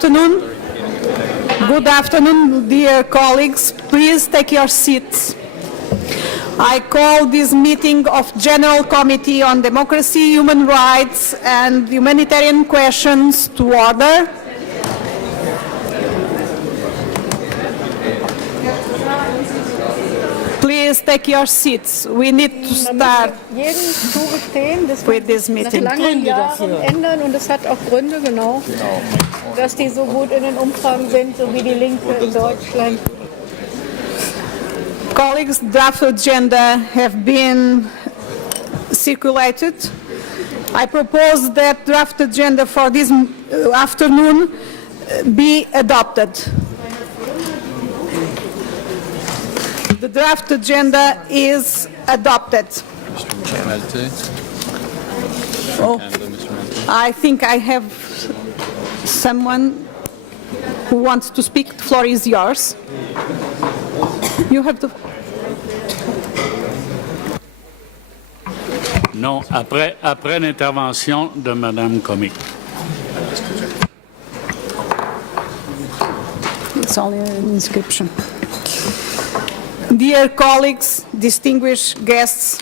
afternoon. Good afternoon, dear colleagues. Please take your seats. I call this meeting of General Committee on Democracy, Human Rights and Humanitarian Questions to order. Please take your seats. We need to start with this meeting. Nach langen Jahren ändern, und es hat auch Gründe, genau, dass die so gut in den Umfragen sind, so wie die Linke in Deutschland. Colleagues, draft agenda have been circulated. I propose that draft agenda for this afternoon be adopted. The draft agenda is adopted. Oh, I think I have someone who wants to speak. The floor is yours. You have to. Non, après l'intervention de Madame Comic. It's only an inscription. Dear colleagues, distinguished guests,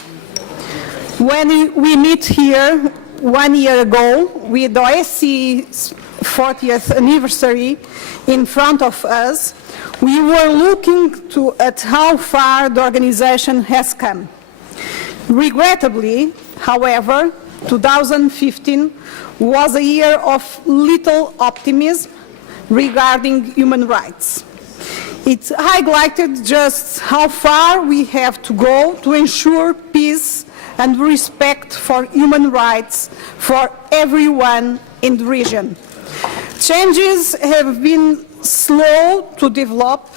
when we meet here 1 year ago with the OSCE's 40th anniversary in front of us, we were looking at how far the organization has come. Regrettably, however, 2015 was a year of little optimism regarding human rights. It highlighted just how far we have to go to ensure peace and respect for human rights for everyone in the region. Changes have been slow to develop.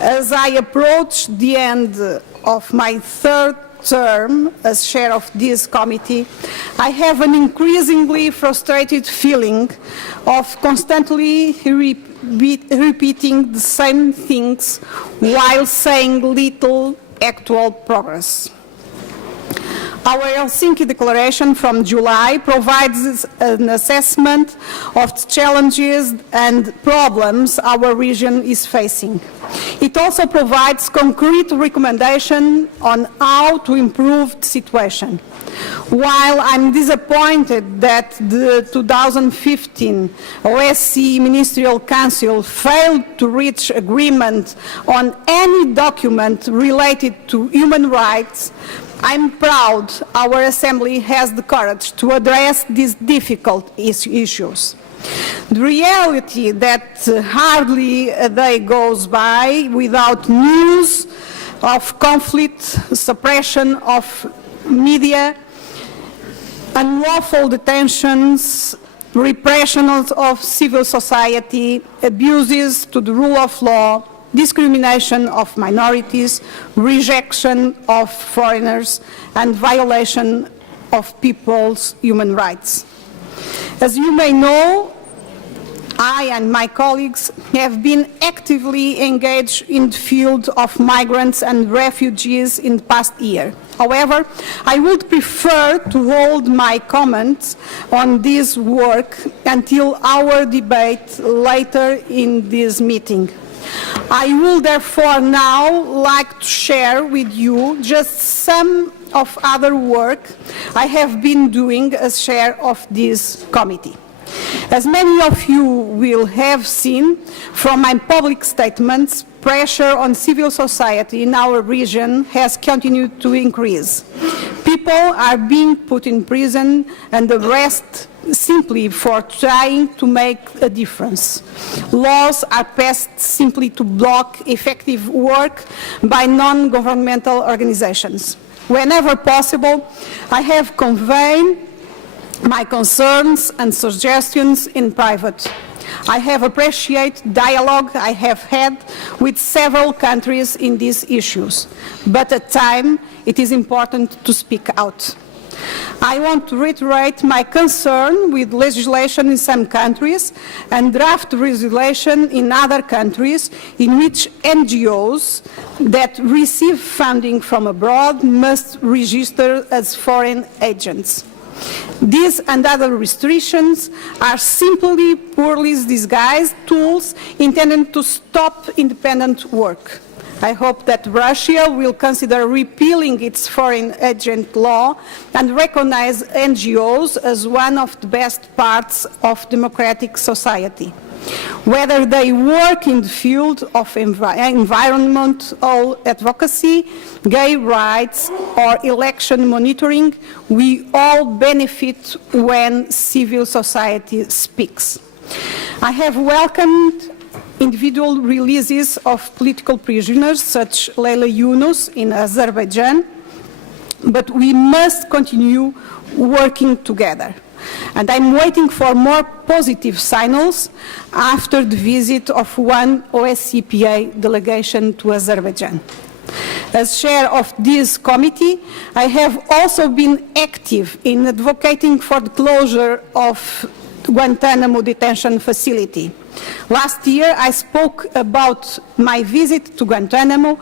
As I approach the end of my third term as chair of this committee, I have an increasingly frustrated feeling of constantly repeating the same things while saying little actual progress. Our Helsinki Declaration from July provides an assessment of the challenges and problems our region is facing. It also provides concrete recommendations on how to improve the situation. While I'm disappointed that the 2015 OSCE Ministerial Council failed to reach agreement on any document related to human rights, I'm proud our Assembly has the courage to address these difficult issues. The reality that hardly a day goes by without news of conflict, suppression of media, unlawful detentions, repression of civil society, abuses to the rule of law, discrimination of minorities, rejection of foreigners, and violation of people's human rights. As you may know, I and my colleagues have been actively engaged in the field of migrants and refugees in the past year. However, I would prefer to hold my comments on this work until our debate later in this meeting. I will therefore now like to share with you just some of other work I have been doing as chair of this committee. As many of you will have seen from my public statements, pressure on civil society in our region has continued to increase. People are being put in prison and arrested simply for trying to make a difference. Laws are passed simply to block effective work by non-governmental organizations. Whenever possible, I have conveyed my concerns and suggestions in private. I have appreciated dialogue I have had with several countries in these issues, but at times it is important to speak out. I want to reiterate my concern with legislation in some countries and draft legislation in other countries in which NGOs that receive funding from abroad must register as foreign agents. These and other restrictions are simply poorly disguised tools intended to stop independent work. I hope that Russia will consider repealing its foreign agent law and recognize NGOs as one of the best parts of democratic society. Whether they work in the field of environmental advocacy, gay rights, or election monitoring, we all benefit when civil society speaks. I have welcomed individual releases of political prisoners, such as Leyla Yunus in Azerbaijan, but we must continue working together. And I'm waiting for more positive signals after the visit of one OSCE delegation to Azerbaijan. As chair of this committee, I have also been active in advocating for the closure of Guantanamo detention facility. Last year, I spoke about my visit to Guantanamo,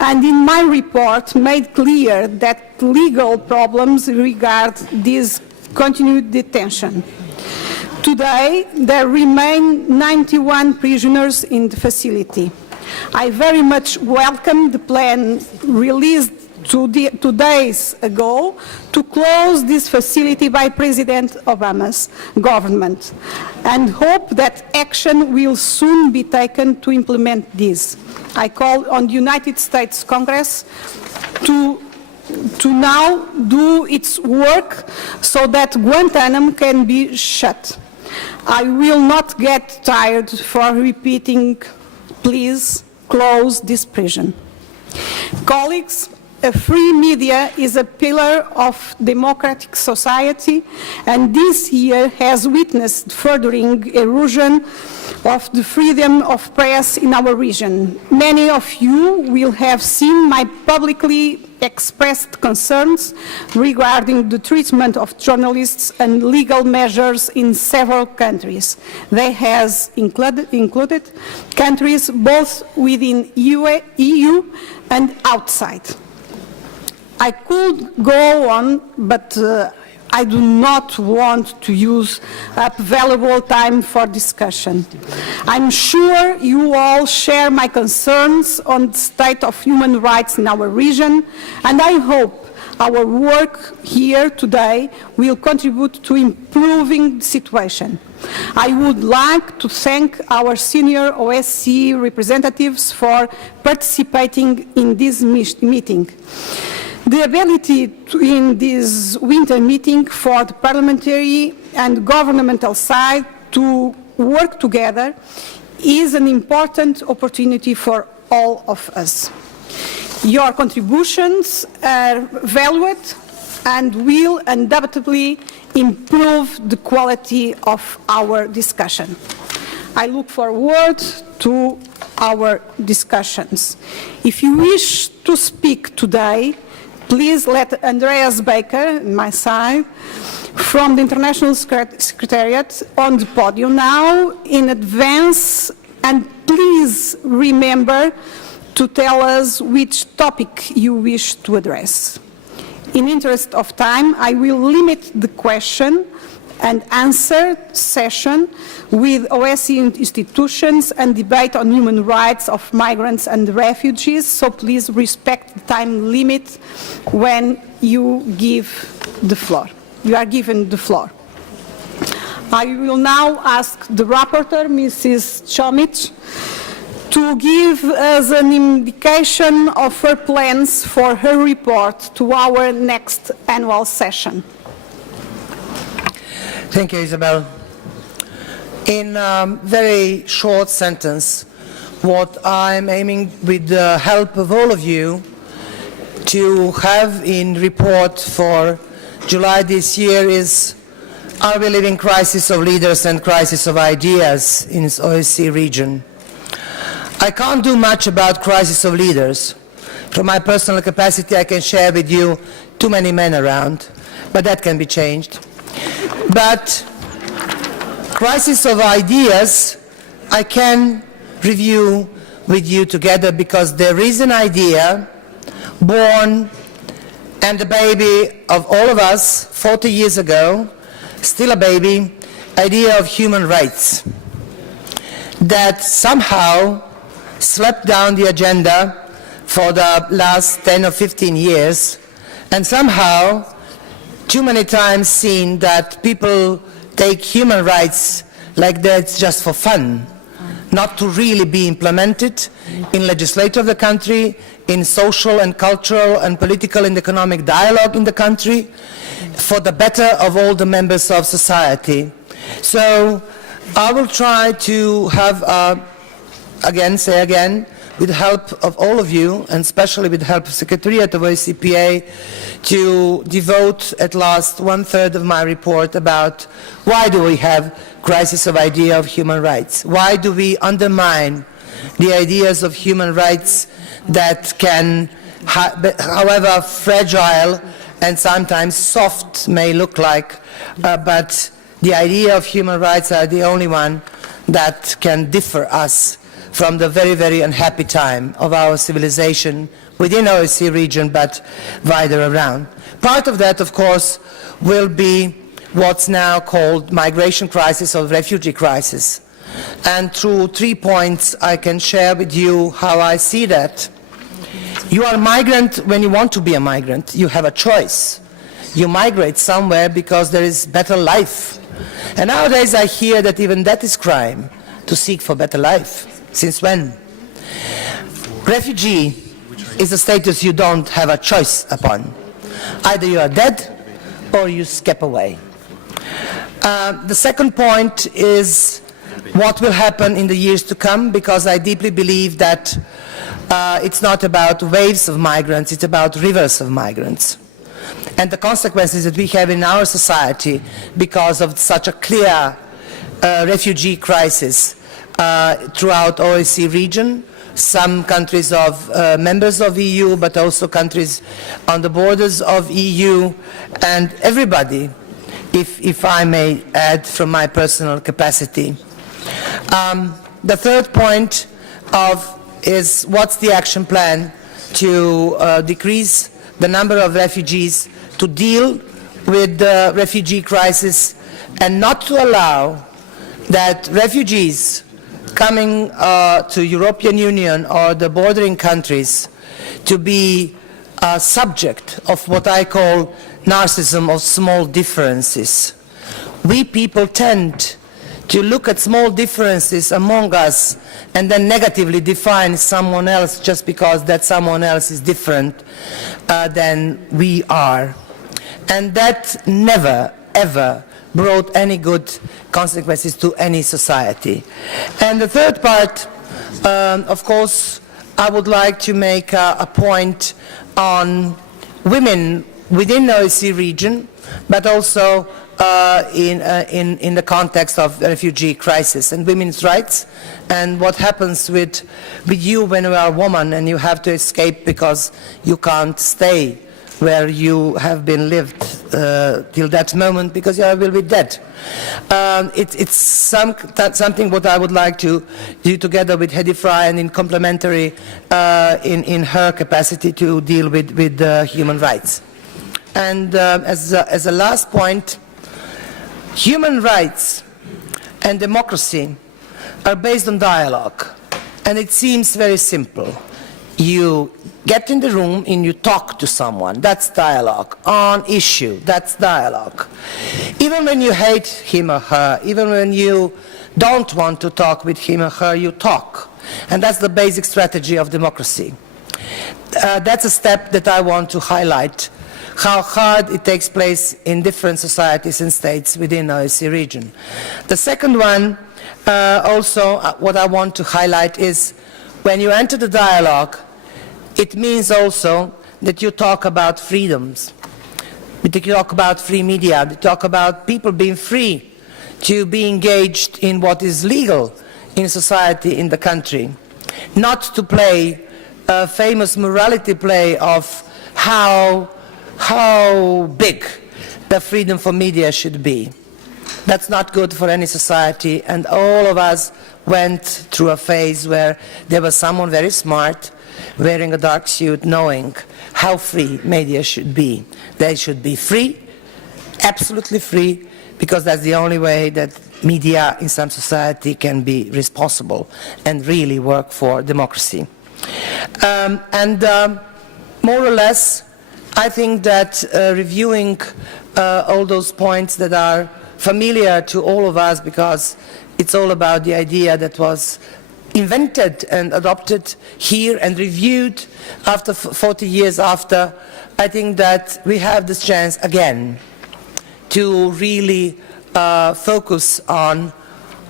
and in my report made clear that legal problems regard this continued detention. Today, there remain 91 prisoners in the facility. I very much welcome the plan released 2 days ago to close this facility by President Obama's government, and hope that action will soon be taken to implement this. I call on the United States Congress to now do its work so that Guantanamo can be shut. I will not get tired for repeating, please close this prison. Colleagues, a free media is a pillar of democratic society, and this year has witnessed furthering erosion of the freedom of press in our region. Many of you will have seen my publicly expressed concerns regarding the treatment of journalists and legal measures in several countries. They have included countries both within EU and outside. I could go on, but I do not want to use up valuable time for discussion. I'm sure you all share my concerns on the state of human rights in our region, and I hope our work here today will contribute to improving the situation. I would like to thank our senior OSCE representatives for participating in this meeting. The ability in this winter meeting for the parliamentary and governmental side to work together is an important opportunity for all of us. Your contributions are valued and will undoubtedly improve the quality of our discussion. I look forward to our discussions. If you wish to speak today, please let Andreas Baker, my side, from the International Secretariat on the podium now in advance, and please remember to tell us which topic you wish to address. In interest of time, I will limit the question and answer session with OSCE institutions and debate on human rights of migrants and refugees, so please respect the time limit when you give the floor. You are given the floor. I will now ask the rapporteur, Mrs. Chomich, to give us an indication of her plans for her report to our next annual session. Thank you, Isabel. In a very short sentence, what I'm aiming with the help of all of you to have in report for July this year is, are we living crisis of leaders and crisis of ideas in this OSCE region? I can't do much about crisis of leaders. From my personal capacity, I can share with you too many men around, but that can be changed. But crisis of ideas, I can review with you together, because there is an idea born and the baby of all of us 40 years ago, still a baby, idea of human rights that somehow slept down the agenda for the last 10 or 15 years, and somehow too many times seen that people take human rights like that's just for fun, not to really be implemented in legislation of the country, in social and cultural and political and economic dialogue in the country, for the better of all the members of society. So I will try to have, with the help of all of you, and especially with the help of Secretariat of OSCE, to devote at last 1/3 of my report about why do we have crisis of idea of human rights? Why do we undermine the ideas of human rights that can, however fragile and sometimes soft may look like, but the idea of human rights are the only one that can differ us from the very, very unhappy time of our civilization within the OSCE region, but wider around. Part of that, of course, will be what's now called migration crisis or refugee crisis. And through 3 points, I can share with you how I see that. You are a migrant when you want to be a migrant. You have a choice. You migrate somewhere because there is better life. And nowadays I hear that even that is crime, to seek for better life. Since when? Refugee is a status you don't have a choice upon. Either you are dead or you escape away. The second point is what will happen in the years to come, because I deeply believe that it's not about waves of migrants, it's about rivers of migrants. And the consequences that we have in our society because of such a clear refugee crisis throughout OSCE region, some countries of members of EU, but also countries on the borders of EU, and everybody, if I may add from my personal capacity. The third point is what's the action plan to decrease the number of refugees, to deal with the refugee crisis, and not to allow that refugees coming to European Union or the bordering countries to be subject of what I call narcissism of small differences. We people tend to look at small differences among us and then negatively define someone else just because that someone else is different than we are. And that never, ever brought any good consequences to any society. And the third part, of course, I would like to make a point on women within the OSCE region, but also in the context of the refugee crisis and women's rights, and what happens with you when you are a woman and you have to escape because you can't stay where you have been lived till that moment because you will be dead. It's something what I would like to do together with Hedy Fry and in complementary in her capacity to deal with human rights. And as a last point, human rights and democracy are based on dialogue, and it seems very simple. You get in the room and you talk to someone, that's dialogue. On issue, that's dialogue. Even when you hate him or her, even when you don't want to talk with him or her, you talk. And that's the basic strategy of democracy. That's a step that I want to highlight, how hard it takes place in different societies and states within the OSCE region. The second one, also what I want to highlight is when you enter the dialogue, it means also that you talk about freedoms. You talk about free media, you talk about people being free to be engaged in what is legal in society in the country. Not to play a famous morality play of how big the freedom for media should be. That's not good for any society, and all of us went through a phase where there was someone very smart wearing a dark suit, knowing how free media should be. They should be free, absolutely free, because that's the only way that media in some society can be responsible and really work for democracy. More or less, I think that reviewing all those points that are familiar to all of us, because it's all about the idea that was invented and adopted here and reviewed after 40 years after, I think that we have this chance again to really focus on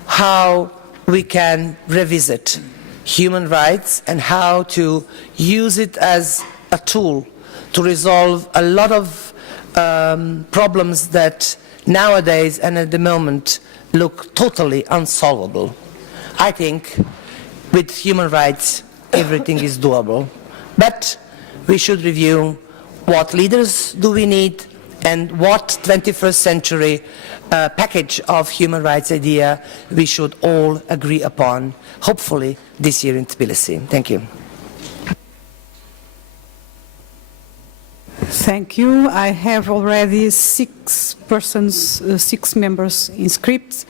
how we can revisit human rights and how to use it as a tool to resolve a lot of problems that nowadays and at the moment look totally unsolvable. I think with human rights everything is doable, but we should review what leaders do we need and what 21st century package of human rights idea we should all agree upon, hopefully this year in Tbilisi. Thank you. Thank you. I have already six members in script.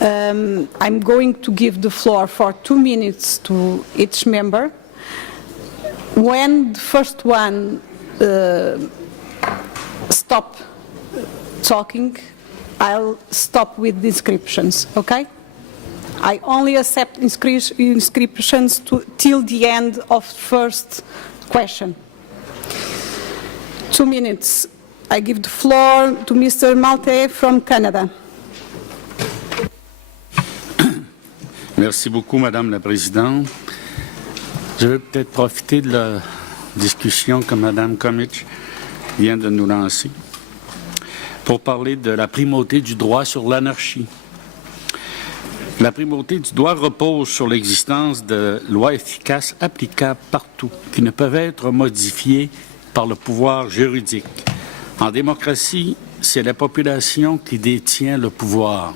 I'm going to give the floor for 2 minutes to each member. When the first one stop talking, I'll stop with the inscriptions, okay? I only accept inscriptions till the end of first question. 2 minutes. I give the floor to Mr. Malte from Canada. Merci beaucoup, Madame la Présidente. Je vais peut-être profiter de la discussion que Madame Komic vient de nous lancer pour parler de la primauté du droit sur l'anarchie. La primauté du droit repose sur l'existence de lois efficaces applicables partout, qui ne peuvent être modifiées par le pouvoir juridique. En démocratie, c'est la population qui détient le pouvoir.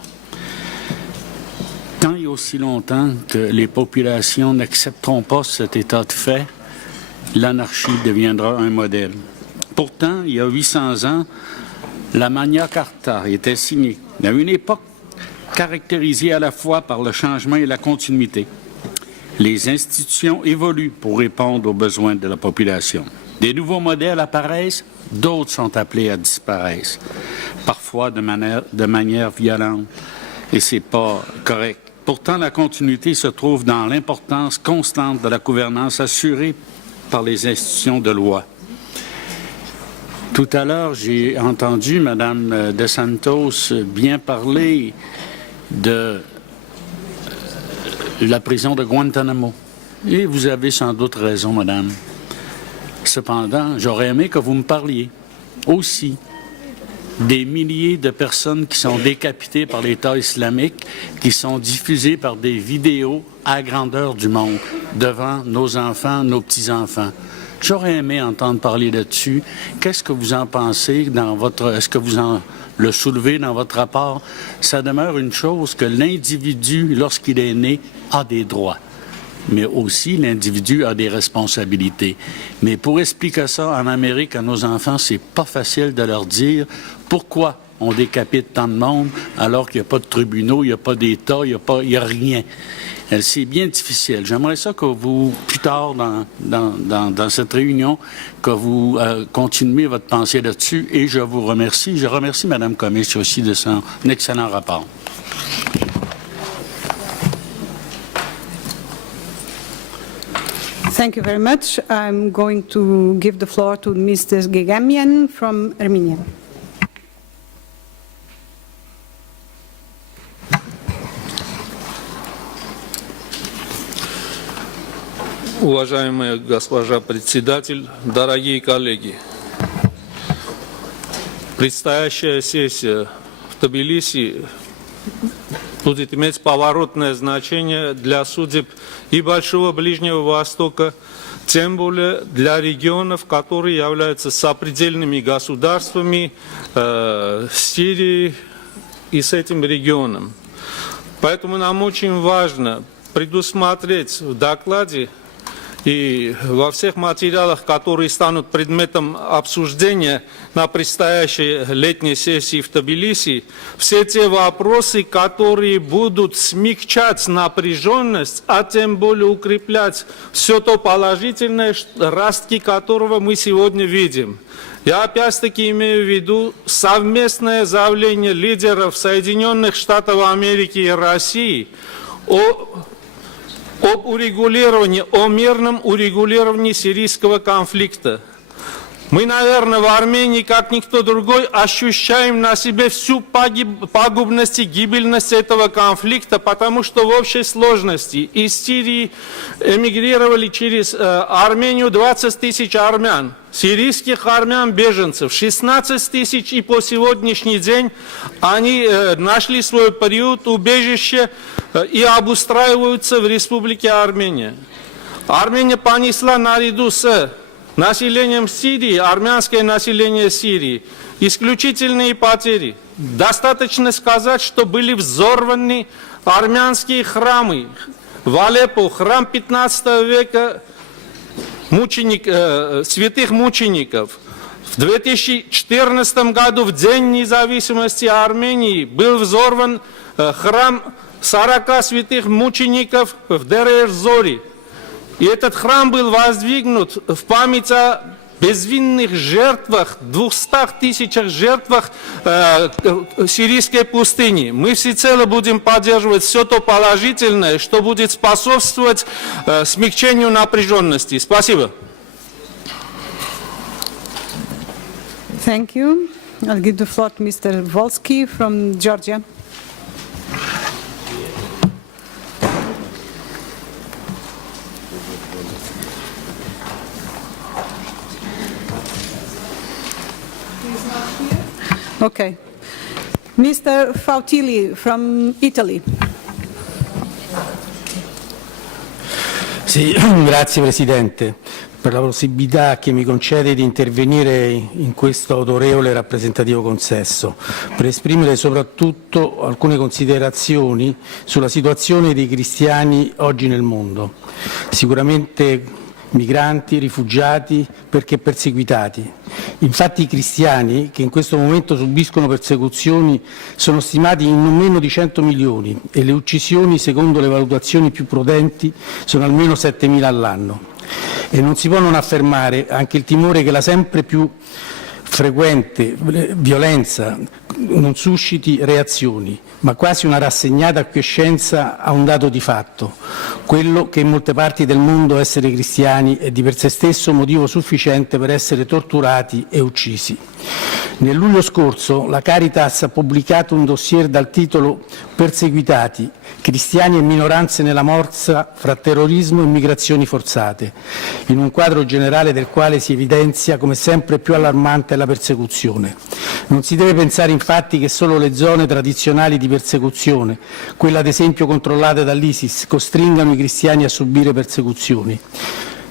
Tant et aussi longtemps que les populations n'accepteront pas cet état de fait, l'anarchie deviendra un modèle. Pourtant, il y a 800 ans, la Magna Carta était signée à une époque caractérisée à la fois par le changement et la continuité. Les institutions évoluent pour répondre aux besoins de la population. Des nouveaux modèles apparaissent, d'autres sont appelés à disparaître, parfois de manière violente, et c'est pas correct. Pourtant, la continuité se trouve dans l'importance constante de la gouvernance assurée par les institutions de loi. Tout à l'heure, j'ai entendu Mme De Santos bien parler de la prison de Guantanamo. Et vous avez sans doute raison, Madame. Cependant, j'aurais aimé que vous me parliez aussi des milliers de personnes qui sont décapitées par l'État islamique, qui sont diffusées par des vidéos à grandeur du monde, devant nos enfants, nos petits-enfants. J'aurais aimé entendre parler là-dessus. Qu'est-ce que vous en pensez est-ce que vous le soulevez dans votre rapport? Ça demeure une chose que l'individu, lorsqu'il est né, a des droits. Mais aussi, l'individu a des responsabilités. Mais pour expliquer ça en Amérique à nos enfants, c'est pas facile de leur dire pourquoi on décapite tant de monde alors qu'il n'y a pas de tribunaux, il n'y a pas d'État, il n'y a rien. C'est bien difficile. J'aimerais ça que vous, plus tard dans cette réunion, que vous continuez votre pensée là-dessus et je vous remercie. Je remercie Mme Komic aussi de son excellent rapport. Thank you very much. I'm going to give the floor to Mr. Gegamian from Armenia. Уважаемая госпожа председатель, дорогие коллеги, предстоящая сессия в Тбилиси будет иметь поворотное значение для судеб и Большого Ближнего Востока, тем более для регионов, которые являются сопредельными государствами Сирии и с этим регионом. Поэтому нам очень важно предусмотреть в докладе И во всех материалах, которые станут предметом обсуждения на предстоящей летней сессии в Тбилиси, все те вопросы, которые будут смягчать напряженность, а тем более укреплять все то положительное, ростки которого мы сегодня видим. Я опять-таки имею в виду совместное заявление лидеров Соединенных Штатов Америки и России об урегулировании, о мирном урегулировании сирийского конфликта. Мы, наверное, в Армении, как никто другой, ощущаем на себе всю пагубность и гибельность этого конфликта, потому что в общей сложности из Сирии эмигрировали через Армению 20 тысяч армян, сирийских армян-беженцев, 16 тысяч, и по сегодняшний день они нашли свой приют, убежище и обустраиваются в Республике Армения. Армения понесла наряду с населением Сирии, армянское население Сирии, исключительные потери. Достаточно сказать, что были взорваны армянские храмы. В Алеппо храм 15 века святых мучеников. В 2014 году, в День независимости Армении, был взорван храм 40 святых мучеников в Дер-эш-Зори. И этот храм был воздвигнут в память о безвинных жертвах, 200 тысячах жертвах сирийской пустыни. Мы всецело будем поддерживать все то положительное, что будет способствовать смягчению напряженности. Спасибо. Thank you. I'll give the floor to Mr. Volsky from Georgia. Okay. Mr. Fautili from Italy. Sì, grazie Presidente per la possibilità che mi concede di intervenire in questo autorevole rappresentativo consesso per esprimere soprattutto alcune considerazioni sulla situazione dei cristiani oggi nel mondo. Sicuramente migranti, rifugiati, perché perseguitati. Infatti i cristiani, che in questo momento subiscono persecuzioni, sono stimati in non meno di 100 milioni e le uccisioni, secondo le valutazioni più prudenti, sono almeno 7.000 all'anno. E non si può non affermare anche il timore che la sempre più frequente violenza non susciti reazioni, ma quasi una rassegnata acquiescenza a un dato di fatto, quello che in molte parti del mondo essere cristiani è di per sé stesso motivo sufficiente per essere torturati e uccisi. Nel luglio scorso la Caritas ha pubblicato un dossier dal titolo Perseguitati, cristiani e minoranze nella morsa fra terrorismo e migrazioni forzate, in un quadro generale del quale si evidenzia come sempre più allarmante la persecuzione. Non si deve pensare infatti che solo le zone tradizionali di persecuzione, quelle ad esempio controllate dall'ISIS, costringano i cristiani a subire persecuzioni.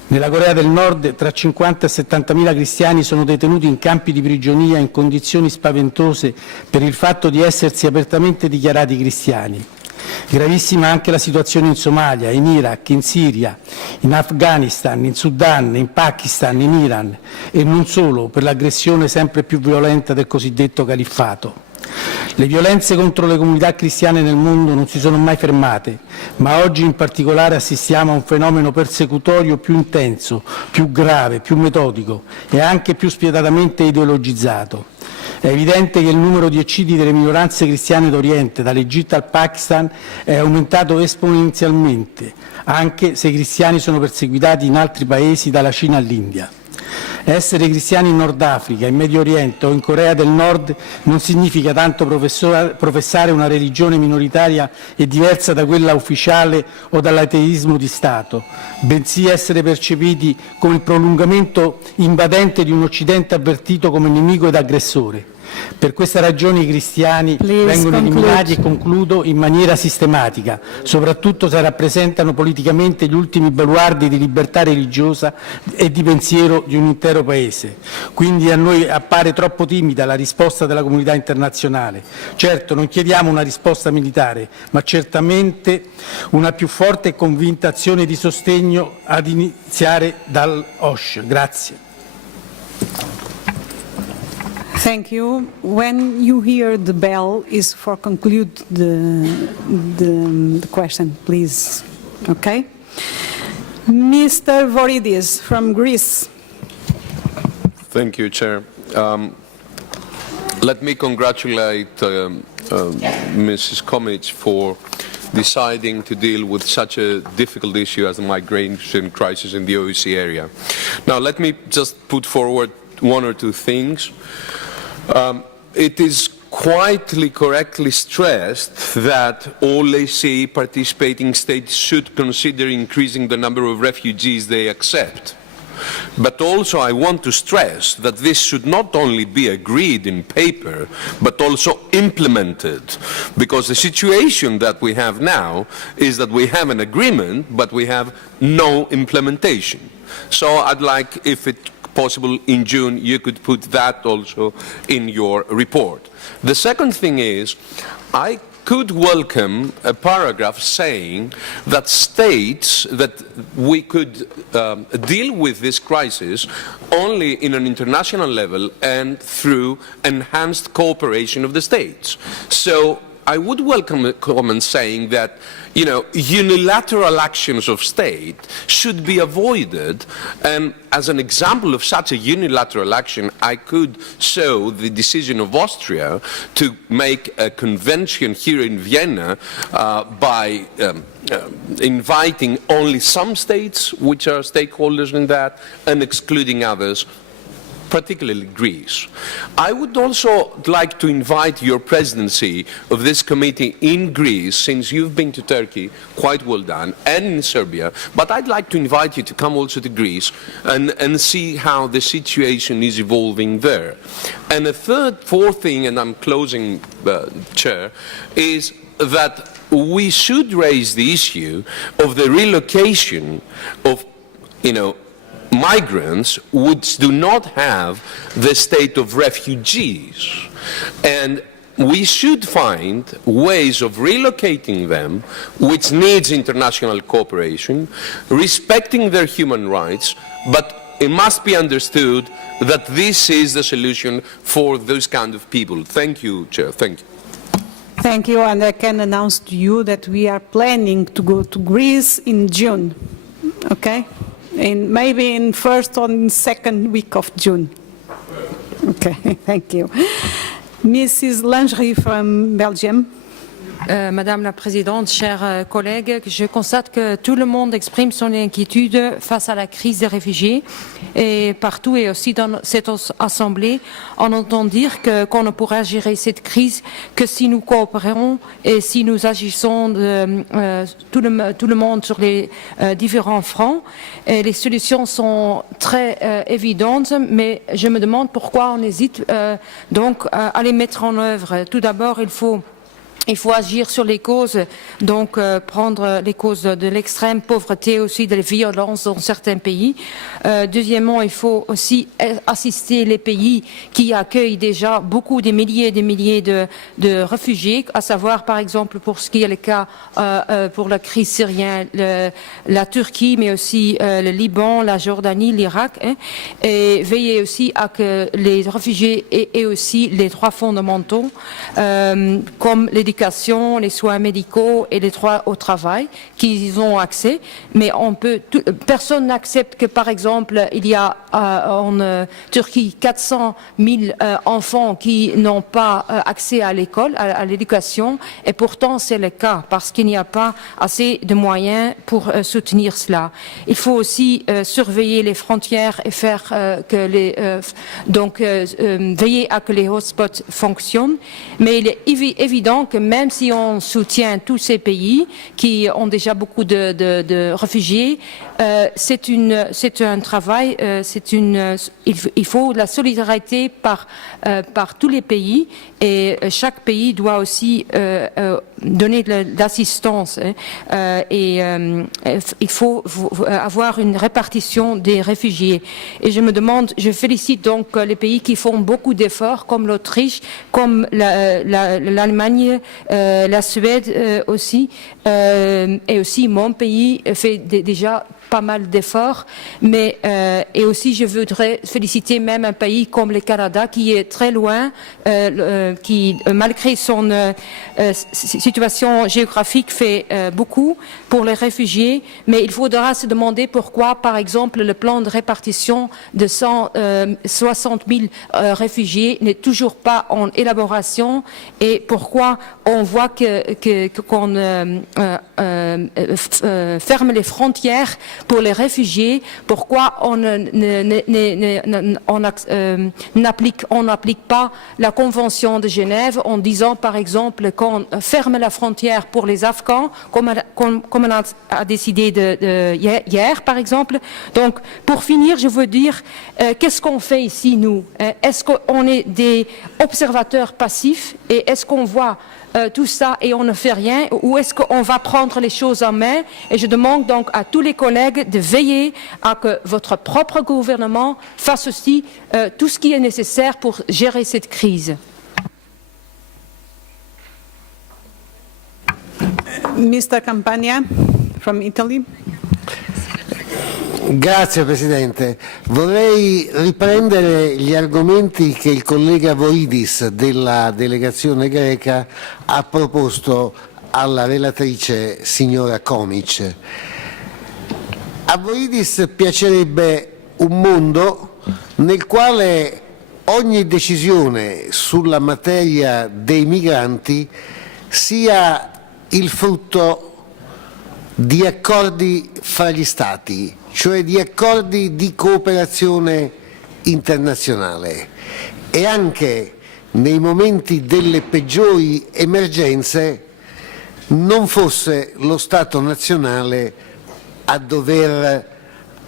Nella Corea del Nord tra 50 e 70.000 cristiani sono detenuti in campi di prigionia in condizioni spaventose per il fatto di essersi apertamente dichiarati cristiani. Gravissima anche la situazione in Somalia, in Iraq, in Siria, in Afghanistan, in Sudan, in Pakistan, in Iran e non solo per l'aggressione sempre più violenta del cosiddetto califfato. Le violenze contro le comunità cristiane nel mondo non si sono mai fermate, ma oggi in particolare assistiamo a un fenomeno persecutorio più intenso, più grave, più metodico e anche più spietatamente ideologizzato. È evidente che il numero di eccidi delle minoranze cristiane d'Oriente, dall'Egitto al Pakistan, è aumentato esponenzialmente, anche se i cristiani sono perseguitati in altri paesi, dalla Cina all'India. Essere cristiani in Nord Africa, in Medio Oriente o in Corea del Nord non significa tanto professare una religione minoritaria e diversa da quella ufficiale o dall'ateismo di Stato, bensì essere percepiti come il prolungamento invadente di un Occidente avvertito come nemico ed aggressore. Per questa ragione i cristiani Please vengono conclude. eliminati, e concludo, in maniera sistematica, soprattutto se rappresentano politicamente gli ultimi baluardi di libertà religiosa e di pensiero di un intero Paese. Quindi a noi appare troppo timida la risposta della comunità internazionale. Certo, non chiediamo una risposta militare, ma certamente una più forte e convinta azione di sostegno ad iniziare dall'OSCE. Grazie. Thank you. When you hear the bell is for conclude the question, please. Okay? Mr. Voridis from Greece. Thank you, Chair. Let me congratulate Mrs. Komic for deciding to deal with such a difficult issue as the migration crisis in the OSCE area. Now, let me just put forward one or two things. It is quietly, correctly stressed that all OSCE participating states should consider increasing the number of refugees they accept. But also I want to stress that this should not only be agreed in paper, but also implemented. Because the situation that we have now is that we have an agreement, but we have no implementation. So I'd like, if it's possible in June, you could put that also in your report. The second thing is, I could welcome a paragraph saying that states that we could deal with this crisis only in an international level and through enhanced cooperation of the states. So I would welcome a comment saying that, you know, unilateral actions of state should be avoided, and as an example of such a unilateral action, I could show the decision of Austria to make a convention here in Vienna by inviting only some states which are stakeholders in that and excluding others, particularly Greece. I would also like to invite your presidency of this committee in Greece, since you've been to Turkey, quite well done, and in Serbia, but I'd like to invite you to come also to Greece and see how the situation is evolving there. And the fourth thing, and I'm closing, Chair, is that we should raise the issue of the relocation of, you know, migrants which do not have the state of refugees, and we should find ways of relocating them which needs international cooperation, respecting their human rights, but it must be understood that this is the solution for those kind of people. Thank you, Chair. Thank you. Thank you, and I can announce to you that we are planning to go to Greece in June, okay? Maybe in first or second week of June. Okay, thank you. Mrs. Lingerie from Belgium. Madame la Présidente, chers collègues, je constate que tout le monde exprime son inquiétude face à la crise des réfugiés et partout et aussi dans cette Assemblée, on entend dire qu'on ne pourra gérer cette crise que si nous coopérons et si nous agissons tout le monde sur les différents fronts. Et les solutions sont très évidentes, mais je me demande pourquoi on hésite donc à les mettre en œuvre. Tout d'abord, il faut agir sur les causes, donc prendre les causes de l'extrême pauvreté, aussi de la violence dans certains pays. Deuxièmement, il faut aussi assister les pays qui accueillent déjà beaucoup des milliers et des milliers de réfugiés, à savoir par exemple pour ce qui est le cas pour la crise syrienne, la Turquie, mais aussi le Liban, la Jordanie, l'Irak, hein, et veiller aussi à que les réfugiés aient aussi les droits fondamentaux, comme l'éducation, les soins médicaux et les droits au travail qu'ils ont accès, mais personne n'accepte que par exemple il y a en Turquie 400 000 enfants qui n'ont pas accès à l'école, à l'éducation, et pourtant c'est le cas parce qu'il n'y a pas assez de moyens pour soutenir cela. Il faut aussi surveiller les frontières et faire veiller à que les hotspots fonctionnent, mais il est évident que même si on soutient tous ces pays qui ont déjà beaucoup de réfugiés, c'est un travail, il faut la solidarité par tous les pays, et chaque pays doit aussi donner de l'assistance, il faut avoir une répartition des réfugiés. Et je félicite donc les pays qui font beaucoup d'efforts, comme l'Autriche, comme l'Allemagne, la Suède aussi, et aussi mon pays fait déjà pas mal d'efforts, mais et aussi je voudrais féliciter même un pays comme le Canada qui est très loin, qui malgré son situation géographique fait beaucoup pour les réfugiés, mais il faudra se demander pourquoi, par exemple, le plan de répartition de 160 000 réfugiés n'est toujours pas en élaboration, et pourquoi on voit qu'on ferme les frontières pour les réfugiés, pourquoi on n'applique pas la Convention de Genève en disant, par exemple, qu'on ferme la frontière pour les Afghans, comme on a décidé hier, par exemple. Donc, pour finir, je veux dire, qu'est-ce qu'on fait ici, nous? Est-ce qu'on est des observateurs passifs, et est-ce qu'on voit tout ça et on ne fait rien, ou est-ce qu'on va prendre les choses en main? Et je demande donc à tous les collègues de veiller à que votre propre gouvernement fasse aussi tout ce qui est nécessaire pour gérer cette crise. Mr. Campagna from Italy. Grazie Presidente. Vorrei riprendere gli argomenti che il collega Voridis della delegazione greca ha proposto alla relatrice signora Komic. A Voridis piacerebbe un mondo nel quale ogni decisione sulla materia dei migranti sia il frutto di accordi fra gli Stati, cioè di accordi di cooperazione internazionale, e anche nei momenti delle peggiori emergenze non fosse lo Stato nazionale a dover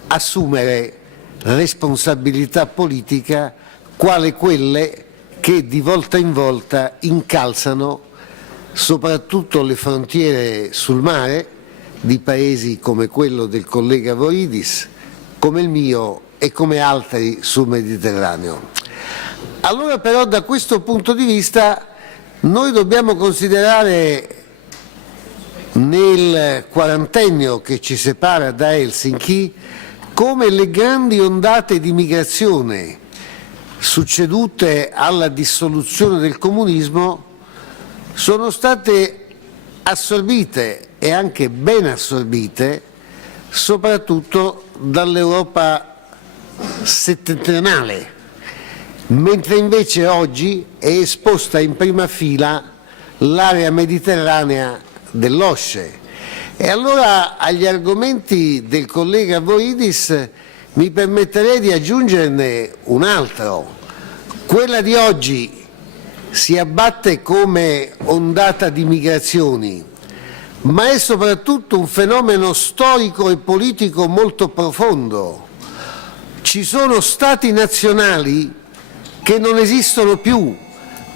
assumere responsabilità politica quale quelle che di volta in volta incalzano soprattutto le frontiere sul mare di paesi come quello del collega Voridis, come il mio e come altri sul Mediterraneo. Allora però da questo punto di vista noi dobbiamo considerare nel quarantennio che ci separa da Helsinki come le grandi ondate di migrazione succedute alla dissoluzione del comunismo sono state assorbite, e anche ben assorbite, soprattutto dall'Europa settentrionale, mentre invece oggi è esposta in prima fila l'area mediterranea dell'OSCE. E allora agli argomenti del collega Voridis mi permetterei di aggiungerne un altro. Quella di oggi si abbatte come ondata di migrazioni, ma è soprattutto un fenomeno storico e politico molto profondo. Ci sono stati nazionali che non esistono più,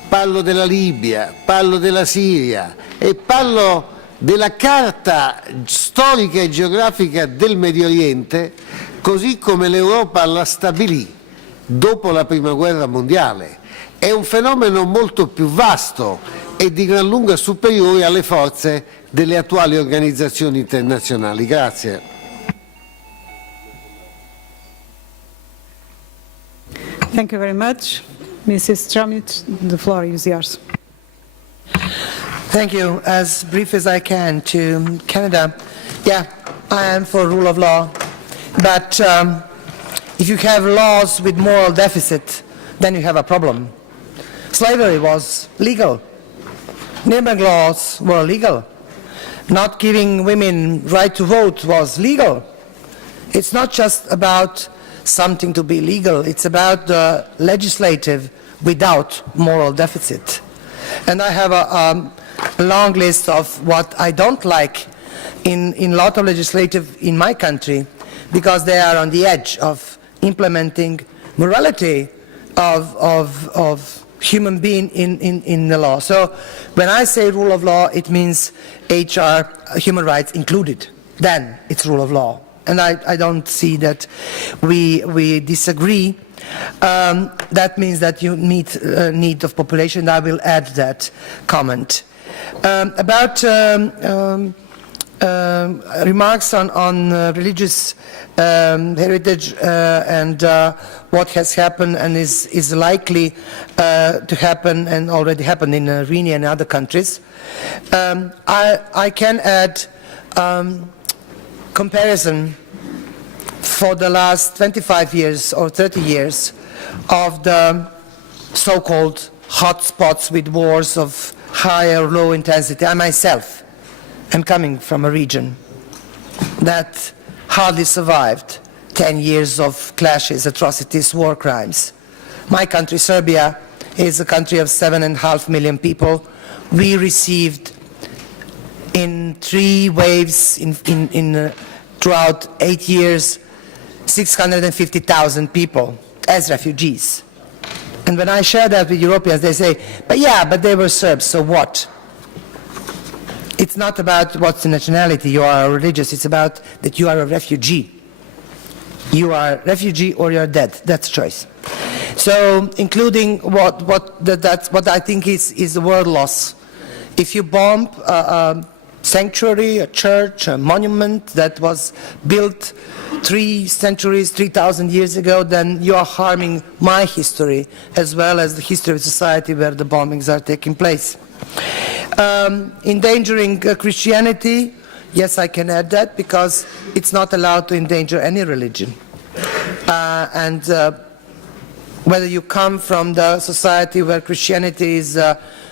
parlo della Libia, parlo della Siria e parlo della carta storica e geografica del Medio Oriente, così come l'Europa la stabilì dopo la Prima Guerra Mondiale. È un fenomeno molto più vasto e di gran lunga superiore alle forze delle attuali organizzazioni internazionali. Grazie. Thank you very much. Mrs. Tramic, the floor is yours. Thank you. As brief as I can to Canada. Yeah, I am for rule of law, but if you have laws with moral deficit, then you have a problem. Slavery was legal. Nuremberg laws were legal. Not giving women right to vote was legal. It's not just about something to be legal, it's about the legislative without moral deficit. And I have a long list of what I don't like in a lot of legislative in my country, because they are on the edge of implementing morality of human being in the law. So when I say rule of law, it means HR, human rights included. Then it's rule of law. And I don't see that we disagree. That means that you need of population. I will add that comment. About remarks on religious heritage and what has happened and is likely to happen and already happened in Vienna and other countries. I can add comparison for the last 25 years or 30 years of the so-called hot spots with wars of high or low intensity. I myself am coming from a region that hardly survived 10 years of clashes, atrocities, war crimes. My country, Serbia, is a country of 7.5 million people. We received in 3 waves throughout 8 years, 650,000 people as refugees. And when I share that with Europeans, they say, but they were Serbs, so what? It's not about what's the nationality, you are religious, it's about that you are a refugee. You are a refugee or you're dead, that's choice. So including that's what I think is the world loss. If you bomb a sanctuary, a church, a monument that was built 3 centuries, 3,000 years ago, then you are harming my history as well as the history of society where the bombings are taking place. Endangering Christianity, yes, I can add that because it's not allowed to endanger any religion. And whether you come from the society where Christianity is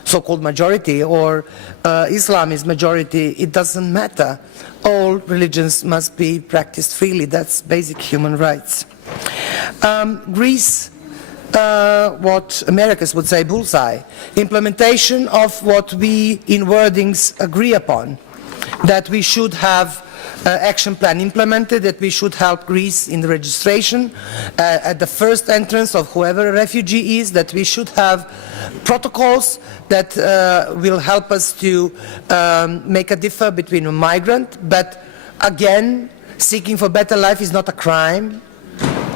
so-called majority or Islam is majority, it doesn't matter. All religions must be practiced freely. That's basic human rights. Greece, what Americans would say bullseye, implementation of what we in wordings agree upon, that we should have action plan implemented, that we should help Greece in the registration at the first entrance of whoever a refugee is, that we should have protocols that will help us to make a difference between a migrant, but again, seeking for better life is not a crime.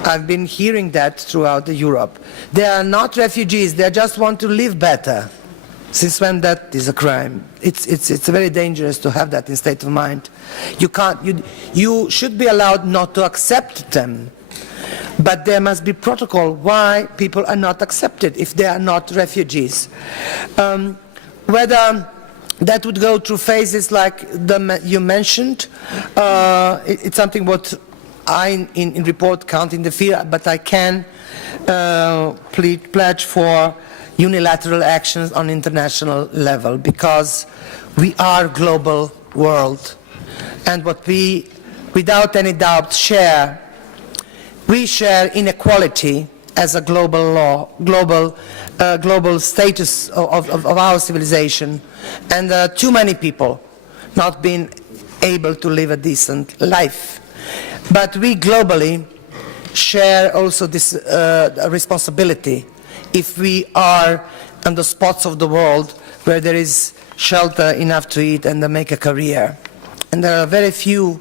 I've been hearing that throughout Europe. They are not refugees, they just want to live better. Since when that is a crime? It's very dangerous to have that in state of mind. You should be allowed not to accept them, but there must be protocol why people are not accepted if they are not refugees. Whether that would go through phases like you mentioned, it's something what I in report can't interfere, but I can pledge for unilateral actions on international level because we are global world, and what we without any doubt share, we share inequality as a global law, global status of our civilization, and too many people not being able to live a decent life. But we globally share also this responsibility if we are on the spots of the world where there is shelter enough to eat and to make a career. And there are very few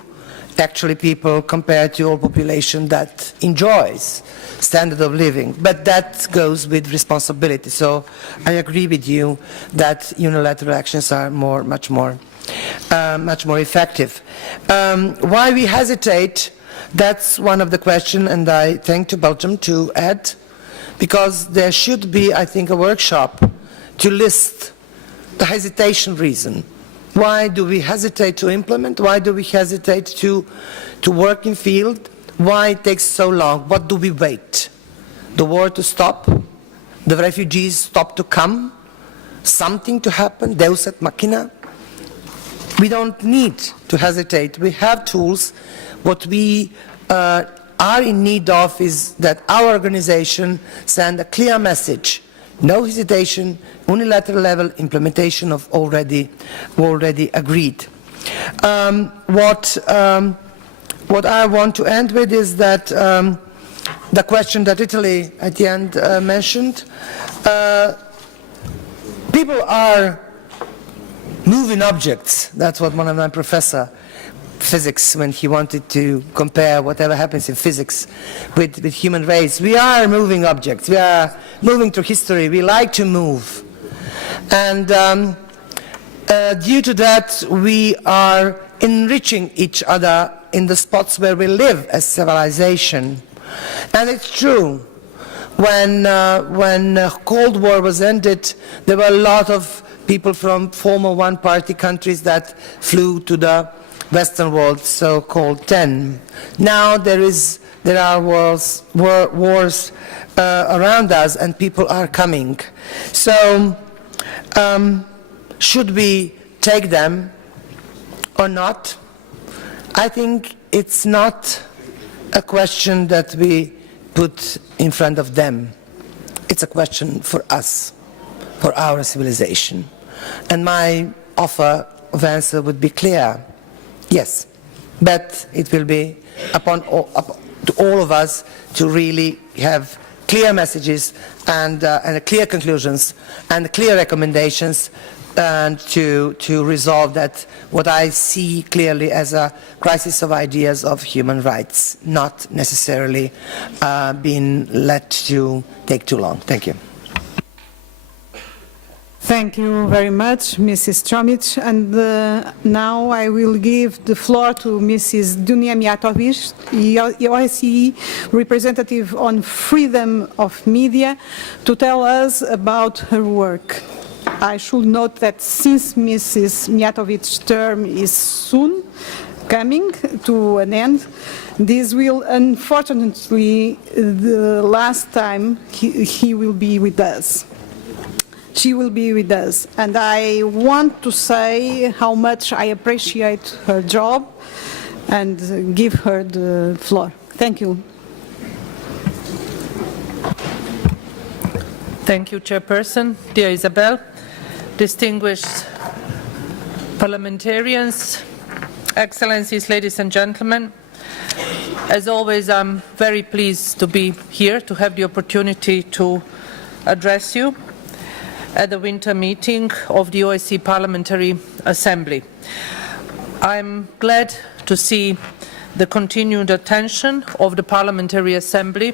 actually people compared to all population that enjoys standard of living, but that goes with responsibility. So I agree with you that unilateral actions are much more effective. Why we hesitate, that's one of the questions, and I thank to Belgium to add, because there should be, I think, a workshop to list the hesitation reason. Why do we hesitate to implement? Why do we hesitate to work in field? Why it takes so long? What do we wait? The war to stop? The refugees stop to come? Something to happen? Deus ex machina? We don't need to hesitate. We have tools. What we are in need of is that our organization send a clear message No hesitation, unilateral level implementation of already agreed. What I want to end with is that the question that Italy at the end mentioned. People are moving objects. That's what one of my professors physics, when he wanted to compare whatever happens in physics with human race. We are moving objects. We are moving through history. We like to move. And due to that, we are enriching each other in the spots where we live as civilization. And it's true. When Cold War was ended, there were a lot of people from former one-party countries that flew to the Western world, so-called 10. Now there are wars around us, and people are coming. So should we take them or not? I think it's not a question that we put in front of them. It's a question for us, for our civilization. And my offer of answer would be clear. Yes, but it will be upon to all of us to really have clear messages and clear conclusions and clear recommendations, and to resolve that, what I see clearly as a crisis of ideas of human rights, not necessarily being let to take too long. Thank you. Thank you very much, Mrs. Tromic. And now I will give the floor to Mrs. Dunia Mijatovic, OSCE representative on freedom of media, to tell us about her work. I should note that since Mrs. Mijatovic's term is soon coming to an end, this will unfortunately the last time he will be with us. She will be with us, and I want to say how much I appreciate her job and give her the floor. Thank you. Thank you, Chairperson. Dear Isabel, distinguished parliamentarians, Excellencies, ladies and gentlemen, as always, I'm very pleased to be here to have the opportunity to address you at the winter meeting of the OSCE Parliamentary Assembly. I'm glad to see the continued attention of the Parliamentary Assembly,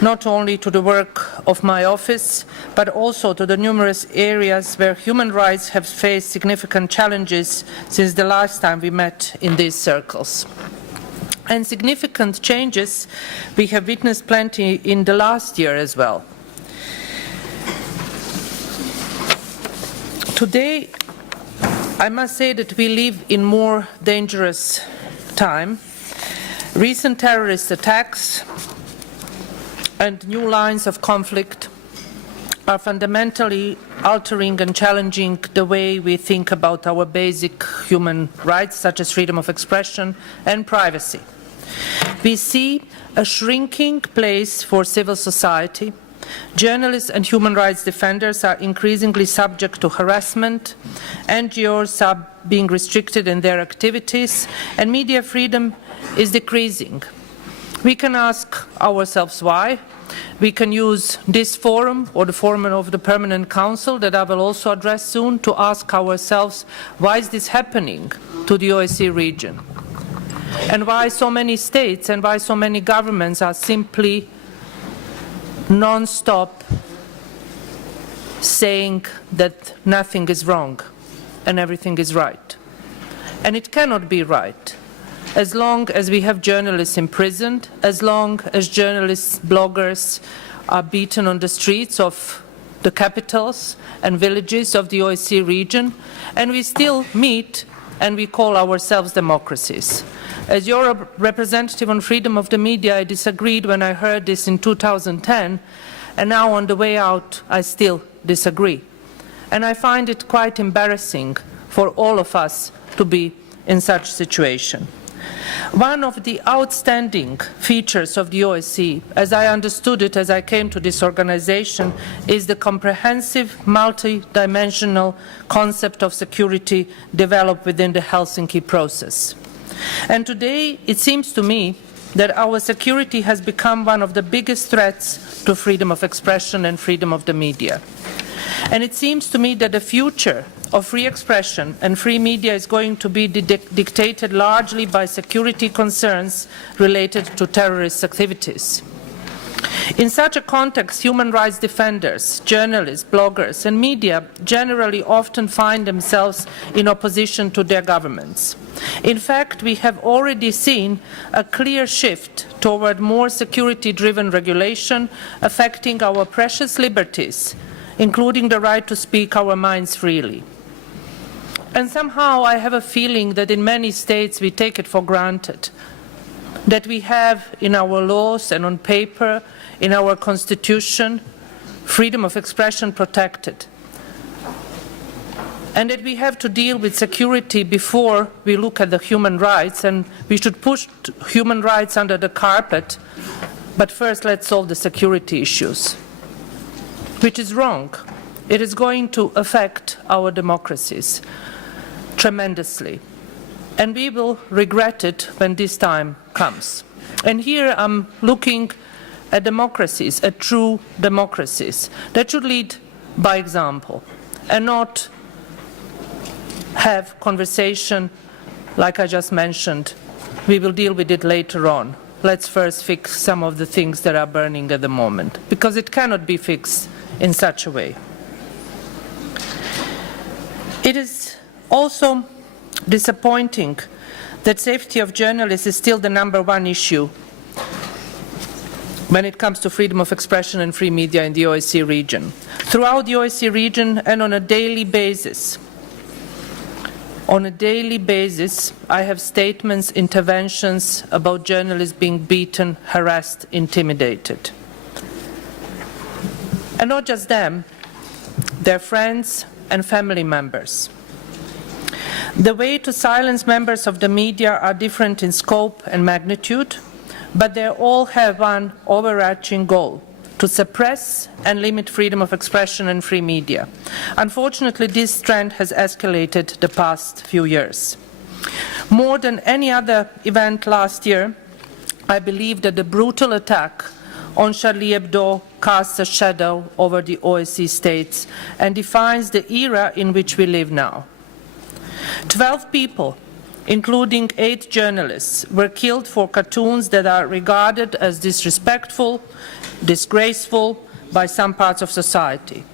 not only to the work of my office, but also to the numerous areas where human rights have faced significant challenges since the last time we met in these circles. And significant changes we have witnessed plenty in the last year as well. Today, I must say that we live in more dangerous time. Recent terrorist attacks and new lines of conflict are fundamentally altering and challenging the way we think about our basic human rights, such as freedom of expression and privacy. We see a shrinking place for civil society. Journalists and human rights defenders are increasingly subject to harassment, NGOs are being restricted in their activities, and media freedom is decreasing. We can ask ourselves why. We can use this forum or the forum of the Permanent Council that I will also address soon to ask ourselves why is this happening to the OSCE region, and why so many states and why so many governments are simply non-stop saying that nothing is wrong and everything is right. And it cannot be right as long as we have journalists imprisoned, as long as journalists, bloggers are beaten on the streets of the capitals and villages of the OSCE region, and we still meet and we call ourselves democracies. As your representative on freedom of the media, I disagreed when I heard this in 2010, and now on the way out, I still disagree. And I find it quite embarrassing for all of us to be in such a situation. One of the outstanding features of the OSCE, as I understood it as I came to this organization, is the comprehensive, multi-dimensional concept of security developed within the Helsinki process. And today, it seems to me that our security has become one of the biggest threats to freedom of expression and freedom of the media. And it seems to me that the future of free expression and free media is going to be dictated largely by security concerns related to terrorist activities. In such a context, human rights defenders, journalists, bloggers, and media generally often find themselves in opposition to their governments. In fact, we have already seen a clear shift toward more security-driven regulation affecting our precious liberties, including the right to speak our minds freely. And somehow I have a feeling that in many states we take it for granted, that we have in our laws and on paper, in our constitution, freedom of expression protected, and that we have to deal with security before we look at the human rights, and we should push human rights under the carpet, but first let's solve the security issues, which is wrong. It is going to affect our democracies tremendously, and we will regret it when this time comes. And here I'm looking at democracies, at true democracies, that should lead by example and not have conversation like I just mentioned. We will deal with it later on. Let's first fix some of the things that are burning at the moment, because it cannot be fixed in such a way. It is also disappointing that safety of journalists is still the #1 issue when it comes to freedom of expression and free media in the OSCE region. Throughout the OSCE region and on a daily basis, I have statements, interventions about journalists being beaten, harassed, intimidated. And not just them, their friends and family members. The way to silence members of the media are different in scope and magnitude, but they all have one overarching goal: to suppress and limit freedom of expression and free media. Unfortunately, this trend has escalated the past few years. More than any other event last year, I believe that the brutal attack on Charlie Hebdo casts a shadow over the OSCE states and defines the era in which we live now. 12 people, including 8 journalists, were killed for cartoons that are regarded as disrespectful, disgraceful by some parts of society.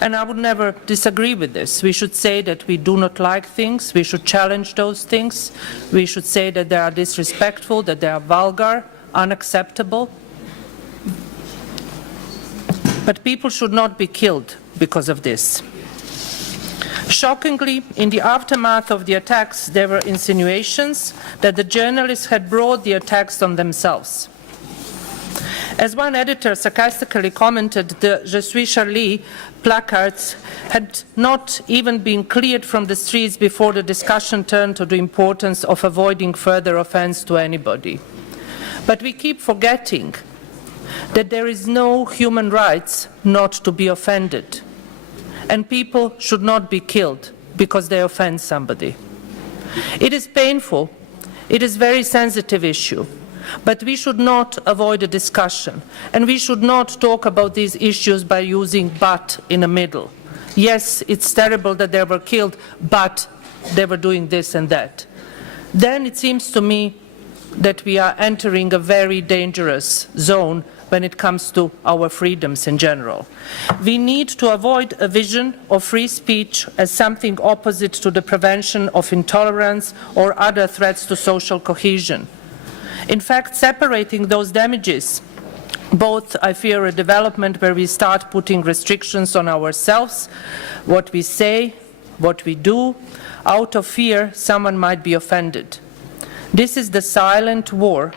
And I would never disagree with this. We should say that we do not like things, we should challenge those things, we should say that they are disrespectful, that they are vulgar, unacceptable. But people should not be killed because of this. Shockingly, in the aftermath of the attacks, there were insinuations that the journalists had brought the attacks on themselves. As one editor sarcastically commented, the Je suis Charlie placards had not even been cleared from the streets before the discussion turned to the importance of avoiding further offense to anybody. But we keep forgetting that there is no human rights not to be offended, and people should not be killed because they offend somebody. It is painful, it is a very sensitive issue, but we should not avoid a discussion, and we should not talk about these issues by using "but" in the middle. Yes, it's terrible that they were killed, but they were doing this and that. Then it seems to me that we are entering a very dangerous zone when it comes to our freedoms in general. We need to avoid a vision of free speech as something opposite to the prevention of intolerance or other threats to social cohesion. In fact, separating those damages, both, I fear, a development where we start putting restrictions on ourselves, what we say, what we do, out of fear someone might be offended. This is the silent war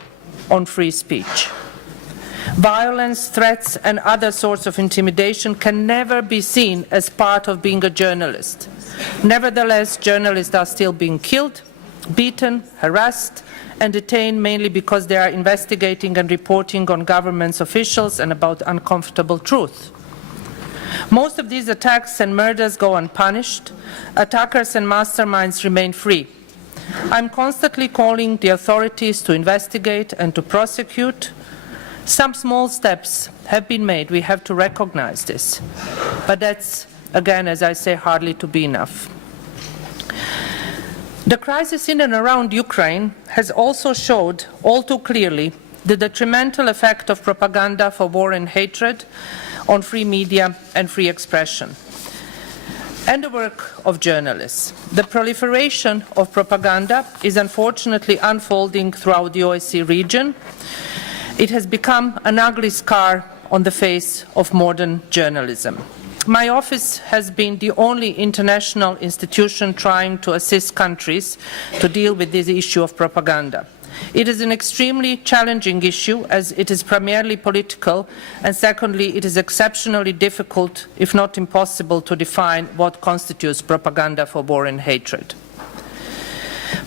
on free speech. Violence, threats, and other sorts of intimidation can never be seen as part of being a journalist. Nevertheless, journalists are still being killed, beaten, harassed, and detained mainly because they are investigating and reporting on government's officials and about uncomfortable truth. Most of these attacks and murders go unpunished. Attackers and masterminds remain free. I'm constantly calling the authorities to investigate and to prosecute. Some small steps have been made. We have to recognize this. But that's, again, as I say, hardly to be enough. The crisis in and around Ukraine has also showed all too clearly the detrimental effect of propaganda for war and hatred on free media and free expression, and the work of journalists. The proliferation of propaganda is unfortunately unfolding throughout the OSCE region. It has become an ugly scar on the face of modern journalism. My office has been the only international institution trying to assist countries to deal with this issue of propaganda. It is an extremely challenging issue as it is primarily political, and secondly, it is exceptionally difficult, if not impossible, to define what constitutes propaganda for war and hatred.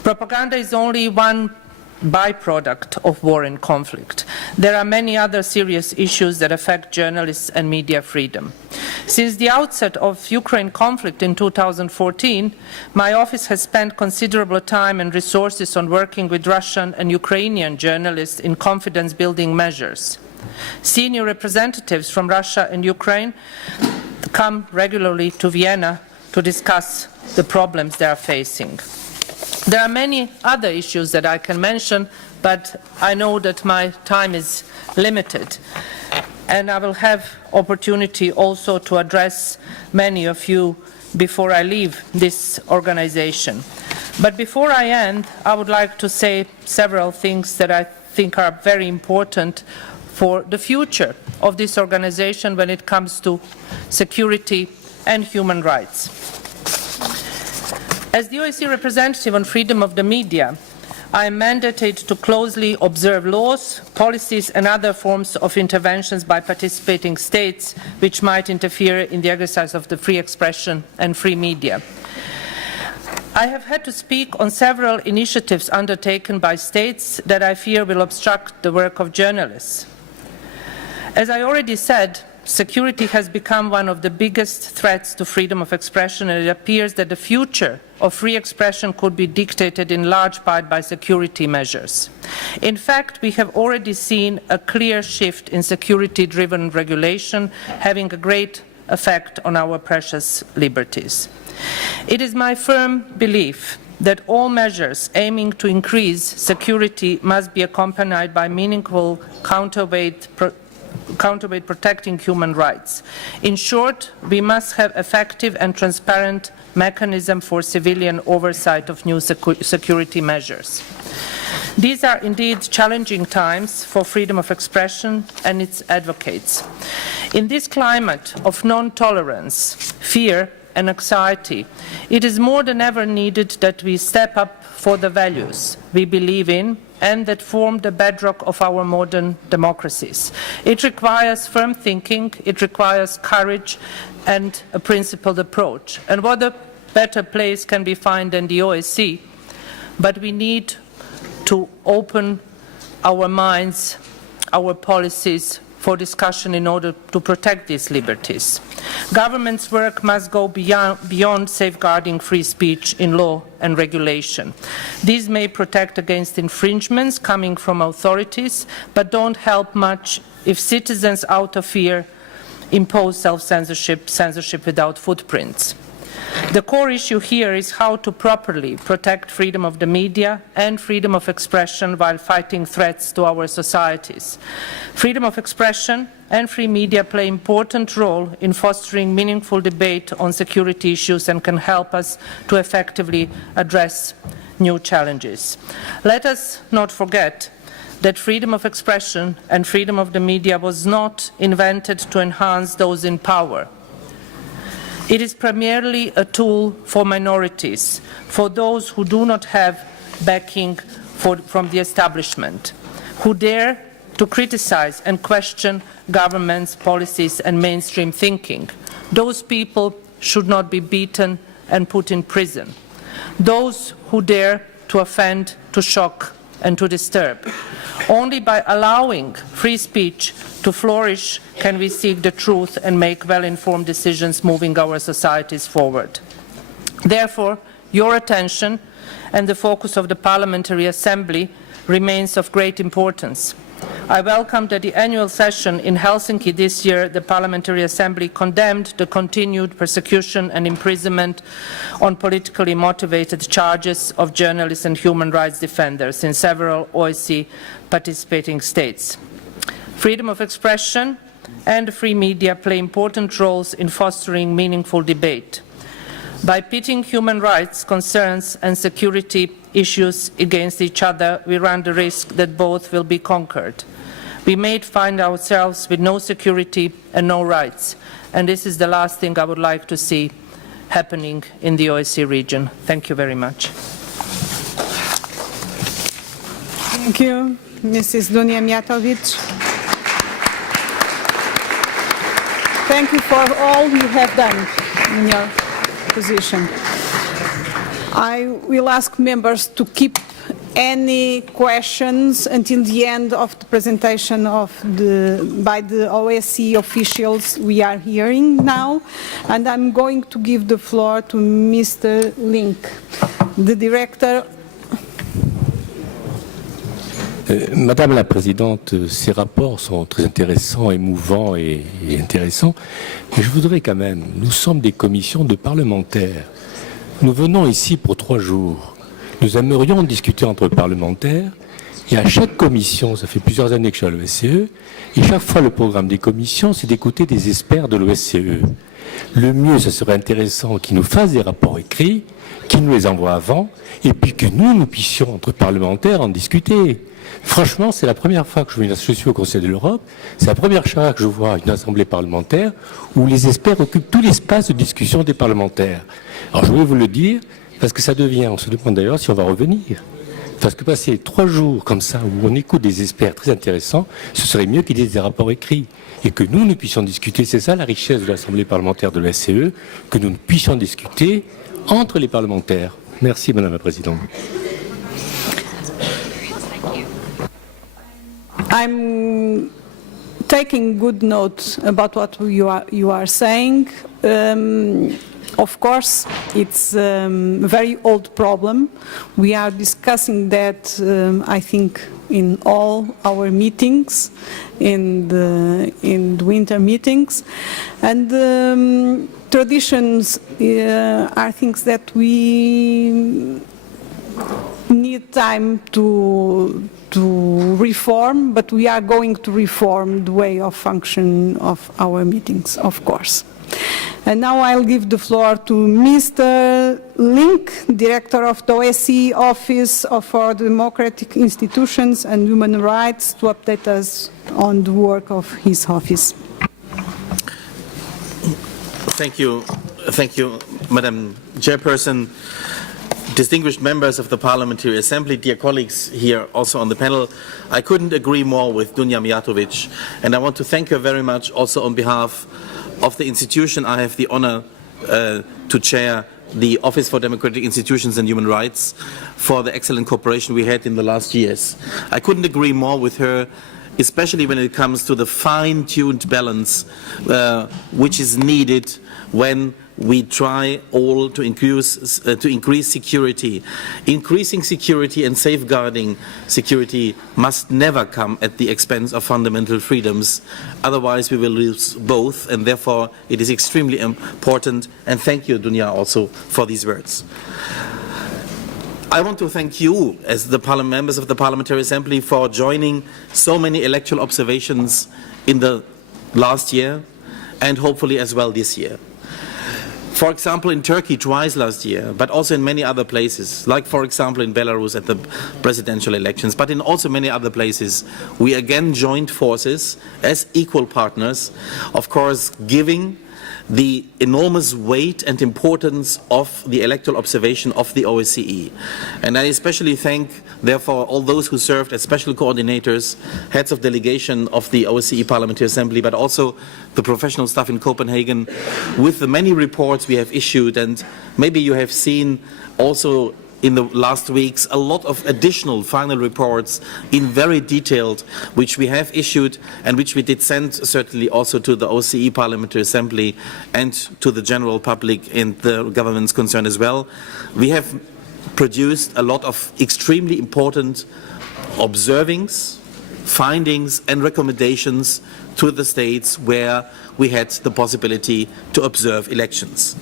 Propaganda is only one byproduct of war and conflict. There are many other serious issues that affect journalists and media freedom. Since the outset of Ukraine conflict in 2014, my office has spent considerable time and resources on working with Russian and Ukrainian journalists in confidence-building measures. Senior representatives from Russia and Ukraine come regularly to Vienna to discuss the problems they are facing. There are many other issues that I can mention, but I know that my time is limited, and I will have opportunity also to address many of you before I leave this organization. But before I end, I would like to say several things that I think are very important for the future of this organization when it comes to security and human rights. As the OSCE representative on freedom of the media, I am mandated to closely observe laws, policies and other forms of interventions by participating states which might interfere in the exercise of the free expression and free media. I have had to speak on several initiatives undertaken by states that I fear will obstruct the work of journalists. As I already said, security has become one of the biggest threats to freedom of expression, and it appears that the future of free expression could be dictated in large part by security measures. In fact, we have already seen a clear shift in security-driven regulation having a great effect on our precious liberties. It is my firm belief that all measures aiming to increase security must be accompanied by meaningful counterweight protecting human rights. In short, we must have effective and transparent mechanism for civilian oversight of new security measures. These are indeed challenging times for freedom of expression and its advocates. In this climate of non-tolerance, fear and anxiety, it is more than ever needed that we step up for the values we believe in and that form the bedrock of our modern democracies. It requires firm thinking, it requires courage and a principled approach. And what a better place can be found than the OSCE, but we need to open our minds, our policies for discussion in order to protect these liberties. Government's work must go beyond safeguarding free speech in law and regulation. These may protect against infringements coming from authorities, but don't help much if citizens out of fear impose self-censorship, censorship without footprints. The core issue here is how to properly protect freedom of the media and freedom of expression while fighting threats to our societies. Freedom of expression and free media play an important role in fostering meaningful debate on security issues and can help us to effectively address new challenges. Let us not forget that freedom of expression and freedom of the media was not invented to enhance those in power. It is primarily a tool for minorities, for those who do not have backing from the establishment, who dare to criticize and question governments, policies and mainstream thinking. Those people should not be beaten and put in prison. Those who dare to offend, to shock, and to disturb. Only by allowing free speech to flourish can we seek the truth and make well-informed decisions moving our societies forward. Therefore, your attention and the focus of the Parliamentary Assembly remains of great importance. I welcome that the annual session in Helsinki this year, the Parliamentary Assembly condemned the continued persecution and imprisonment on politically motivated charges of journalists and human rights defenders in several OSCE participating states. Freedom of expression and free media play important roles in fostering meaningful debate. By pitting human rights concerns and security issues against each other, we run the risk that both will be conquered. We may find ourselves with no security and no rights, and this is the last thing I would like to see happening in the OSCE region. Thank you very much. Thank you, Mrs. Dunja Mijatovic. Thank you for all you have done in your position. I will ask members to keep any questions until the end of the presentation by the OSCE officials we are hearing now, and I'm going to give the floor to Mr. Link, the director. Madame la Présidente, ces rapports sont très intéressants, émouvants et intéressants, mais je voudrais quand même, nous sommes des commissions de parlementaires. Nous venons ici pour 3 jours. Nous aimerions discuter entre parlementaires, et à chaque commission, ça fait plusieurs années que je suis à l'OSCE, et chaque fois le programme des commissions, c'est d'écouter des experts de l'OSCE. Le mieux, ce serait intéressant qu'ils nous fassent des rapports écrits, qu'ils nous les envoient avant, et puis que nous puissions, entre parlementaires, en discuter. Franchement, c'est la première fois que je suis au Conseil de l'Europe, c'est la première fois que je vois une assemblée parlementaire où les experts occupent tout l'espace de discussion des parlementaires. Alors je voulais vous le dire, parce que ça devient, on se demande d'ailleurs si on va revenir. Parce que passer 3 jours comme ça, où on écoute des experts très intéressants, ce serait mieux qu'ils aient des rapports écrits. Et que nous puissions discuter, c'est ça la richesse de l'Assemblée parlementaire de l'OSCE, que nous puissions discuter entre les parlementaires. Merci Madame la Présidente. I'm taking good note about what you are saying. Of course, it's a very old problem. We are discussing that, I think, in all our meetings, in the winter meetings. And traditions are things that we need time to reform, but we are going to reform the way of function of our meetings, of course. And now I'll give the floor to Mr. Link, Director of the OSCE Office for Democratic Institutions and Human Rights, to update us on the work of his office. Thank you, Madam Chairperson. Distinguished members of the Parliamentary Assembly, dear colleagues here also on the panel, I couldn't agree more with Dunja Mijatovic, and I want to thank her very much also on behalf of the institution I have the honor to chair, the Office for Democratic Institutions and Human Rights, for the excellent cooperation we had in the last years. I couldn't agree more with her, especially when it comes to the fine-tuned balance which is needed when we try all to increase security. Increasing security and safeguarding security must never come at the expense of fundamental freedoms. Otherwise, we will lose both, and therefore it is extremely important. And thank you, Dunja, also for these words. I want to thank you, as the members of the Parliamentary Assembly, for joining so many electoral observations in the last year, and hopefully as well this year. For example, in Turkey twice last year, but also in many other places, like for example in Belarus at the presidential elections, but in also many other places, we again joined forces as equal partners, of course giving the enormous weight and importance of the electoral observation of the OSCE. And I especially thank, therefore, all those who served as special coordinators, heads of delegation of the OSCE Parliamentary Assembly, but also the professional staff in Copenhagen, with the many reports we have issued. And maybe you have seen also in the last weeks a lot of additional final reports in very detailed, which we have issued and which we did send certainly also to the OSCE Parliamentary Assembly and to the general public and the governments concerned as well. We have produced a lot of extremely important observings, findings and recommendations to the states where we had the possibility to observe elections.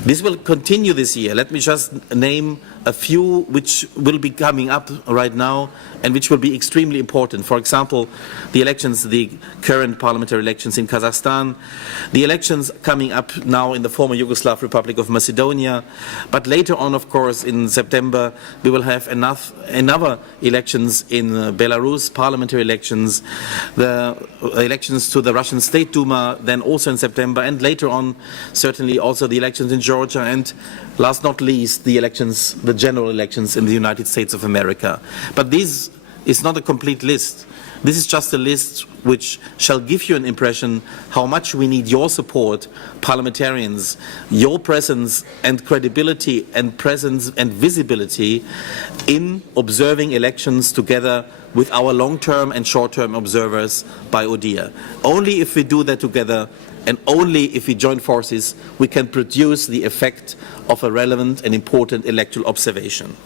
This will continue this year. Let me just name a few which will be coming up right now and which will be extremely important. For example, the elections, the current parliamentary elections in Kazakhstan, the elections coming up now in the former Yugoslav Republic of Macedonia, but later on, of course, in September, we will have another elections in Belarus, parliamentary elections, the elections to the Russian State Duma, then also in September, and later on, certainly also the elections in Georgia, and last not least, the elections, the general elections in the United States of America. But this is not a complete list. This is just a list which shall give you an impression how much we need your support, parliamentarians, your presence and credibility and presence and visibility in observing elections together with our long-term and short-term observers by ODIHR. Only if we do that together and only if we join forces, we can produce the effect of a relevant and important electoral observation.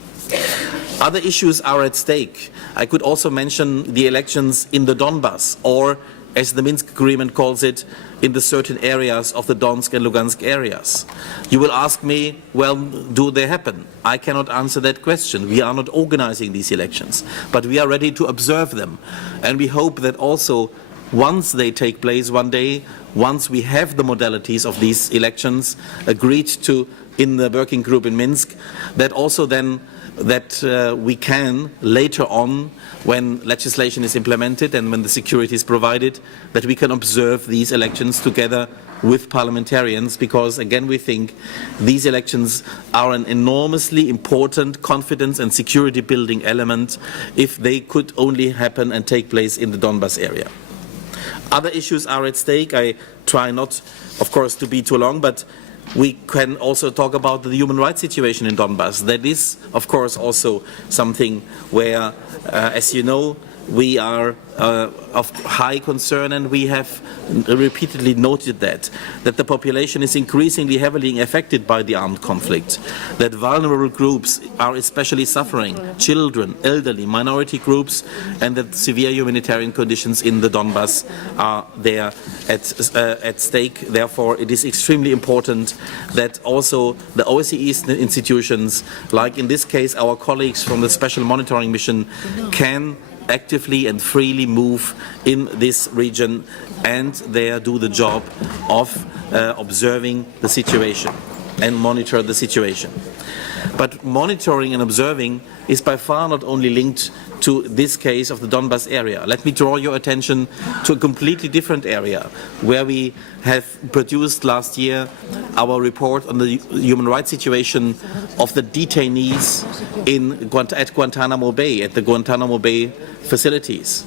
Other issues are at stake. I could also mention the elections in the Donbass, or as the Minsk Agreement calls it, in the certain areas of the Donetsk and Lugansk areas. You will ask me, well, do they happen? I cannot answer that question. We are not organizing these elections, but we are ready to observe them. And we hope that also once they take place one day, once we have the modalities of these elections agreed to in the working group in Minsk, that also then we can later on, when legislation is implemented and when the security is provided, that we can observe these elections together with parliamentarians, because again we think these elections are an enormously important confidence and security building element if they could only happen and take place in the Donbass area. Other issues are at stake. I try not, of course, to be too long, but we can also talk about the human rights situation in Donbass. That is, of course, also something where, as you know, we are of high concern, and we have repeatedly noted that the population is increasingly heavily affected by the armed conflict, that vulnerable groups are especially suffering, children, elderly, minority groups, and that severe humanitarian conditions in the Donbass are there at stake. Therefore, it is extremely important that also the OSCE institutions, like in this case our colleagues from the Special Monitoring Mission, can actively and freely move in this region and there do the job of observing the situation and monitor the situation. But monitoring and observing is by far not only linked to this case of the Donbass area. Let me draw your attention to a completely different area where we have produced last year our report on the human rights situation of the detainees at Guantanamo Bay, at the Guantanamo Bay facilities.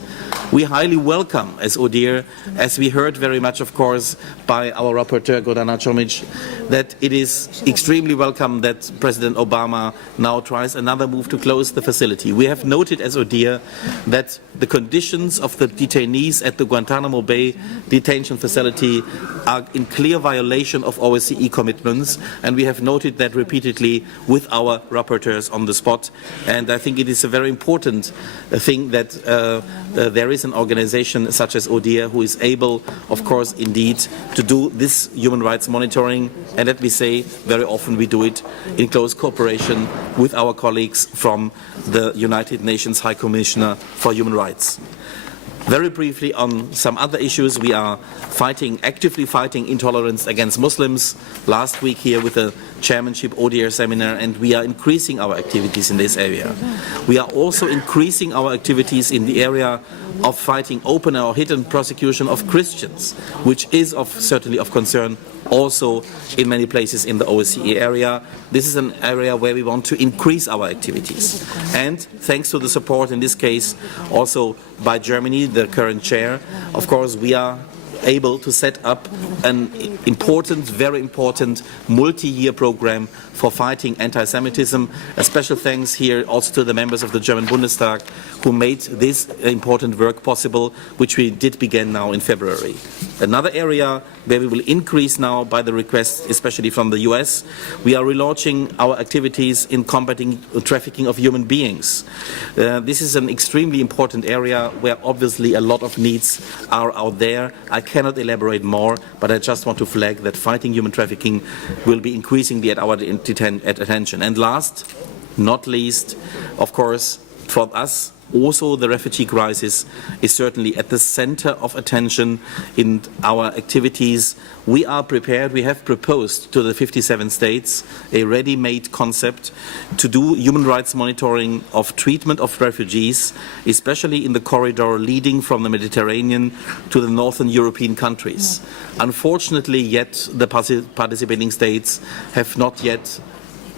We highly welcome, as ODIHR, as we heard very much, of course, by our rapporteur, Gordana Čomić, that it is extremely welcome that President Obama now tries another move to close the facility. We have noted as ODIHR that the conditions of the detainees at the Guantanamo Bay detention facility are in clear violation of OSCE commitments, and we have noted that repeatedly with our rapporteurs on the spot. And I think it is a very important thing that there is an organization such as ODIHR who is able, of course, indeed, to do this human rights monitoring. And let me say, very often we do it in close cooperation with our colleagues from the United Nations High Commissioner for Human Rights. Very briefly on some other issues, we are actively fighting intolerance against Muslims last week here with the chairmanship ODIHR seminar, and we are increasing our activities in this area. We are also increasing our activities in the area of fighting open or hidden prosecution of Christians, which is certainly of concern also in many places in the OSCE area. This is an area where we want to increase our activities. And thanks to the support in this case also by Germany, the current chair, of course we are able to set up an important, very important multi-year program for fighting anti-Semitism. A special thanks here also to the members of the German Bundestag who made this important work possible, which we did begin now in February. Another area where we will increase now by the request, especially from the US, we are relaunching our activities in combating trafficking of human beings. This is an extremely important area where obviously a lot of needs are out there. I cannot elaborate more, but I just want to flag that fighting human trafficking will be increasingly at our attention. And last, not least, of course, for us, also the refugee crisis is certainly at the center of attention in our activities. We are prepared, we have proposed to the 57 states a ready-made concept to do human rights monitoring of treatment of refugees, especially in the corridor leading from the Mediterranean to the northern European countries. Unfortunately, yet the participating states have not yet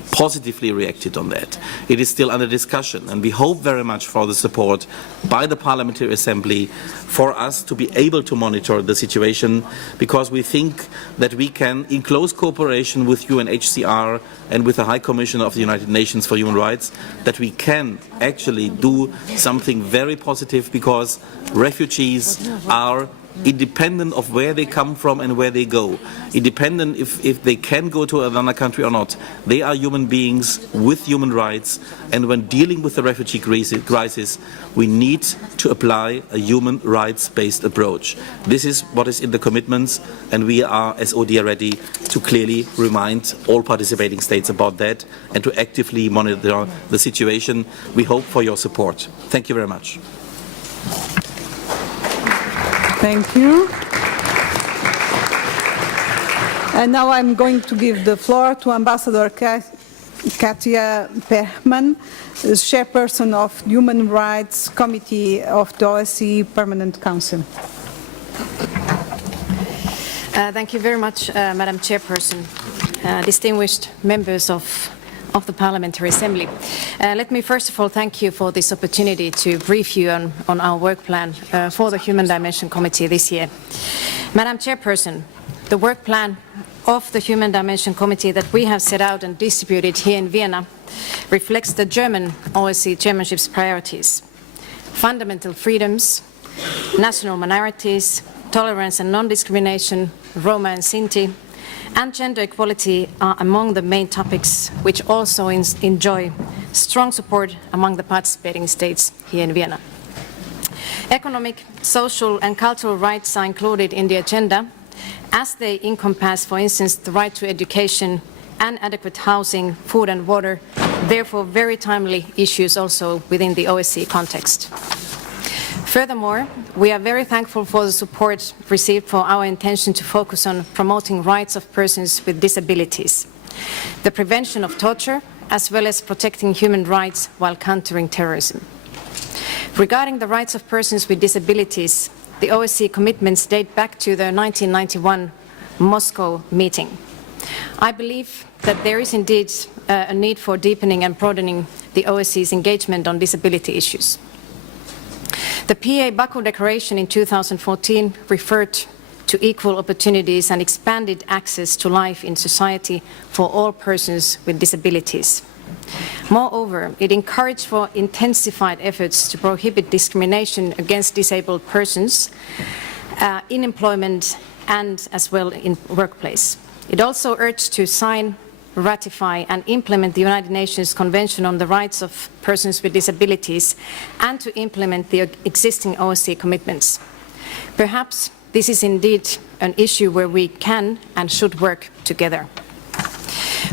positively reacted on that. It is still under discussion, and we hope very much for the support by the Parliamentary Assembly for us to be able to monitor the situation, because we think that we can, in close cooperation with UNHCR and with the High Commissioner of the United Nations for Human Rights, that we can actually do something very positive, because refugees are independent of where they come from and where they go, independent if they can go to another country or not. They are human beings with human rights, and when dealing with the refugee crisis, we need to apply a human rights-based approach. This is what is in the commitments, and we are, as ODIHR, ready to clearly remind all participating states about that and to actively monitor the situation. We hope for your support. Thank you very much. Thank you. And now I'm going to give the floor to Ambassador Katia Perman, Chairperson of Human Rights Committee of the OSCE Permanent Council. Thank you very much, Madam Chairperson, distinguished members of the Parliamentary Assembly. Let me first of all thank you for this opportunity to brief you on our work plan for the Human Dimension Committee this year. Madam Chairperson, the work plan of the Human Dimension Committee that we have set out and distributed here in Vienna reflects the German OSCE chairmanship's priorities: fundamental freedoms, national minorities, tolerance and non-discrimination, Roma and Sinti, and gender equality are among the main topics which also enjoy strong support among the participating states here in Vienna. Economic, social and cultural rights are included in the agenda, as they encompass, for instance, the right to education and adequate housing, food and water, therefore very timely issues also within the OSCE context. Furthermore, we are very thankful for the support received for our intention to focus on promoting rights of persons with disabilities, the prevention of torture, as well as protecting human rights while countering terrorism. Regarding the rights of persons with disabilities, the OSCE commitments date back to the 1991 Moscow meeting. I believe that there is indeed a need for deepening and broadening the OSCE's engagement on disability issues. The PA Baku Declaration in 2014 referred to equal opportunities and expanded access to life in society for all persons with disabilities. Moreover, it encouraged for intensified efforts to prohibit discrimination against disabled persons in employment and as well in workplace. It also urged to sign, ratify and implement the United Nations Convention on the Rights of Persons with Disabilities and to implement the existing OSCE commitments. Perhaps this is indeed an issue where we can and should work together.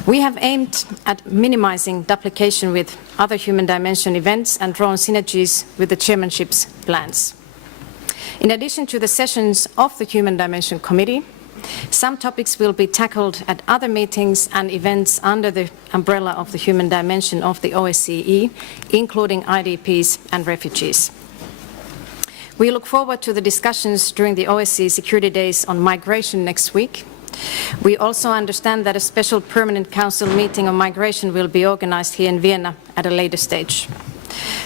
We have aimed at minimizing duplication with other human dimension events and drawn synergies with the chairmanship's plans. In addition to the sessions of the Human Dimension Committee, some topics will be tackled at other meetings and events under the umbrella of the human dimension of the OSCE, including IDPs and refugees. We look forward to the discussions during the OSCE Security Days on migration next week. We also understand that a special permanent council meeting on migration will be organized here in Vienna at a later stage.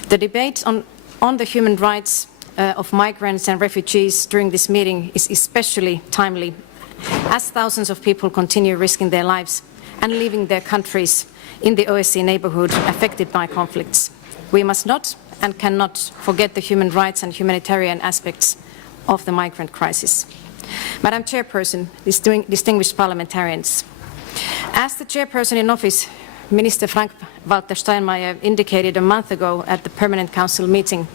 The debate on the human rights of migrants and refugees during this meeting is especially timely, as thousands of people continue risking their lives and leaving their countries in the OSCE neighborhood affected by conflicts. We must not and cannot forget the human rights and humanitarian aspects of the migrant crisis. Madam Chairperson, distinguished parliamentarians, as the chairperson in office, Minister Frank-Walter Steinmeier indicated a month ago at the Permanent Council meeting,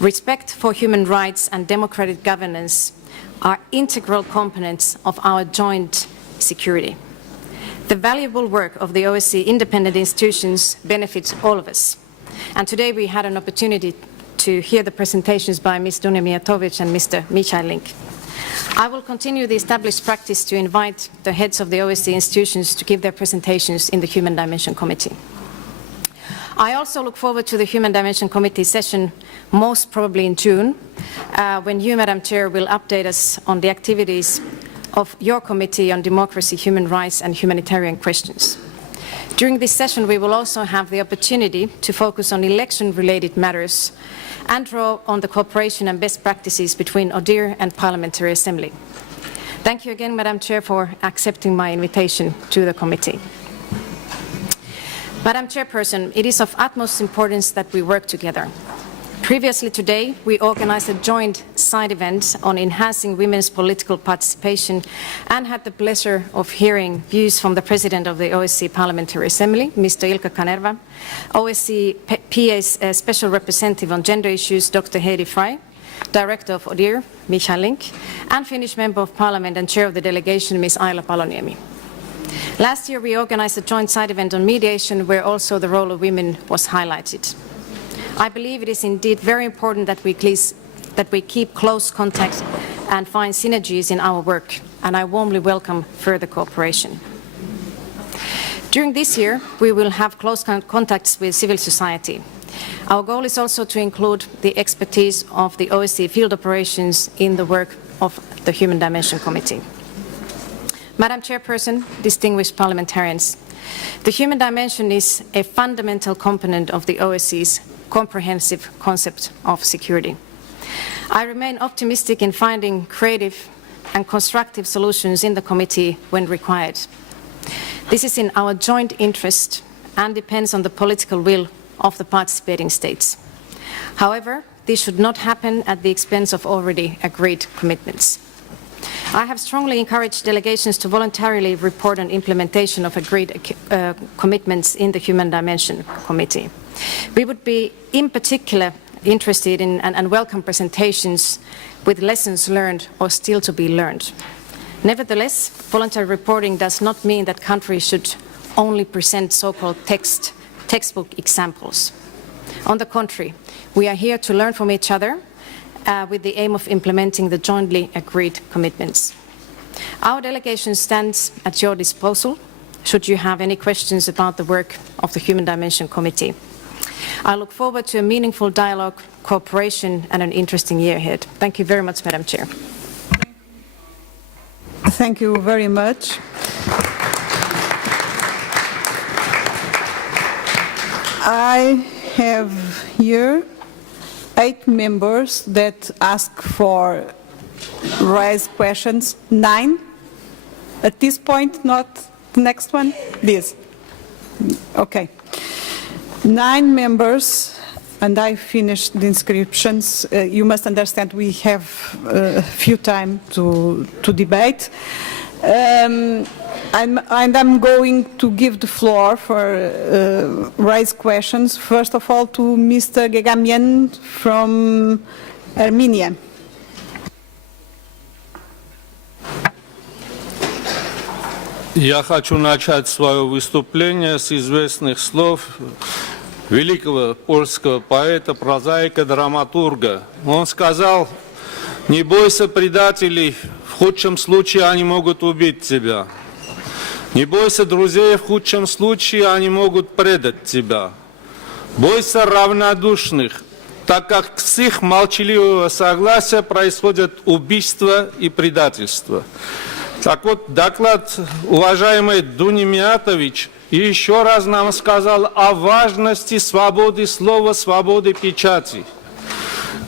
respect for human rights and democratic governance are integral components of our joint security. The valuable work of the OSCE independent institutions benefits all of us. And today we had an opportunity to hear the presentations by Ms. Dunja Mijatovic and Mr. Michalink. I will continue the established practice to invite the heads of the OSCE institutions to give their presentations in the Human Dimension Committee. I also look forward to the Human Dimension Committee session, most probably in June, when you, Madam Chair, will update us on the activities of your Committee on Democracy, Human Rights and Humanitarian Questions. During this session, we will also have the opportunity to focus on election-related matters and draw on the cooperation and best practices between ODIHR and Parliamentary Assembly. Thank you again, Madam Chair, for accepting my invitation to the committee. Madam Chairperson, it is of utmost importance that we work together. Previously today, we organized a joint side event on enhancing women's political participation and had the pleasure of hearing views from the President of the OSCE Parliamentary Assembly, Mr. Ilkka Kanerva, OSCE PA's Special Representative on Gender Issues, Dr. Heidi Frey, Director of ODIHR, Michalink, and Finnish Member of Parliament and Chair of the Delegation, Ms. Aila Paloniemi. Last year, we organized a joint side event on mediation where also the role of women was highlighted. I believe it is indeed very important that we keep close contact and find synergies in our work, and I warmly welcome further cooperation. During this year, we will have close contacts with civil society. Our goal is also to include the expertise of the OSCE field operations in the work of the Human Dimension Committee. Madam Chairperson, distinguished parliamentarians, the human dimension is a fundamental component of the OSCE's comprehensive concept of security. I remain optimistic in finding creative and constructive solutions in the committee when required. This is in our joint interest and depends on the political will of the participating states. However, this should not happen at the expense of already agreed commitments. I have strongly encouraged delegations to voluntarily report on implementation of agreed commitments in the Human Dimension Committee. We would be in particular interested in and welcome presentations with lessons learned or still to be learned. Nevertheless, voluntary reporting does not mean that countries should only present so-called textbook examples. On the contrary, we are here to learn from each other with the aim of implementing the jointly agreed commitments. Our delegation stands at your disposal should you have any questions about the work of the Human Dimension Committee. I look forward to a meaningful dialogue, cooperation and an interesting year ahead. Thank you very much, Madam Chair. Thank you very much. I have here 8 members that ask for raise questions. 9 at this point, not the next one. This. Okay. 9 members, and I finished the inscriptions. You must understand we have a few time to debate. And I'm going to give the floor for raise questions. First of all, to Mr. Gegamian from Armenia. Я хочу начать свое выступление с известных слов великого польского поэта, прозаика, драматурга. Он сказал: «Не бойся предателей, в худшем случае они могут убить тебя. Не бойся друзей, в худшем случае они могут предать тебя. Бойся равнодушных, так как с их молчаливого согласия происходят убийства и предательства». Так вот, доклад уважаемой Дуни Mijatović еще раз нам сказал о важности свободы слова, свободы печати.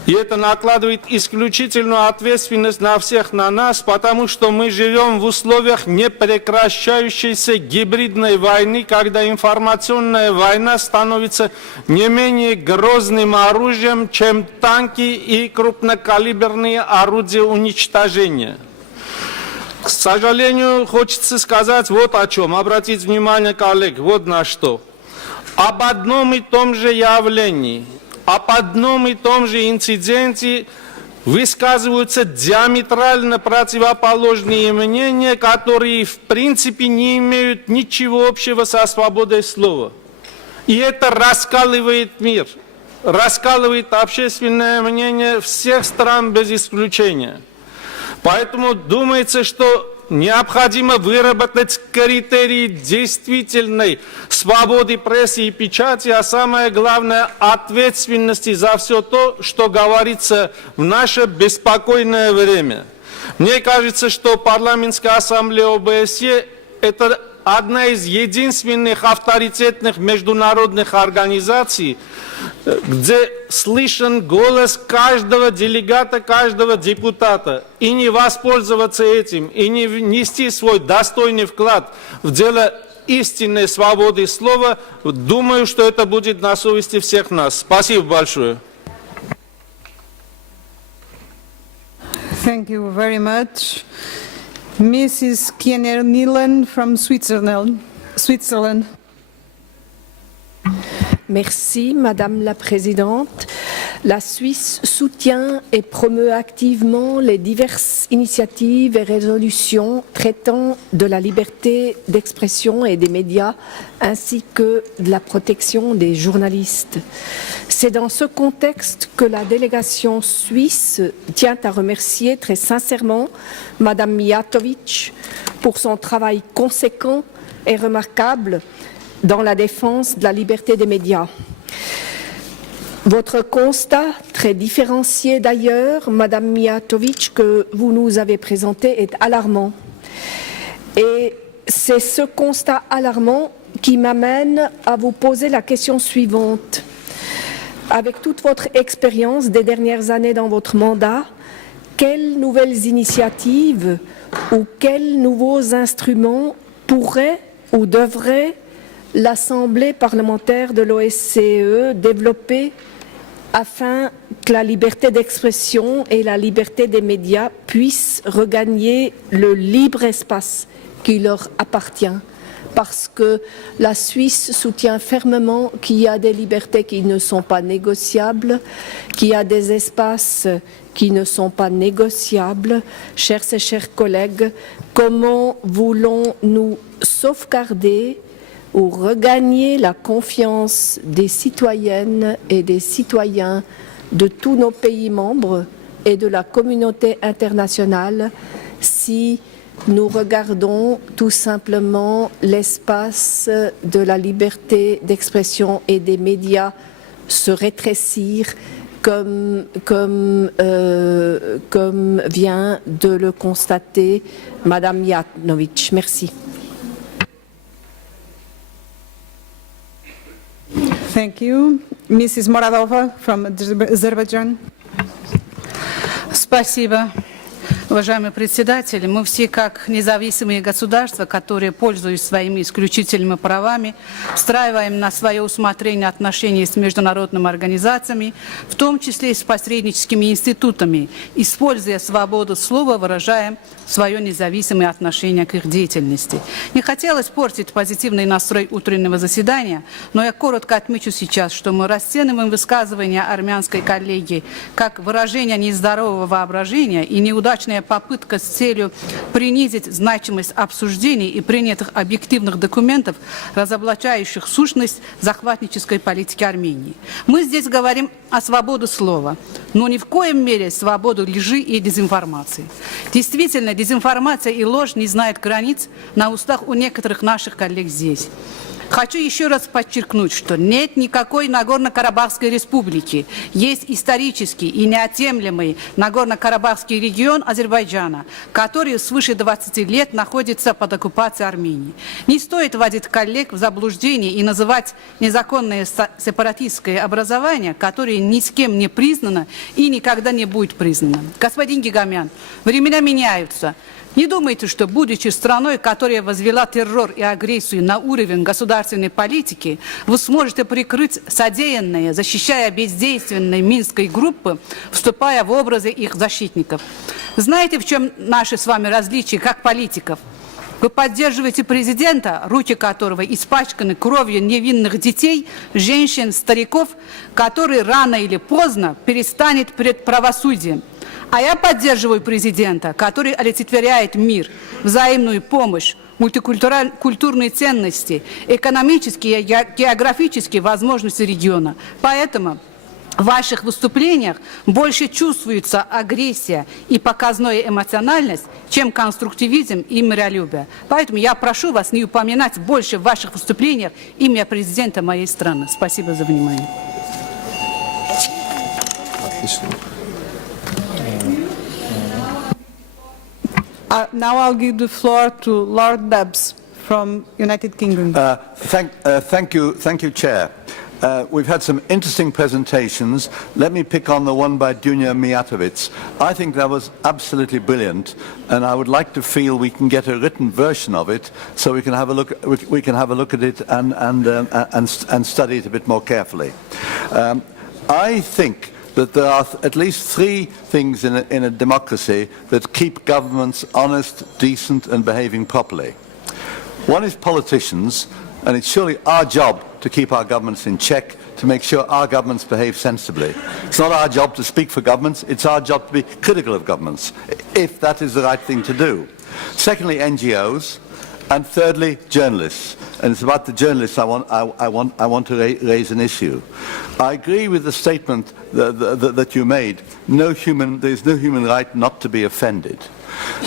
И это накладывает исключительную ответственность на всех на нас, потому что мы живем в условиях непрекращающейся гибридной войны, когда информационная война становится не менее грозным оружием, чем танки и крупнокалиберные орудия уничтожения. К сожалению, хочется сказать вот о чем, обратить внимание коллег, вот на что. Об одном и том же явлении, об одном и том же инциденте высказываются диаметрально противоположные мнения, которые в принципе не имеют ничего общего со свободой слова. И это раскалывает мир, раскалывает общественное мнение всех стран без исключения. Поэтому думается, что необходимо выработать критерии действительной свободы прессы и печати, а самое главное – ответственности за все то, что говорится в наше беспокойное время. Мне кажется, что парламентская ассамблея ОБСЕ – это одна из единственных авторитетных международных организаций, где слышен голос каждого делегата, каждого депутата. И не воспользоваться этим, и не внести свой достойный вклад в дело истинной свободы слова, думаю, что это будет на совести всех нас. Спасибо большое. Thank you very much. Mrs. Kiener-Nielen from Switzerland. Merci, Madame la Présidente. La Suisse soutient et promeut activement les diverses initiatives et résolutions traitant de la liberté d'expression et des médias, ainsi que de la protection des journalistes. C'est dans ce contexte que la délégation suisse tient à remercier très sincèrement Madame Mijatović pour son travail conséquent et remarquable dans la défense de la liberté des médias. Votre constat, très différencié d'ailleurs, Madame Mijatović, que vous nous avez présenté, est alarmant. Et c'est ce constat alarmant qui m'amène à vous poser la question suivante. Avec toute votre expérience des dernières années dans votre mandat, quelles nouvelles initiatives ou quels nouveaux instruments pourraient ou devraient l'Assemblée parlementaire de l'OSCE développer afin que la liberté d'expression et la liberté des médias puissent regagner le libre espace qui leur appartient? Parce que la Suisse soutient fermement qu'il y a des libertés qui ne sont pas négociables, qu'il y a des espaces qui ne sont pas négociables. Chers et chers collègues, comment voulons-nous sauvegarder ou regagner la confiance des citoyennes et des citoyens de tous nos pays membres et de la communauté internationale si nous regardons tout simplement l'espace de la liberté d'expression et des médias se rétrécir comme vient de le constater Madame Mijatović. Merci. Thank you. Mrs. Moradova from Azerbaijan. Спасибо, уважаемый председатель. Мы все, как независимые государства, которые пользуются своими исключительными правами, встраиваем на свое усмотрение отношения с международными организациями, в том числе и с посредническими институтами, используя свободу слова, выражаем свое независимое отношение к их деятельности. Не хотелось портить позитивный настрой утреннего заседания, но я коротко отмечу сейчас, что мы расцениваем высказывания армянской коллеги как выражение нездорового воображения и неудачная попытка с целью принизить значимость обсуждений и принятых объективных документов, разоблачающих сущность захватнической политики Армении. Мы здесь говорим о свободе слова, но ни в коем мере свободу лжи и дезинформации. Действительно, дезинформация и ложь не знают границ на устах у некоторых наших коллег здесь. Хочу еще раз подчеркнуть, что нет никакой Нагорно-Карабахской республики. Есть исторический и неотъемлемый Нагорно-Карабахский регион Азербайджана, который свыше 20 лет находится под оккупацией Армении. Не стоит вводить коллег в заблуждение и называть незаконное сепаратистское образование, которое ни с кем не признано и никогда не будет признано. Господин Гигамян, времена меняются. Не думайте, что, будучи страной, которая возвела террор и агрессию на уровень государственной политики, вы сможете прикрыть содеянное, защищая бездейственные минской группы, вступая в образы их защитников. Знаете, в чем наши с вами различия как политиков? Вы поддерживаете президента, руки которого испачканы кровью невинных детей, женщин, стариков, который рано или поздно перестанет перед правосудием. А я поддерживаю президента, который олицетворяет мир, взаимную помощь, мультикультурные ценности, экономические и географические возможности региона. Поэтому в ваших выступлениях больше чувствуется агрессия и показная эмоциональность, чем конструктивизм и миролюбие. Поэтому я прошу вас не упоминать больше в ваших выступлениях имя президента моей страны. Спасибо за внимание. Now I'll give the floor to Lord Dubs from United Kingdom. Thank you, Chair. We've had some interesting presentations. Let me pick on the one by Dunya Mijatovic. I think that was absolutely brilliant, and I would like to feel we can get a written version of it so we can have a look. We can have a look at it and study it a bit more carefully. I think that there are at least three things in a democracy that keep governments honest, decent and behaving properly. One is politicians, and it's surely our job to keep our governments in check, to make sure our governments behave sensibly. It's not our job to speak for governments, it's our job to be critical of governments, if that is the right thing to do. Secondly, NGOs, and thirdly, journalists. And it's about the journalists I want to raise an issue. I agree with the statement that you made. There's no human right not to be offended.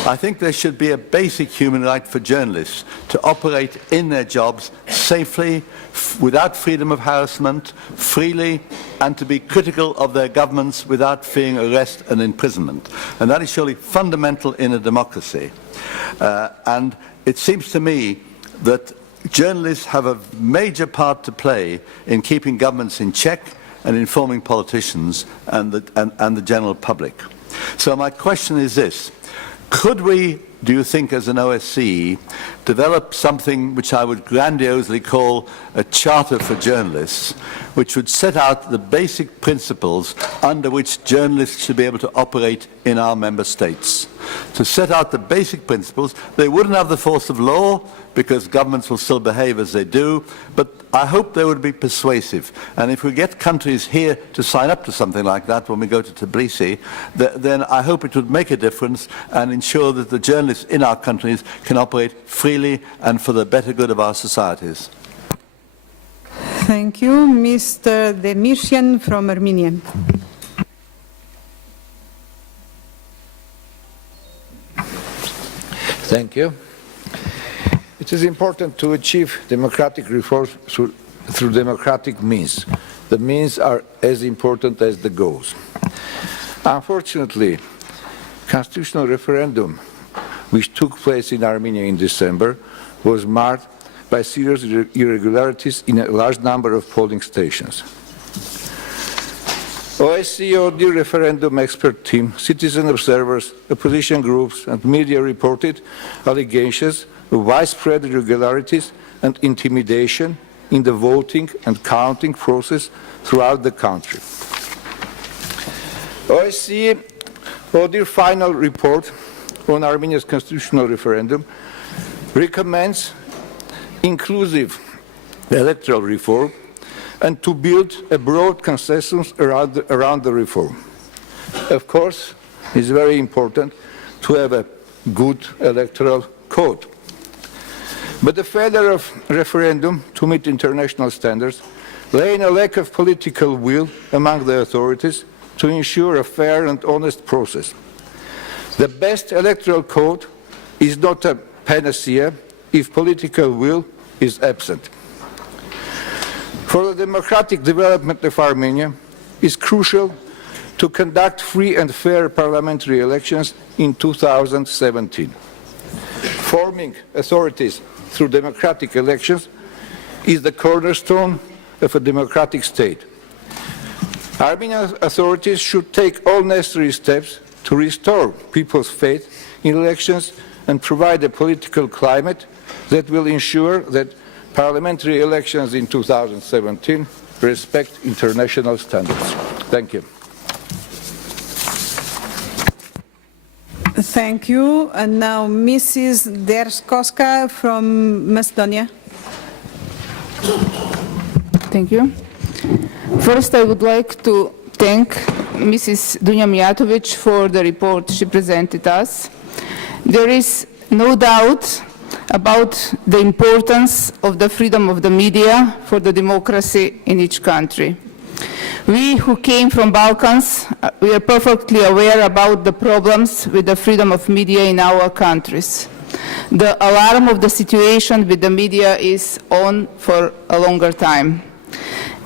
I think there should be a basic human right for journalists to operate in their jobs safely, without freedom of harassment, freely, and to be critical of their governments without fearing arrest and imprisonment. And that is surely fundamental in a democracy. And it seems to me that journalists have a major part to play in keeping governments in check and informing politicians and the general public. So my question is this. Could we, do you think, as an OSCE, develop something which I would grandiosely call a charter for journalists, which would set out the basic principles under which journalists should be able to operate in our member states? To set out the basic principles. They wouldn't have the force of law, because governments will still behave as they do, but I hope they would be persuasive. And if we get countries here to sign up to something like that when we go to Tbilisi, then I hope it would make a difference and ensure that the journalists in our countries can operate freely and for the better good of our societies. Thank you. Mr. Demircian from Armenia. Thank you. It is important to achieve democratic reforms through democratic means. The means are as important as the goals. Unfortunately, constitutional referendum which took place in Armenia in December was marred by serious irregularities in a large number of polling stations. OSCE OD referendum expert team, citizen observers, opposition groups and media reported allegations of widespread irregularities and intimidation in the voting and counting process throughout the country. OSCE ODIHR final report on Armenia's constitutional referendum recommends inclusive electoral reform and to build a broad consensus around the reform. Of course, it's very important to have a good electoral code. But the failure of referendum to meet international standards lay in a lack of political will among the authorities to ensure a fair and honest process. The best electoral code is not a panacea if political will is absent. for the democratic development of Armenia, it's crucial to conduct free and fair parliamentary elections in 2017. Forming authorities through democratic elections is the cornerstone of a democratic state. Armenian authorities should take all necessary steps to restore people's faith in elections and provide a political climate that will ensure that parliamentary elections in 2017 respect international standards. Thank you. Thank you. And now Mrs. Derskoska from Macedonia. Thank you. First, I would like to thank Mrs. Dunja Mijatovic for the report she presented us. There is no doubt about the importance of the freedom of the media for the democracy in each country. We who came from Balkans, we are perfectly aware about the problems with the freedom of media in our countries. The alarm of the situation with the media is on for a longer time.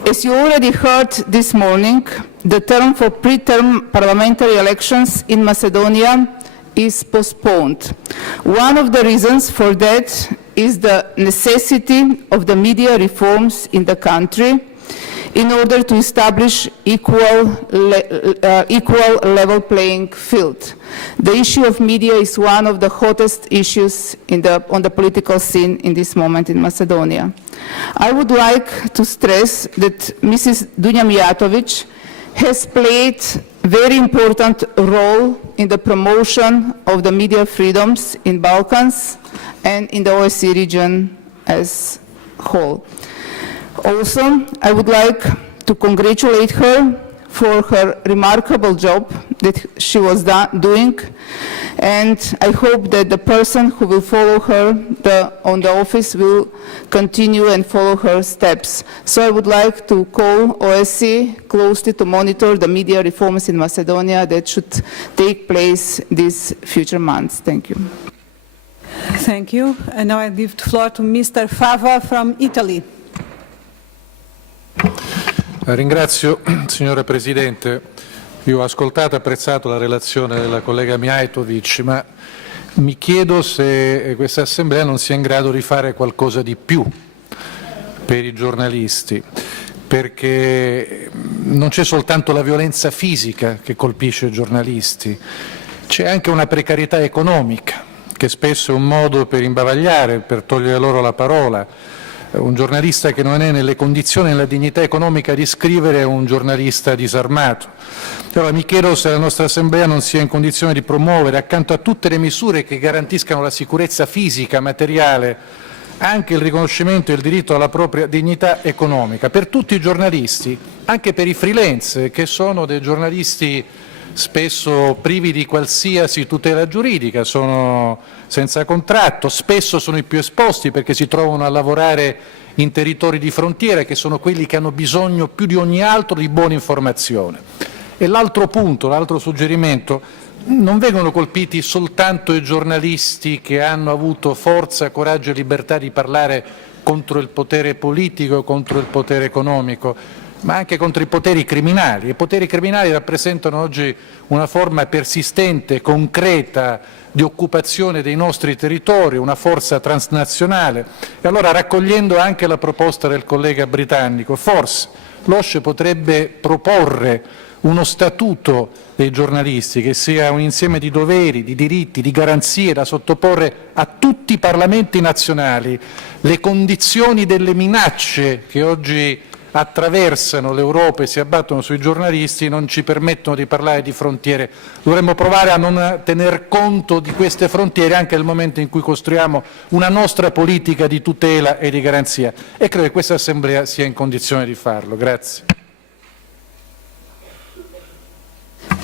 As you already heard this morning, the term for pre-term parliamentary elections in Macedonia is postponed. One of the reasons for that is the necessity of the media reforms in the country in order to establish equal level playing field. The issue of media is one of the hottest issues on the political scene in this moment in Macedonia. I would like to stress that Mrs. Dunja Mijatovic has played a very important role in the promotion of the media freedoms in Balkans and in the OSCE region as a whole. Also, I would like to congratulate her for her remarkable job that she was doing, and I hope that the person who will follow her on the office will continue and follow her steps. So I would like to call OSCE closely to monitor the media reforms in Macedonia that should take place these future months. Thank you. Thank you. And now I give the floor to Mr. Fava from Italy. Ringrazio, signora Presidente. Io ho ascoltato e apprezzato la relazione della collega Mijatovic, ma mi chiedo se questa Assemblea non sia in grado di fare qualcosa di più per i giornalisti, perché non c'è soltanto la violenza fisica che colpisce i giornalisti, c'è anche una precarietà economica, che spesso è un modo per imbavagliare, per togliere loro la parola. Un giornalista che non è nelle condizioni e nella dignità economica di scrivere è un giornalista disarmato. Allora mi chiedo se la nostra Assemblea non sia in condizione di promuovere, accanto a tutte le misure che garantiscano la sicurezza fisica, materiale, anche il riconoscimento e il diritto alla propria dignità economica, per tutti i giornalisti, anche per i freelance, che sono dei giornalisti spesso privi di qualsiasi tutela giuridica, sono senza contratto, spesso sono i più esposti perché si trovano a lavorare in territori di frontiera, che sono quelli che hanno bisogno più di ogni altro di buona informazione. E l'altro punto, l'altro suggerimento, non vengono colpiti soltanto i giornalisti che hanno avuto forza, coraggio e libertà di parlare contro il potere politico, contro il potere economico, ma anche contro i poteri criminali. I poteri criminali rappresentano oggi una forma persistente, concreta di occupazione dei nostri territori, una forza transnazionale. E allora, raccogliendo anche la proposta del collega britannico, forse l'OSCE potrebbe proporre uno statuto dei giornalisti che sia un insieme di doveri, di diritti, di garanzie da sottoporre a tutti i parlamenti nazionali. Le condizioni delle minacce che oggi attraversano l'Europa e si abbattono sui giornalisti non ci permettono di parlare di frontiere. Dovremmo provare a non tener conto di queste frontiere anche nel momento in cui costruiamo una nostra politica di tutela e di garanzia, e credo che questa Assemblea sia in condizione di farlo. Grazie.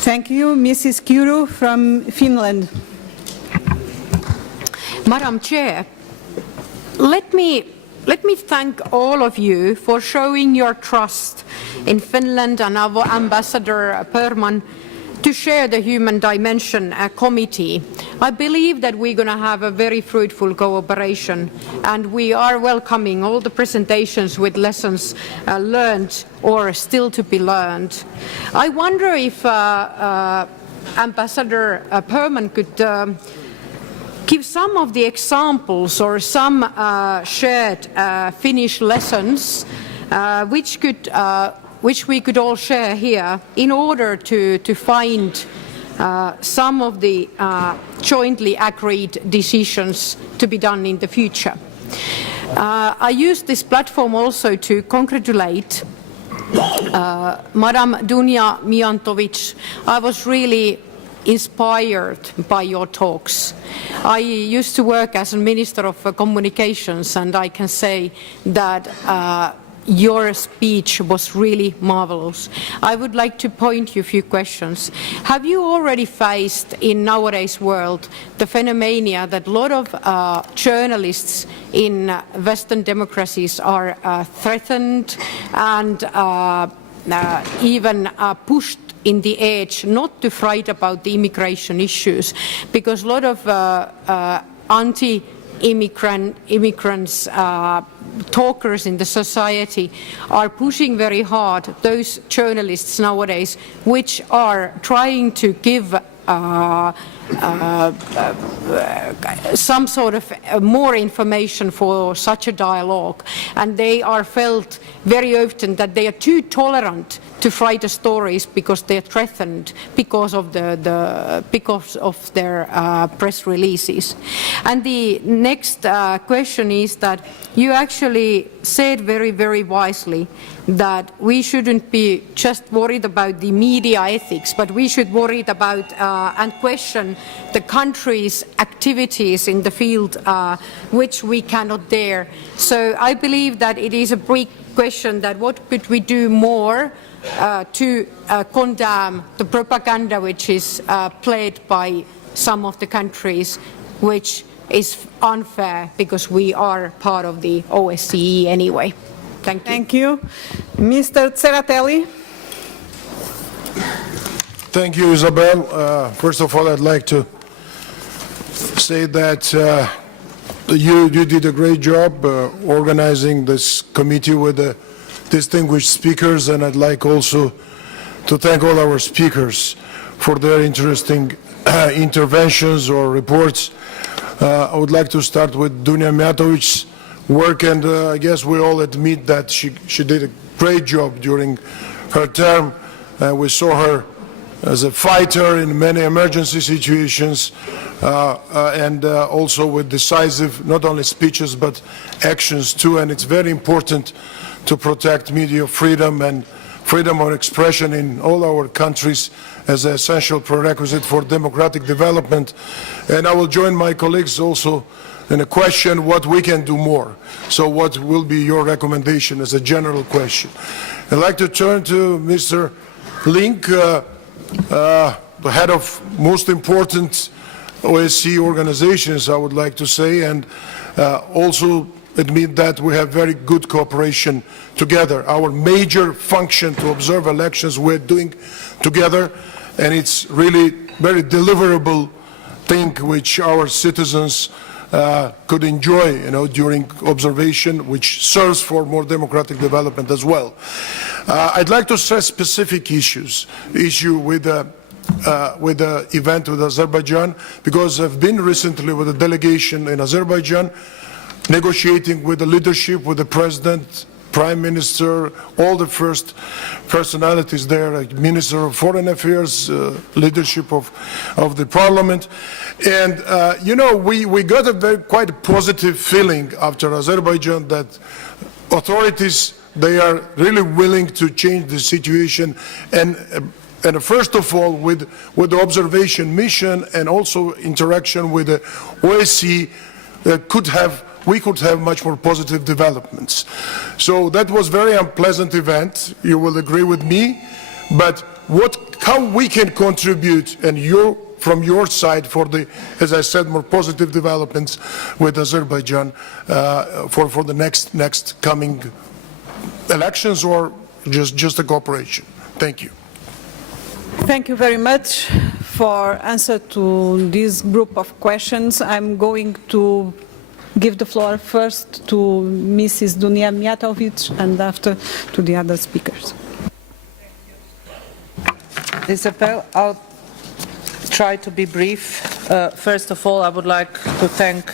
Thank you. Mrs. Kiuru from Finland. Madam Chair, let me thank all of you for showing your trust in Finland and our Ambassador Perman to share the Human Dimension Committee. I believe that we're going to have a very fruitful cooperation, and we are welcoming all the presentations with lessons learned or still to be learned. I wonder if Ambassador Perman could give some of the examples or some shared Finnish lessons which we could all share here in order to find some of the jointly agreed decisions to be done in the future. I use this platform also to congratulate Madam Dunja Mijatović. I was really inspired by your talks. I used to work as a Minister of Communications, and I can say that your speech was really marvelous. I would like to point you a few questions. Have you already faced in nowadays world the phenomenon that a lot of journalists in Western democracies are threatened and even pushed in the edge not to fight about the immigration issues, because a lot of anti-immigrants talkers in the society are pushing very hard those journalists nowadays which are trying to give some sort of more information for such a dialogue, and they are felt very often that they are too tolerant to write the stories because they are threatened because of their press releases. And the next question is that you actually said very, very wisely that we shouldn't be just worried about the media ethics, but we should worry about and question the country's activities in the field which we cannot dare. So I believe that it is a big question that what could we do more to condemn the propaganda which is played by some of the countries, which is unfair because we are part of the OSCE anyway. Thank you. Thank you. Mr. Tseratelli. Thank you, Isabel. First of all, I'd like to say that you did a great job organizing this committee with the distinguished speakers, and I'd like also to thank all our speakers for their interesting interventions or reports. I would like to start with Dunja Mijatović's work, and I guess we all admit that she did a great job during her term. We saw her as a fighter in many emergency situations, and also with decisive, not only speeches, but actions too, and it's very important to protect media freedom and freedom of expression in all our countries as an essential prerequisite for democratic development. And I will join my colleagues also in a question what we can do more. So what will be your recommendation as a general question? I'd like to turn to Mr. Link, the head of most important OSCE organizations, I would like to say, and also admit that we have very good cooperation together. Our major function to observe elections we're doing together, and it's really very deliverable thing which our citizens could enjoy, during observation, which serves for more democratic development as well. I'd like to stress specific issue with the event with Azerbaijan, because I've been recently with a delegation in Azerbaijan, negotiating with the leadership, with the president, prime minister, all the first personalities there, like Minister of Foreign Affairs, leadership of the parliament. And, we got a quite positive feeling after Azerbaijan that authorities, they are really willing to change the situation, and first of all with the observation mission and also interaction with the OSCE, we could have much more positive developments. So that was very unpleasant event, you will agree with me, but how we can contribute, and from your side, for the, as I said, more positive developments with Azerbaijan for the next coming elections, or just a cooperation. Thank you. Thank you very much for answer to this group of questions. I'm going to give the floor first to Mrs. Dunja Mijatovic and after to the other speakers. Isabel, I'll try to be brief. First of all, I would like to thank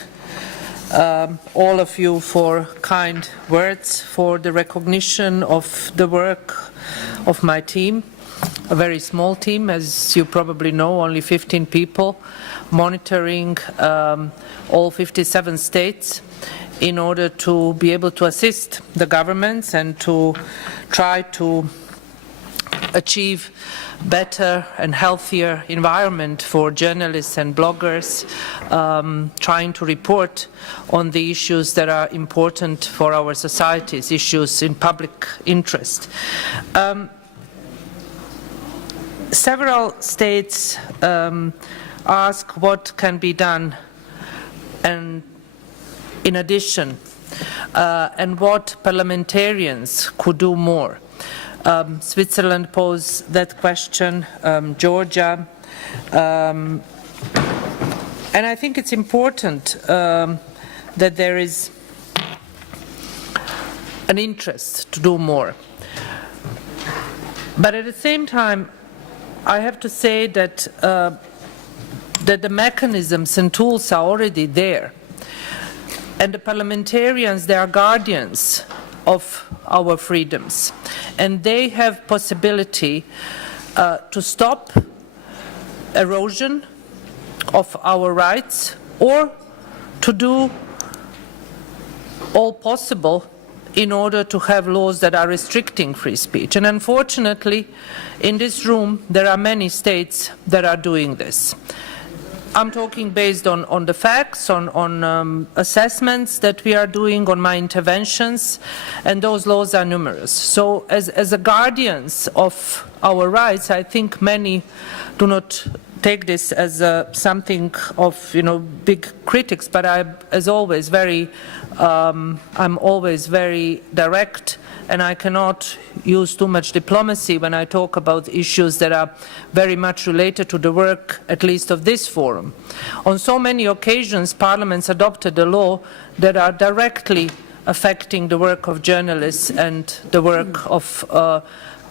all of you for kind words, for the recognition of the work of my team, a very small team, as you probably know, only 15 people, monitoring all 57 states in order to be able to assist the governments and to try to achieve better and healthier environment for journalists and bloggers, trying to report on the issues that are important for our societies, issues in public interest. Several states ask what can be done and in addition, and what parliamentarians could do more. Switzerland posed that question, Georgia, and I think it's important that there is an interest to do more. But at the same time, I have to say that that the mechanisms and tools are already there, and the parliamentarians, they are guardians of our freedoms, and they have possibility to stop erosion of our rights or to do all possible in order to have laws that are restricting free speech. And unfortunately, in this room, there are many states that are doing this. I'm talking based on the facts, on assessments that we are doing, on my interventions, and those laws are numerous. So as a guardians of our rights, I think many do not take this as something of, big critics, but I'm always very direct, and I cannot use too much diplomacy when I talk about issues that are very much related to the work, at least of this forum. On so many occasions, parliaments adopted a law that are directly affecting the work of journalists and the work of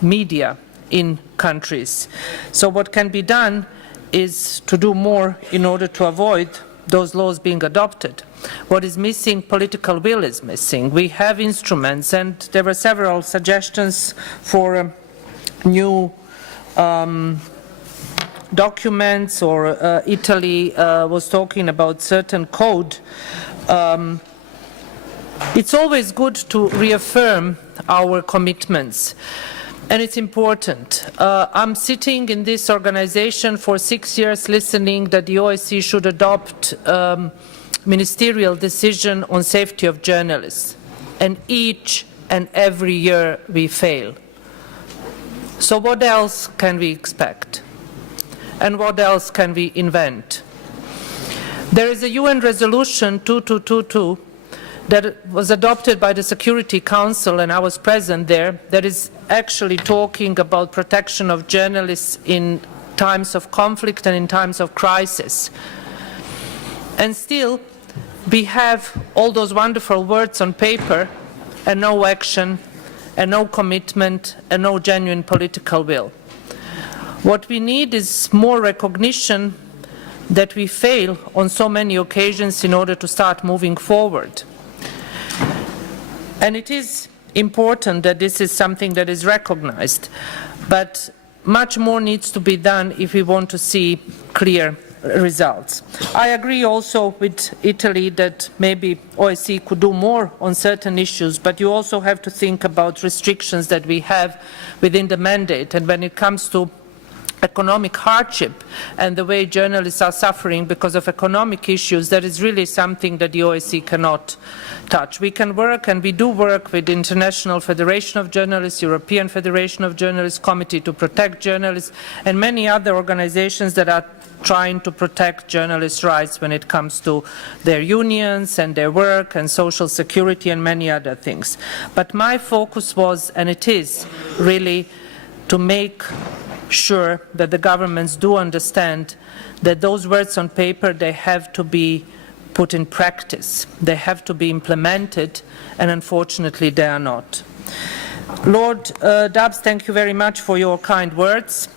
media in countries. So what can be done is to do more in order to avoid those laws being adopted. What is missing, political will is missing. We have instruments, and there were several suggestions for new documents, or Italy was talking about certain code. It's always good to reaffirm our commitments. And it's important. I'm sitting in this organization for 6 years listening that the OSCE should adopt ministerial decision on safety of journalists. And each and every year we fail. So what else can we expect? And what else can we invent? There is a UN resolution 2222 that was adopted by the Security Council, and I was present there, that is actually talking about protection of journalists in times of conflict and in times of crisis. And still, we have all those wonderful words on paper and no action and no commitment and no genuine political will. What we need is more recognition that we fail on so many occasions in order to start moving forward. And it is important that this is something that is recognized, but much more needs to be done if we want to see clear results. I agree also with Italy that maybe OSCE could do more on certain issues, but you also have to think about restrictions that we have within the mandate. And when it comes to economic hardship and the way journalists are suffering because of economic issues, that is really something that the OSCE cannot touch. We can work, and we do work, with the International Federation of Journalists, European Federation of Journalists, Committee to Protect Journalists, and many other organizations that are trying to protect journalists' rights when it comes to their unions and their work and social security and many other things. But my focus was, and it is, really to make sure that the governments do understand that those words on paper, they have to be put in practice. They have to be implemented, and unfortunately they are not. Lord Dubs, thank you very much for your kind words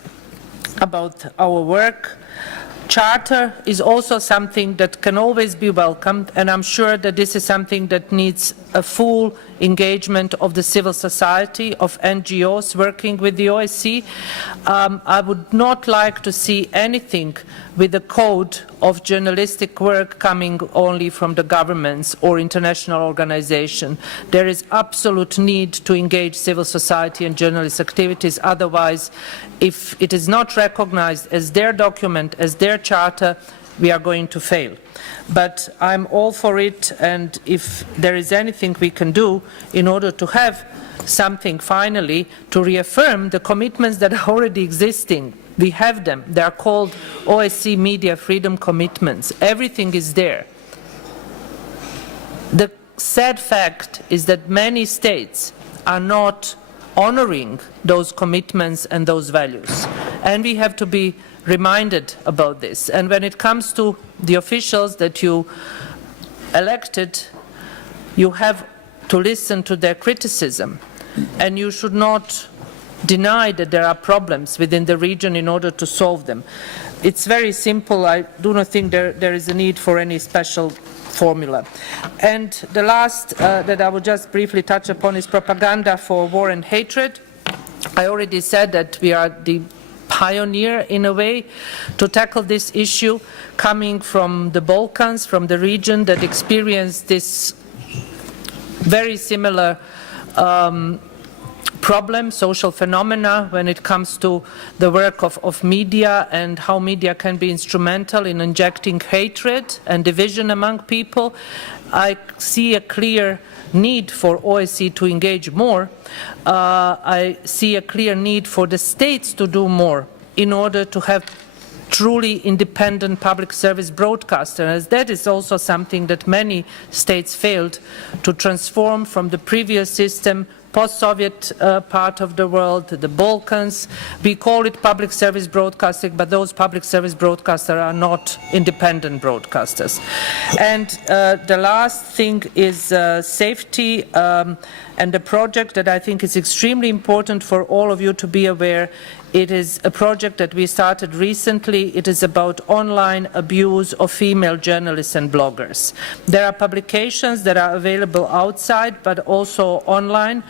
about our work. Charter is also something that can always be welcomed, and I'm sure that this is something that needs a full engagement of the civil society, of NGOs working with the OSCE. I would not like to see anything with a code of journalistic work coming only from the governments or international organizations. There is absolute need to engage civil society and journalist activities. Otherwise, if it is not recognized as their document, as their charter, we are going to fail. But I'm all for it, and if there is anything we can do in order to have something finally to reaffirm the commitments that are already existing, we have them. They are called OSCE Media Freedom Commitments. Everything is there. The sad fact is that many states are not honoring those commitments and those values. And we have to be reminded about this. And when it comes to the officials that you elected, you have to listen to their criticism. And you should not deny that there are problems within the region in order to solve them. It's very simple. I do not think there is a need for any special formula. And the last that I will just briefly touch upon is propaganda for war and hatred. I already said that we are the pioneer in a way to tackle this issue, coming from the Balkans, from the region that experienced this very similar problem, social phenomena, when it comes to the work of media and how media can be instrumental in injecting hatred and division among people. I see a clear need for OSCE to engage more. I see a clear need for the states to do more in order to have truly independent public service broadcaster, as that is also something that many states failed to transform from the previous system, post-Soviet part of the world, the Balkans. We call it public service broadcasting, but those public service broadcasters are not independent broadcasters. And the last thing is safety and the project that I think is extremely important for all of you to be aware. It is a project that we started recently. It is about online abuse of female journalists and bloggers. There are publications that are available outside, but also online.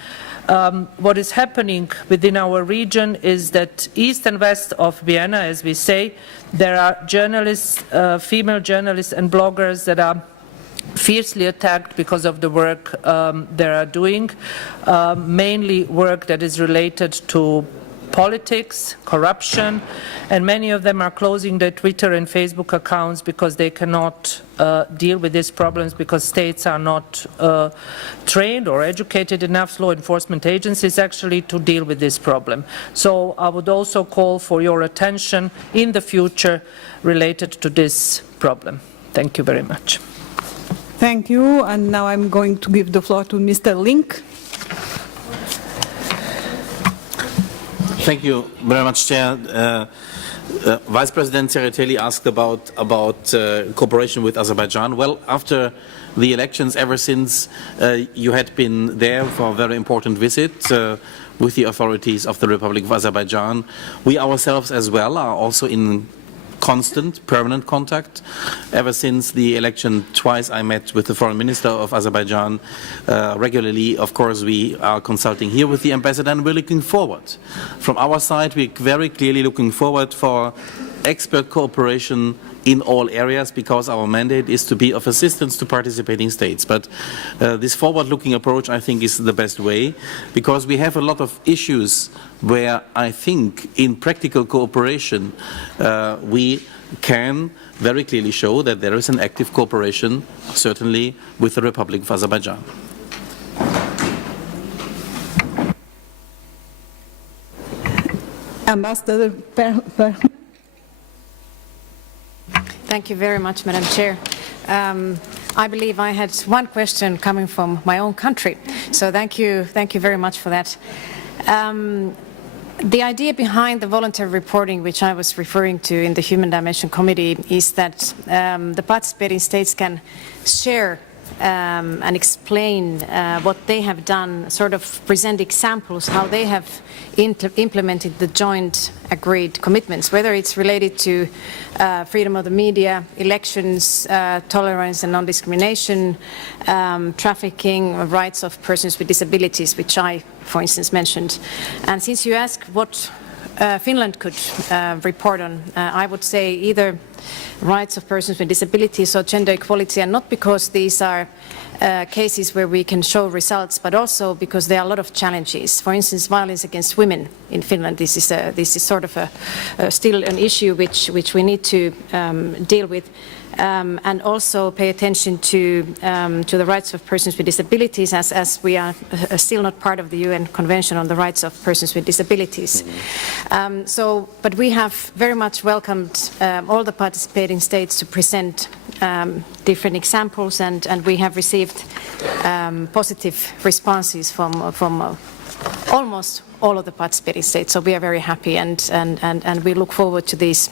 What is happening within our region is that east and west of Vienna, as we say, there are journalists, female journalists and bloggers that are fiercely attacked because of the work they are doing, mainly work that is related to politics, corruption, and many of them are closing their Twitter and Facebook accounts because they cannot deal with these problems because states are not trained or educated enough, law enforcement agencies actually, to deal with this problem. So I would also call for your attention in the future related to this problem. Thank you very much. Thank you. And now I'm going to give the floor to Mr. Link. Thank you very much, Chair. Vice President Tsereteli asked about cooperation with Azerbaijan. Well, after the elections, ever since you had been there for a very important visit with the authorities of the Republic of Azerbaijan, we ourselves as well are also in constant, permanent contact. Ever since the election, twice I met with the Foreign Minister of Azerbaijan regularly. Of course, we are consulting here with the ambassador, and we're looking forward. From our side, we're very clearly looking forward for expert cooperation in all areas, because our mandate is to be of assistance to participating states. But this forward-looking approach, I think, is the best way, because we have a lot of issues where I think in practical cooperation we can very clearly show that there is an active cooperation, certainly with the Republic of Azerbaijan. Ambassador Thank you very much, Madam Chair. I believe I had one question coming from my own country, so thank you very much for that. The idea behind the voluntary reporting, which I was referring to in the Human Dimension Committee, is that the participating states can share and explain what they have done, sort of present examples how they have implemented the joint agreed commitments, whether it's related to freedom of the media, elections, tolerance and non-discrimination, trafficking, rights of persons with disabilities, which I, for instance, mentioned. And since you asked what Finland could report on, I would say either rights of persons with disabilities or gender equality, and not because these are cases where we can show results, but also because there are a lot of challenges. For instance, violence against women in Finland. This is sort of still an issue which we need to deal with. And also pay attention to the rights of persons with disabilities, as we are still not part of the UN Convention on the Rights of Persons with Disabilities. But we have very much welcomed all the participating states to present different examples, and we have received positive responses from almost all of the participating states. So we are very happy, and we look forward to these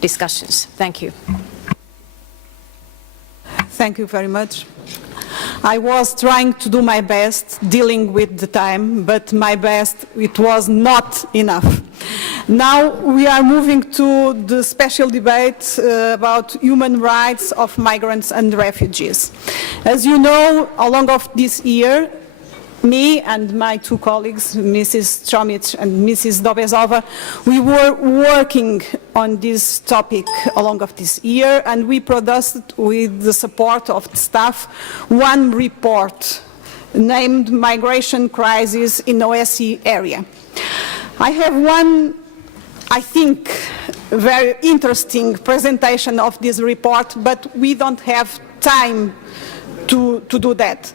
discussions. Thank you. Thank you very much. I was trying to do my best dealing with the time, but my best, it was not enough. Now we are moving to the special debate about human rights of migrants and refugees. As you know, along of this year, me and my two colleagues, Mrs. Chomic and Mrs. Dobezova, we were working on this topic along of this year, and we produced, with the support of the staff, one report named Migration Crisis in OSCE Area. I have one, I think, very interesting presentation of this report, but we don't have time to do that.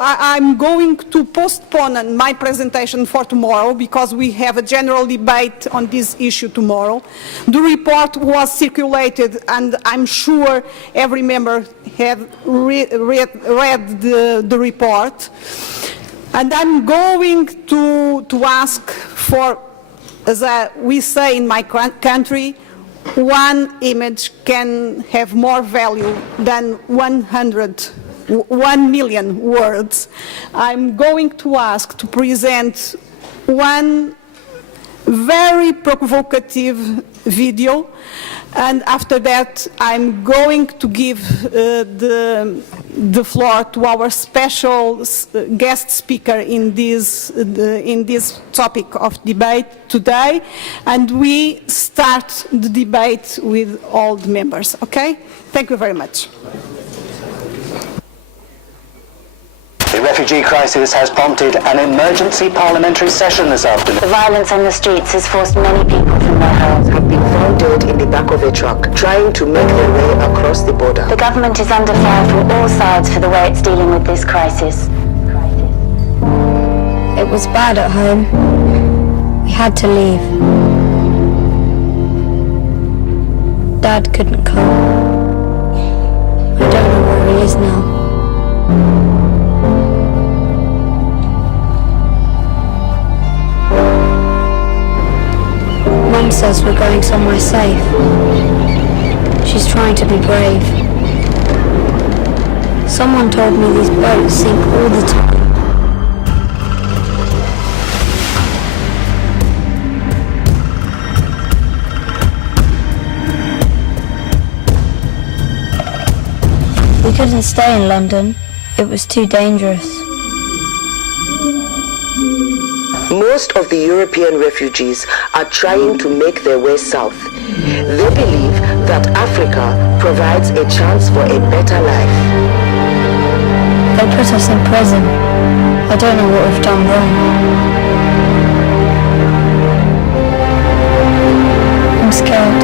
I'm going to postpone my presentation for tomorrow because we have a general debate on this issue tomorrow. The report was circulated, and I'm sure every member have read the report. And I'm going to ask for, as we say in my country, one image can have more value than 1 million words. I'm going to ask to present one very provocative video, and after that I'm going to give the floor to our special guest speaker in this topic of debate today, and we start the debate with all the members. Okay? Thank you very much. The refugee crisis has prompted an emergency parliamentary session this afternoon. The violence on the streets has forced many people from their homes. Have been found dead in the back of a truck, trying to make their way across the border. The government is under fire from all sides for the way it's dealing with this crisis. It was bad at home. We had to leave. Dad couldn't come. I don't know where he is now. Mum says we're going somewhere safe. She's trying to be brave. Someone told me these boats sink all the time. We couldn't stay in London. It was too dangerous. Most of the European refugees are trying to make their way south. They believe that Africa provides a chance for a better life. They put us in prison. I don't know what we've done wrong. I'm scared.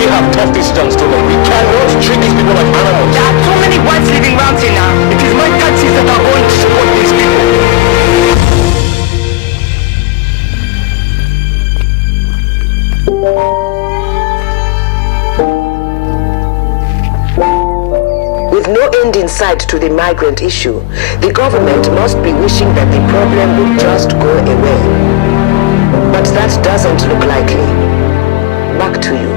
We have tough decisions to make. We cannot treat these people like animals. There are too many whites living around here now. It is my taxes that are going to support these people. With no end in sight to the migrant issue, the government must be wishing that the problem would just go away. But that doesn't look likely. Back to you.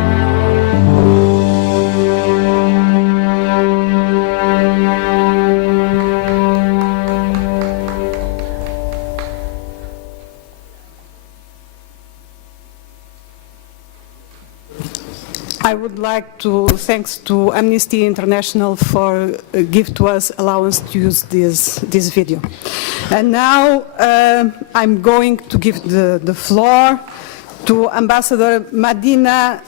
I would like to thanks to Amnesty International for give to us allowance to use this video. And now I'm going to give the floor to Ambassador Madina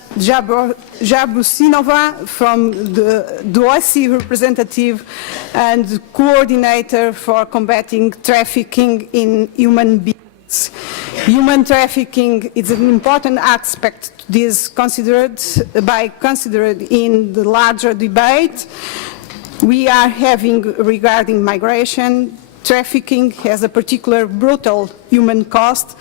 Jabrusinova from the OSCE representative and coordinator for combating trafficking in human beings. Human trafficking is an important aspect this considered in the larger debate we are having regarding migration. Trafficking has a particular brutal human cost,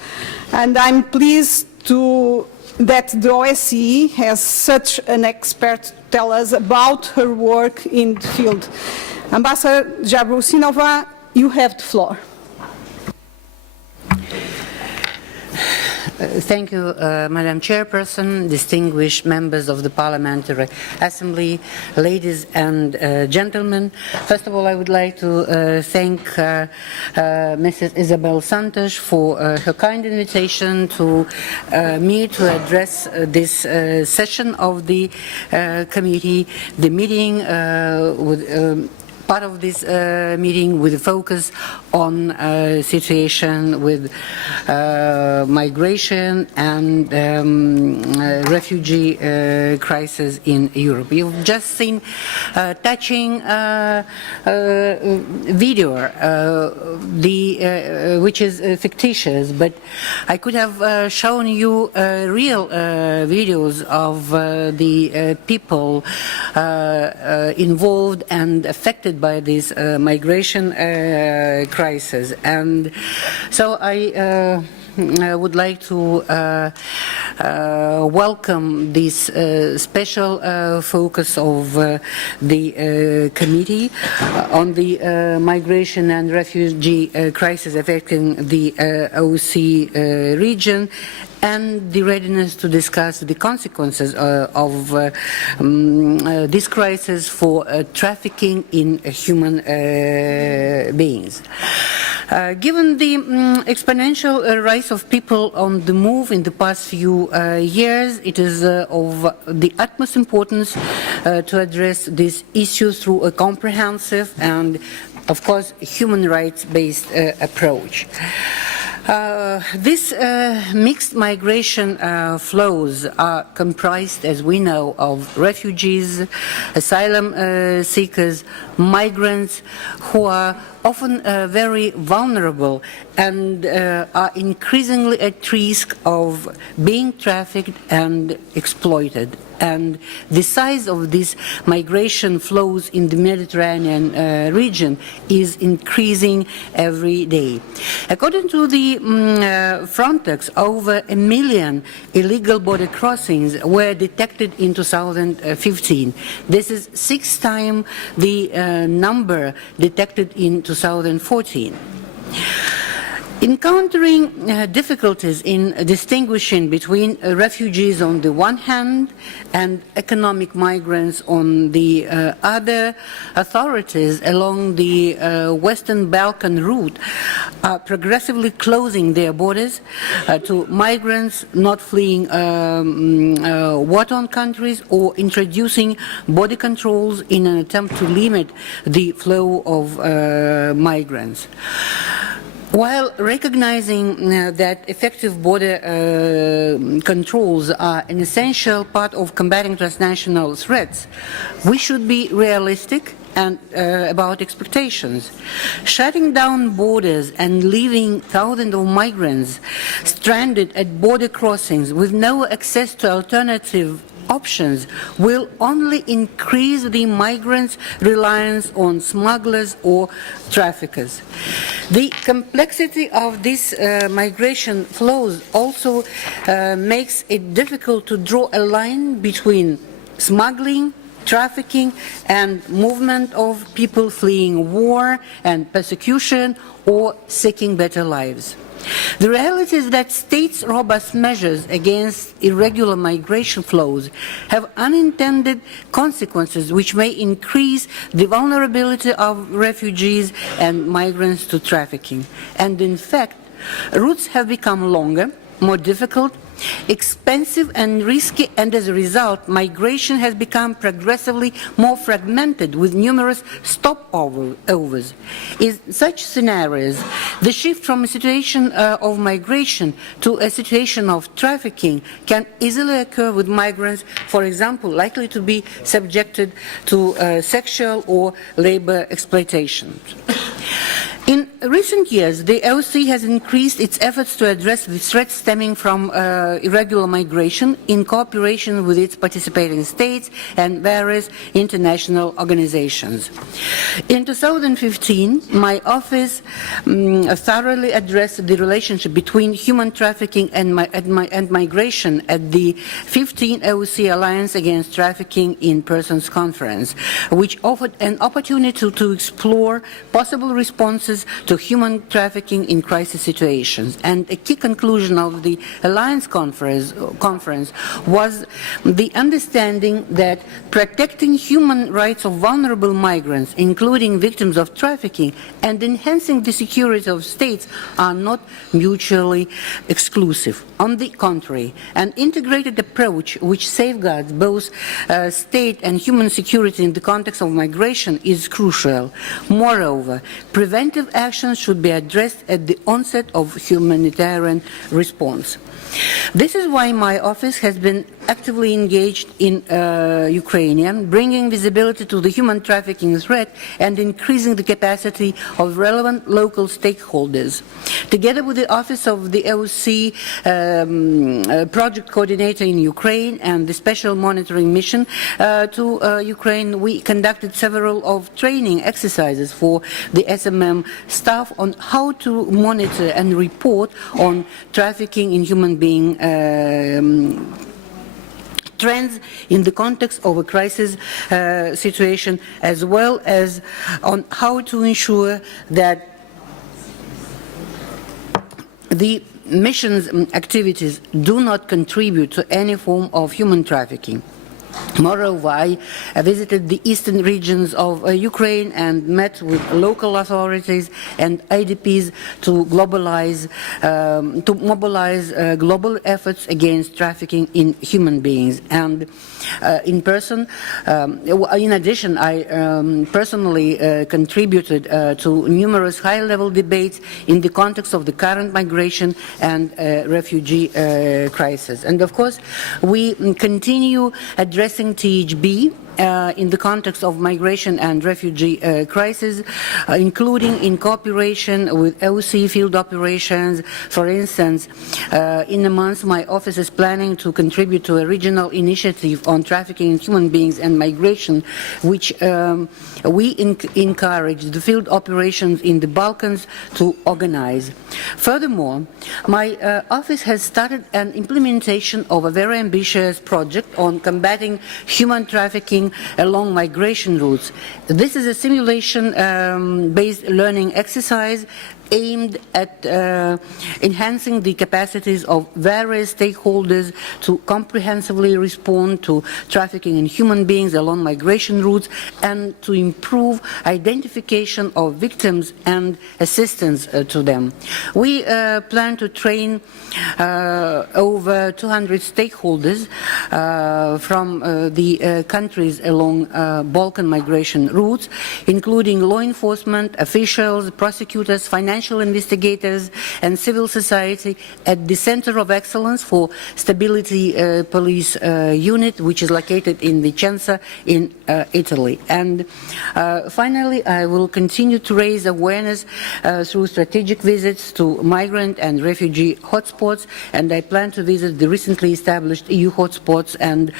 and I'm pleased that the OSCE has such an expert to tell us about her work in the field. Ambassador Jabrusinova, you have the floor. Thank you, Madam Chairperson, distinguished members of the Parliamentary Assembly, ladies and gentlemen. First of all, I would like to thank Mrs. Isabel Santos for her kind invitation to me to address this session of the committee. The meeting part of this meeting with a focus on situation with migration and refugee crisis in Europe. You've just seen touching video, which is fictitious, but I could have shown you real videos of the people involved and affected by this migration crisis. And so I would like to welcome this special focus of the committee on the migration and refugee crisis affecting the OSCE region, and the readiness to discuss the consequences of this crisis for trafficking in human beings. Given the exponential rise of people on the move in the past few years, it is of the utmost importance to address this issue through a comprehensive and, of course, human rights-based approach. These mixed migration flows are comprised, as we know, of refugees, asylum seekers, migrants who are often very vulnerable and are increasingly at risk of being trafficked and exploited. And the size of these migration flows in the Mediterranean region is increasing every day. According to the Frontex, over 1 million illegal border crossings were detected in 2015. This is 6 times the number detected in 2014. Encountering difficulties in distinguishing between refugees on the one hand and economic migrants on the other, authorities along the Western Balkan route are progressively closing their borders to migrants not fleeing war-torn countries or introducing border controls in an attempt to limit the flow of migrants. While recognizing that effective border controls are an essential part of combating transnational threats, we should be realistic and about expectations. Shutting down borders and leaving thousands of migrants stranded at border crossings with no access to alternative options will only increase the migrants' reliance on smugglers or traffickers. The complexity of these migration flows also makes it difficult to draw a line between smuggling trafficking and movement of people fleeing war and persecution or seeking better lives. The reality is that states' robust measures against irregular migration flows have unintended consequences which may increase the vulnerability of refugees and migrants to trafficking. And in fact, routes have become longer, more difficult, expensive and risky, and as a result, migration has become progressively more fragmented with numerous stopovers. In such scenarios, the shift from a situation of migration to a situation of trafficking can easily occur with migrants, for example, likely to be subjected to sexual or labor exploitation. In recent years, the OSCE has increased its efforts to address the threats stemming from irregular migration in cooperation with its participating states and various international organizations. In 2015, my office thoroughly addressed the relationship between human trafficking and migration at the 15th OSCE Alliance Against Trafficking in Persons Conference, which offered an opportunity to explore possible responses to human trafficking in crisis situations. And a key conclusion of the Alliance conference was the understanding that protecting human rights of vulnerable migrants, including victims of trafficking, and enhancing the security of states are not mutually exclusive. On the contrary, an integrated approach which safeguards both state and human security in the context of migration is crucial. Moreover, preventive actions should be addressed at the onset of humanitarian response. This is why my office has been actively engaged in Ukraine, bringing visibility to the human trafficking threat and increasing the capacity of relevant local stakeholders. Together with the Office of the OSCE Project Coordinator in Ukraine and the Special Monitoring Mission to Ukraine, we conducted several of training exercises for the SMM staff on how to monitor and report on trafficking in human being trends in the context of a crisis situation, as well as on how to ensure that the mission's activities do not contribute to any form of human trafficking. Moreover, I visited the eastern regions of Ukraine and met with local authorities and IDPs to mobilize global efforts against trafficking in human beings. And in addition, I personally contributed to numerous high-level debates in the context of the current migration and refugee crisis. And of course, we continue addressing THB in the context of migration and refugee crisis, including in cooperation with OSCE field operations. For instance, in a month, my office is planning to contribute to a regional initiative on trafficking in human beings and migration, which we encourage the field operations in the Balkans to organize. Furthermore, my office has started an implementation of a very ambitious project on combating human trafficking along migration routes. This is a simulation-based learning exercise aimed at enhancing the capacities of various stakeholders to comprehensively respond to trafficking in human beings along migration routes and to improve identification of victims and assistance to them. We plan to train over 200 stakeholders from the countries along Balkan migration routes, including law enforcement, officials, prosecutors, financial investigators, and civil society at the Center of Excellence for Stability Police Unit, which is located in Vicenza in Italy. And finally, I will continue to raise awareness through strategic visits to migrant and refugee hotspots, and I plan to visit the recently established EU hotspots and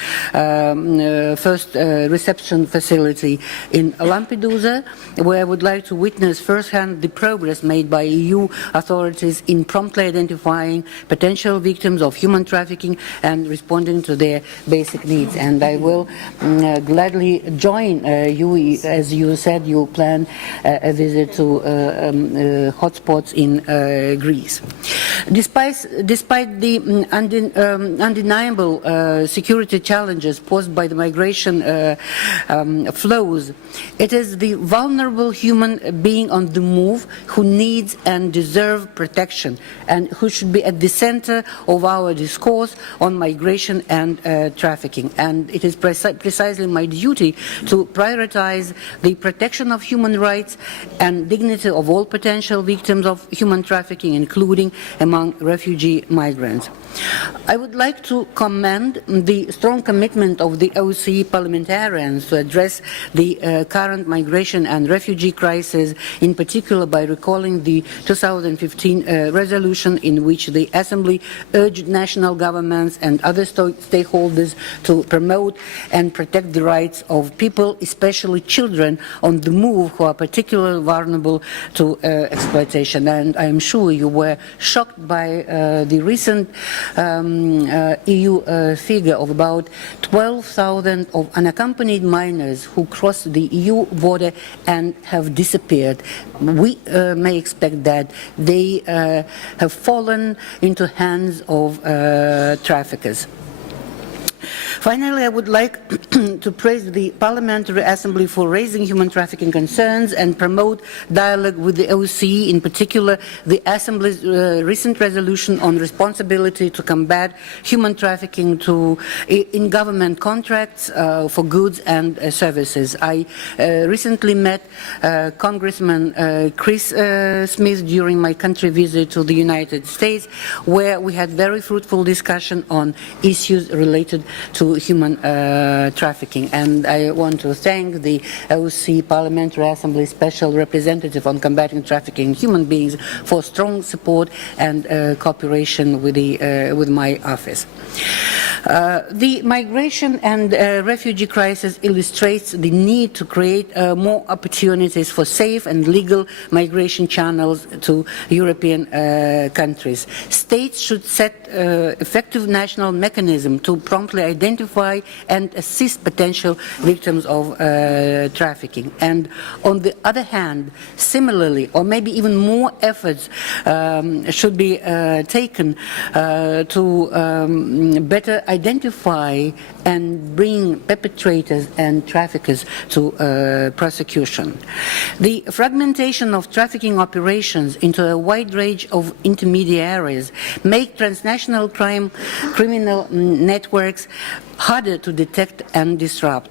first reception facility in Lampedusa, where I would like to witness firsthand the progress made made by EU authorities in promptly identifying potential victims of human trafficking and responding to their basic needs. And I will gladly join you, as you said, you plan a visit to hotspots in Greece. Despite the undeniable security challenges posed by the migration flows, it is the vulnerable human being on the move who needs and deserves protection, and who should be at the center of our discourse on migration and trafficking. And it is precisely my duty to prioritize the protection of human rights and dignity of all potential victims of human trafficking, including among refugee migrants. I would like to commend the strong commitment of the OSCE parliamentarians to address the current migration and refugee crisis, in particular by recalling the 2015 resolution in which the Assembly urged national governments and other stakeholders to promote and protect the rights of people, especially children on the move, who are particularly vulnerable to exploitation. And I am sure you were shocked by the recent EU figure of about 12,000 of unaccompanied minors who crossed the EU border and have disappeared. We may expect that they have fallen into hands of traffickers. Finally, I would like to praise the Parliamentary Assembly for raising human trafficking concerns and promote dialogue with the OSCE, in particular the Assembly's recent resolution on responsibility to combat human trafficking in government contracts for goods and services. I recently met Congressman Chris Smith during my country visit to the United States, where we had very fruitful discussion on issues related to human trafficking. And I want to thank the OSCE Parliamentary Assembly Special Representative on Combating Trafficking in Human Beings for strong support and cooperation with my office. The migration and refugee crisis illustrates the need to create more opportunities for safe and legal migration channels to European countries. States should set effective national mechanism to promptly identify and assist potential victims of trafficking. And on the other hand, similarly, or maybe even more efforts should be taken to better identify and bring perpetrators and traffickers to prosecution. The fragmentation of trafficking operations into a wide range of intermediaries make transnational criminal networks harder to detect and disrupt.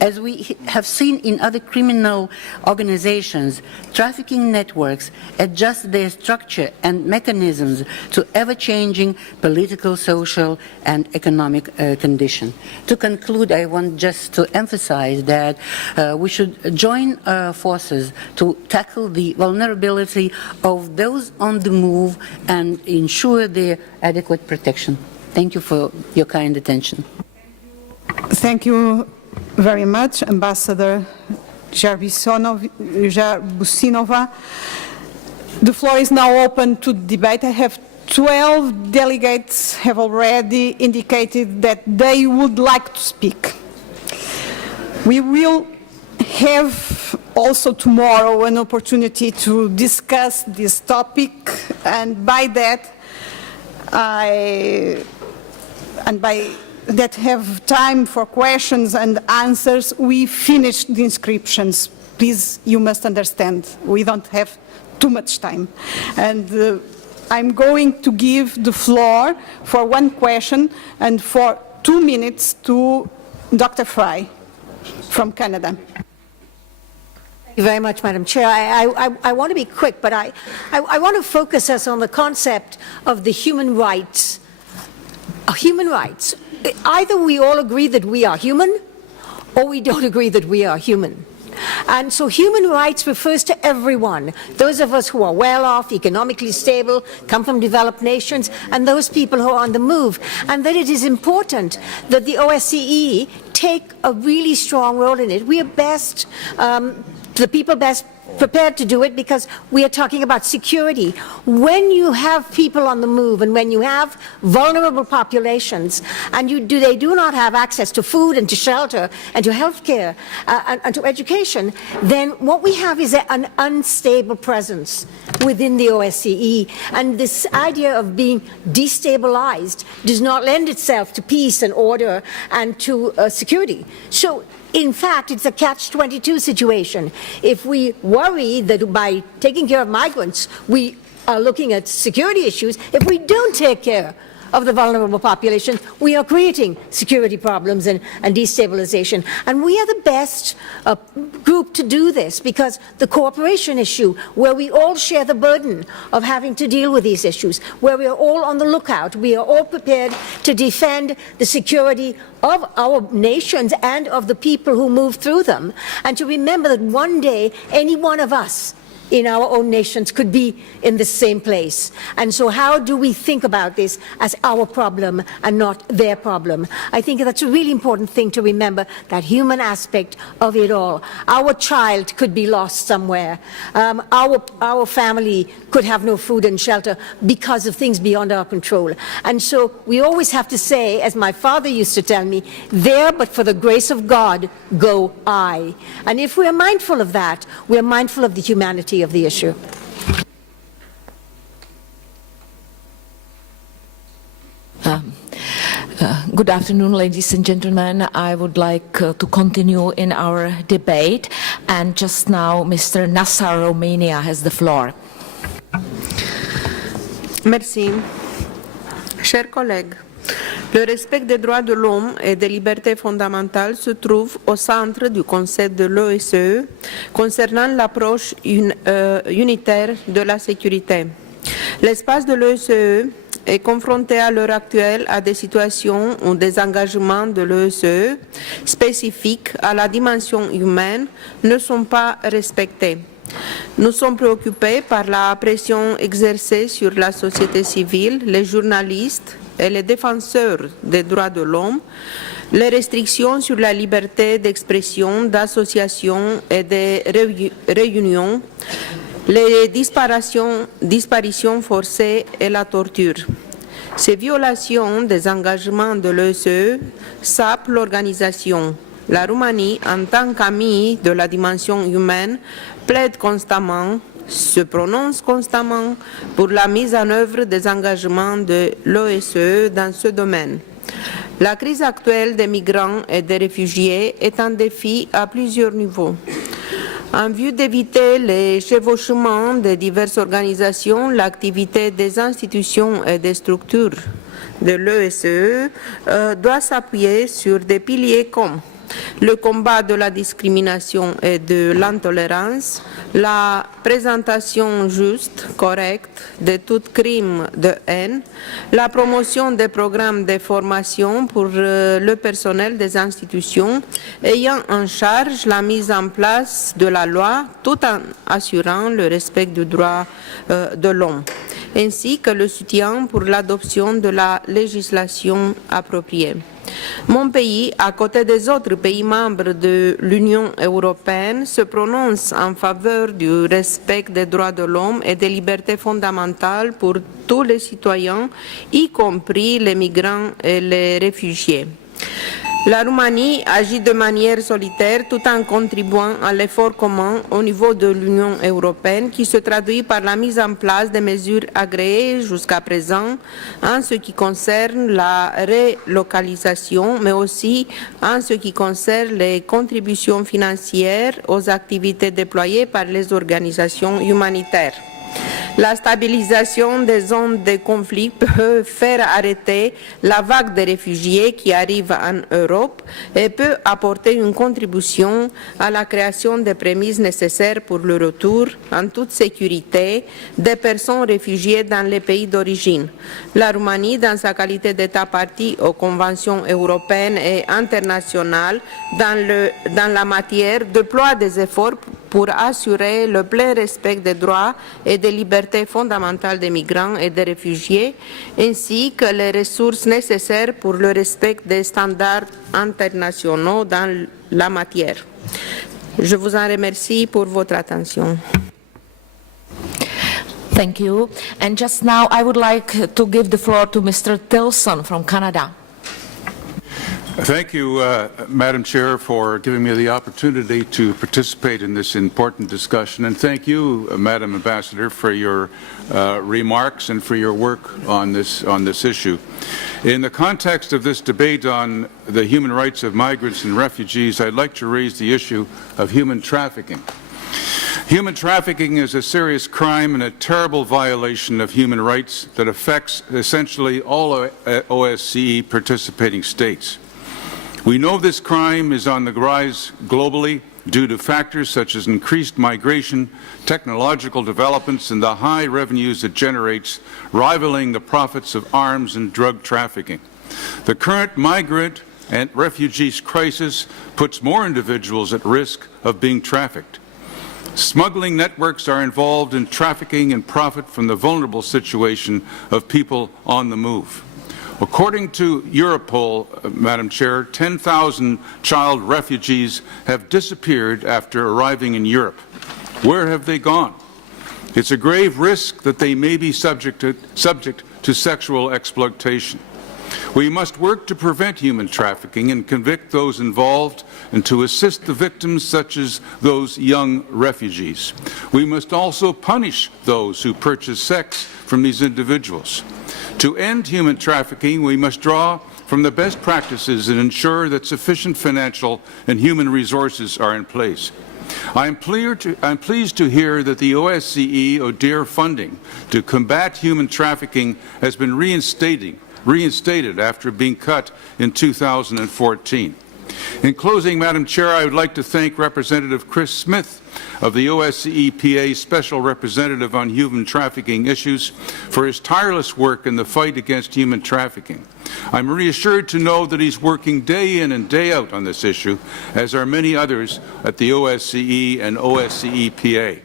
As we have seen in other criminal organizations, trafficking networks adjust their structure and mechanisms to ever-changing political, social, and economic conditions. To conclude, I want just to emphasize that we should join forces to tackle the vulnerability of those on the move and ensure their adequate protection. Thank you for your kind attention. Thank you very much, Ambassador Jarbusinova. The floor is now open to debate. I have 12 delegates have already indicated that they would like to speak. We will have also tomorrow an opportunity to discuss this topic, and by that that have time for questions and answers, we finish the inscriptions. Please, you must understand, we don't have too much time. And I'm going to give the floor for one question and for 2 minutes to Dr. Fry from Canada. Thank you very much, Madam Chair. I want to be quick, but I want to focus us on the concept of the human rights. Human rights. Either we all agree that we are human, or we don't agree that we are human. And so human rights refers to everyone, those of us who are well off, economically stable, come from developed nations, and those people who are on the move. And that it is important that the OSCE take a really strong role in it. We are best, the people best prepared to do it because we are talking about security. When you have people on the move and when you have vulnerable populations and they do not have access to food and to shelter and to health care and to education, then what we have is an unstable presence within the OSCE. And this idea of being destabilized does not lend itself to peace and order and to security. So in fact, it's a catch-22 situation. If we worry that by taking care of migrants, we are looking at security issues, if we don't take care of the vulnerable population, we are creating security problems and destabilization. And we are the best group to do this because the cooperation issue, where we all share the burden of having to deal with these issues, where we are all on the lookout, we are all prepared to defend the security of our nations and of the people who move through them, and to remember that one day any one of us in our own nations could be in the same place. And so how do we think about this as our problem and not their problem? I think that's a really important thing to remember, that human aspect of it all. Our child could be lost somewhere. Our family could have no food and shelter because of things beyond our control. And so we always have to say, as my father used to tell me, there but for the grace of God go I. And if we are mindful of that, we are mindful of the humanity of the issue. Good afternoon, ladies and gentlemen. I would like to continue in our debate, and just now Mr. Nassar, Romania, has the floor. Merci. Chers collègues, le respect des droits de l'homme et des libertés fondamentales se trouve au centre du concept de l'OSCE concernant l'approche unitaire de la sécurité. L'espace de l'OSCE est confronté à l'heure actuelle à des situations où des engagements de l'OSCE spécifiques à la dimension humaine ne sont pas respectés. Nous sommes préoccupés par la pression exercée sur la société civile, les journalistes et les défenseurs des droits de l'homme, les restrictions sur la liberté d'expression, d'association et de réunion, les disparitions forcées et la torture. Ces violations des engagements de l'OSCE sapent l'organisation. La Roumanie, en tant qu'amie de la dimension humaine, plaide constamment, se prononce constamment pour la mise en œuvre des engagements de l'OSCE dans ce domaine. La crise actuelle des migrants et des réfugiés est un défi à plusieurs niveaux. En vue d'éviter les chevauchements de diverses organisations, l'activité des institutions et des structures de l'OSCE doit s'appuyer sur des piliers comme le combat de la discrimination et de l'intolérance, la présentation juste, correcte de tout crime de haine, la promotion des programmes de formation pour le personnel des institutions ayant en charge la mise en place de la loi tout en assurant le respect du droit de l'homme, ainsi que le soutien pour l'adoption de la législation appropriée. Mon pays, à côté des autres pays membres de l'Union européenne, se prononce en faveur du respect des droits de l'homme et des libertés fondamentales pour tous les citoyens, y compris les migrants et les réfugiés. La Roumanie agit de manière solitaire tout en contribuant à l'effort commun au niveau de l'Union européenne qui se traduit par la mise en place des mesures agréées jusqu'à présent en ce qui concerne la relocalisation, mais aussi en ce qui concerne les contributions financières aux activités déployées par les organisations humanitaires. La stabilisation des zones de conflit peut faire arrêter la vague de réfugiés qui arrivent en Europe et peut apporter une contribution à la création des prémices nécessaires pour le retour en toute sécurité des personnes réfugiées dans les pays d'origine. La Roumanie, dans sa qualité d'État partie aux conventions européennes et internationales dans la matière, déploie des efforts pour assurer le plein respect des droits et des libertés fondamentales des migrants et des réfugiés, ainsi que les ressources nécessaires pour le respect des standards internationaux dans la matière. Je vous en remercie pour votre attention. Thank you. And just now, I would like to give the floor to Mr. Tilson from Canada. Thank you, Madam Chair, for giving me the opportunity to participate in this important discussion. And thank you, Madam Ambassador, for your remarks and for your work on this issue. In the context of this debate on the human rights of migrants and refugees, I'd like to raise the issue of human trafficking. Human trafficking is a serious crime and a terrible violation of human rights that affects essentially all OSCE participating states. We know this crime is on the rise globally due to factors such as increased migration, technological developments, and the high revenues it generates, rivaling the profits of arms and drug trafficking. The current migrant and refugees crisis puts more individuals at risk of being trafficked. Smuggling networks are involved in trafficking and profit from the vulnerable situation of people on the move. According to Europol, Madam Chair, 10,000 child refugees have disappeared after arriving in Europe. Where have they gone? It's a grave risk that they may be subject to sexual exploitation. We must work to prevent human trafficking and convict those involved and to assist the victims, such as those young refugees. We must also punish those who purchase sex from these individuals. To end human trafficking, we must draw from the best practices and ensure that sufficient financial and human resources are in place. I'm pleased to hear that the OSCE ODIHR funding to combat human trafficking has been reinstated after being cut in 2014. In closing, Madam Chair, I would like to thank Representative Chris Smith of the OSCE PA Special Representative on Human Trafficking Issues for his tireless work in the fight against human trafficking. I'm reassured to know that he's working day in and day out on this issue, as are many others at the OSCE and OSCE PA.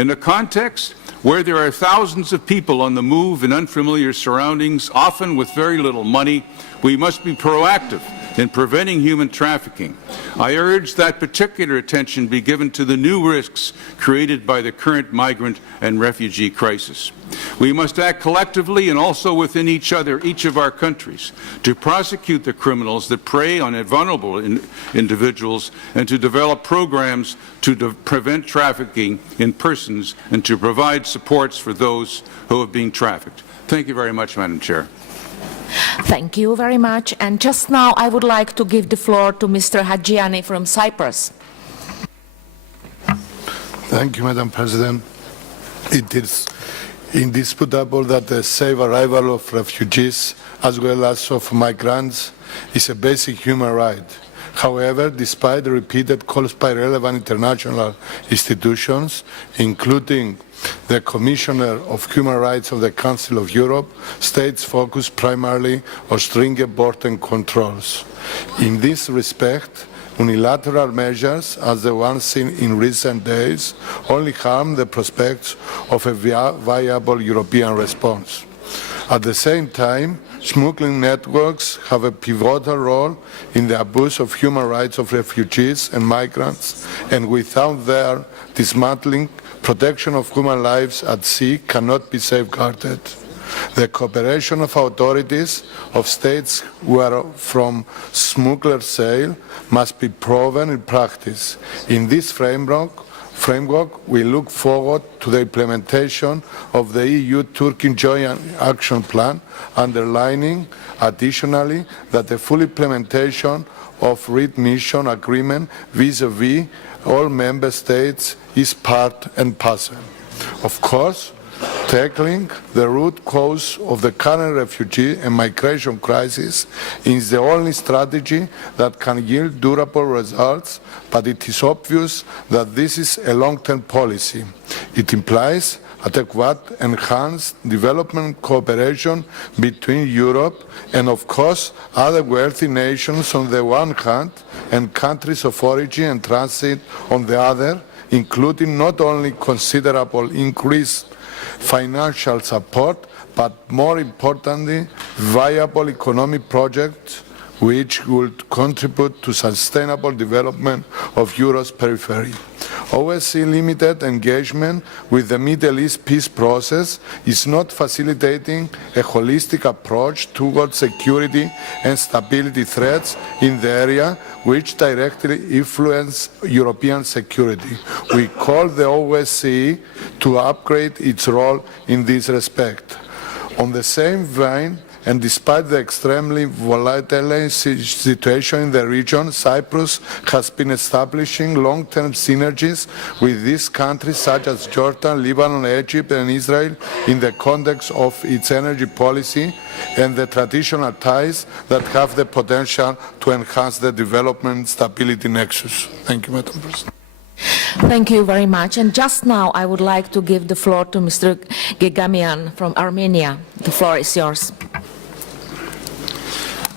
In a context where there are thousands of people on the move in unfamiliar surroundings, often with very little money, we must be proactive in preventing human trafficking. I urge that particular attention be given to the new risks created by the current migrant and refugee crisis. We must act collectively and also within each of our countries, to prosecute the criminals that prey on vulnerable individuals and to develop programs to prevent trafficking in persons and to provide supports for those who have been trafficked. Thank you very much, Madam Chair. Thank you very much. And just now, I would like to give the floor to Mr. Hadjiani from Cyprus. Thank you, Madam President. It is indisputable that the safe arrival of refugees, as well as of migrants, is a basic human right. However, despite the repeated calls by relevant international institutions, including the Commissioner of Human Rights of the Council of Europe, states focus primarily on stringent border controls. In this respect, unilateral measures, as the ones seen in recent days, only harm the prospects of a viable European response. At the same time, smuggling networks have a pivotal role in the abuse of human rights of refugees and migrants, and without their dismantling, protection of human lives at sea cannot be safeguarded. The cooperation of authorities of states wherefrom smugglers sail must be proven in practice. In this framework, we look forward to the implementation of the EU-Turkey Joint Action Plan, underlining additionally that the full implementation of readmission agreement vis-à-vis all member states is part and parcel. Of course, tackling the root cause of the current refugee and migration crisis is the only strategy that can yield durable results, but it is obvious that this is a long-term policy. It implies adequate enhanced development cooperation between Europe and, of course, other wealthy nations on the one hand and countries of origin and transit on the other, including not only considerable increased financial support, but more importantly, viable economic projects which would contribute to sustainable development of Europe's periphery. OSCE limited engagement with the Middle East peace process is not facilitating a holistic approach towards security and stability threats in the area which directly influence European security. We call the OSCE to upgrade its role in this respect. On the same vein, and despite the extremely volatile situation in the region, Cyprus has been establishing long-term synergies with these countries such as Jordan, Lebanon, Egypt and Israel in the context of its energy policy and the traditional ties that have the potential to enhance the development stability nexus. Thank you, Madam President. Thank you very much. And just now I would like to give the floor to Mr. Gegamian from Armenia. The floor is yours.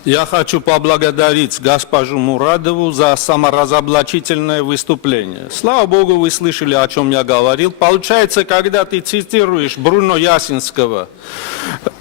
Я хочу поблагодарить госпожу Мурадову за саморазоблачительное выступление. Слава Богу, вы слышали, о чем я говорил. Получается, когда ты цитируешь Бруно Ясинского,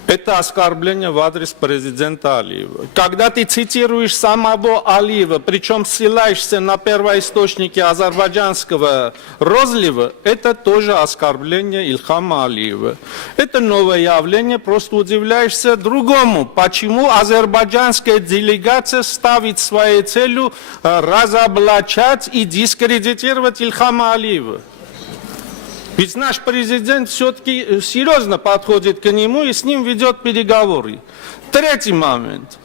это оскорбление в адрес президента Алиева. Когда ты цитируешь самого Алиева, причем ссылаешься на первоисточники азербайджанского розлива, это тоже оскорбление Ильхама Алиева. Это новое явление, просто удивляешься другому, почему азербайджанская делегация ставит своей целью разоблачать и дискредитировать Ильхама Алиева. Ведь наш президент все-таки серьезно подходит к нему и с ним ведет переговоры. Третий момент.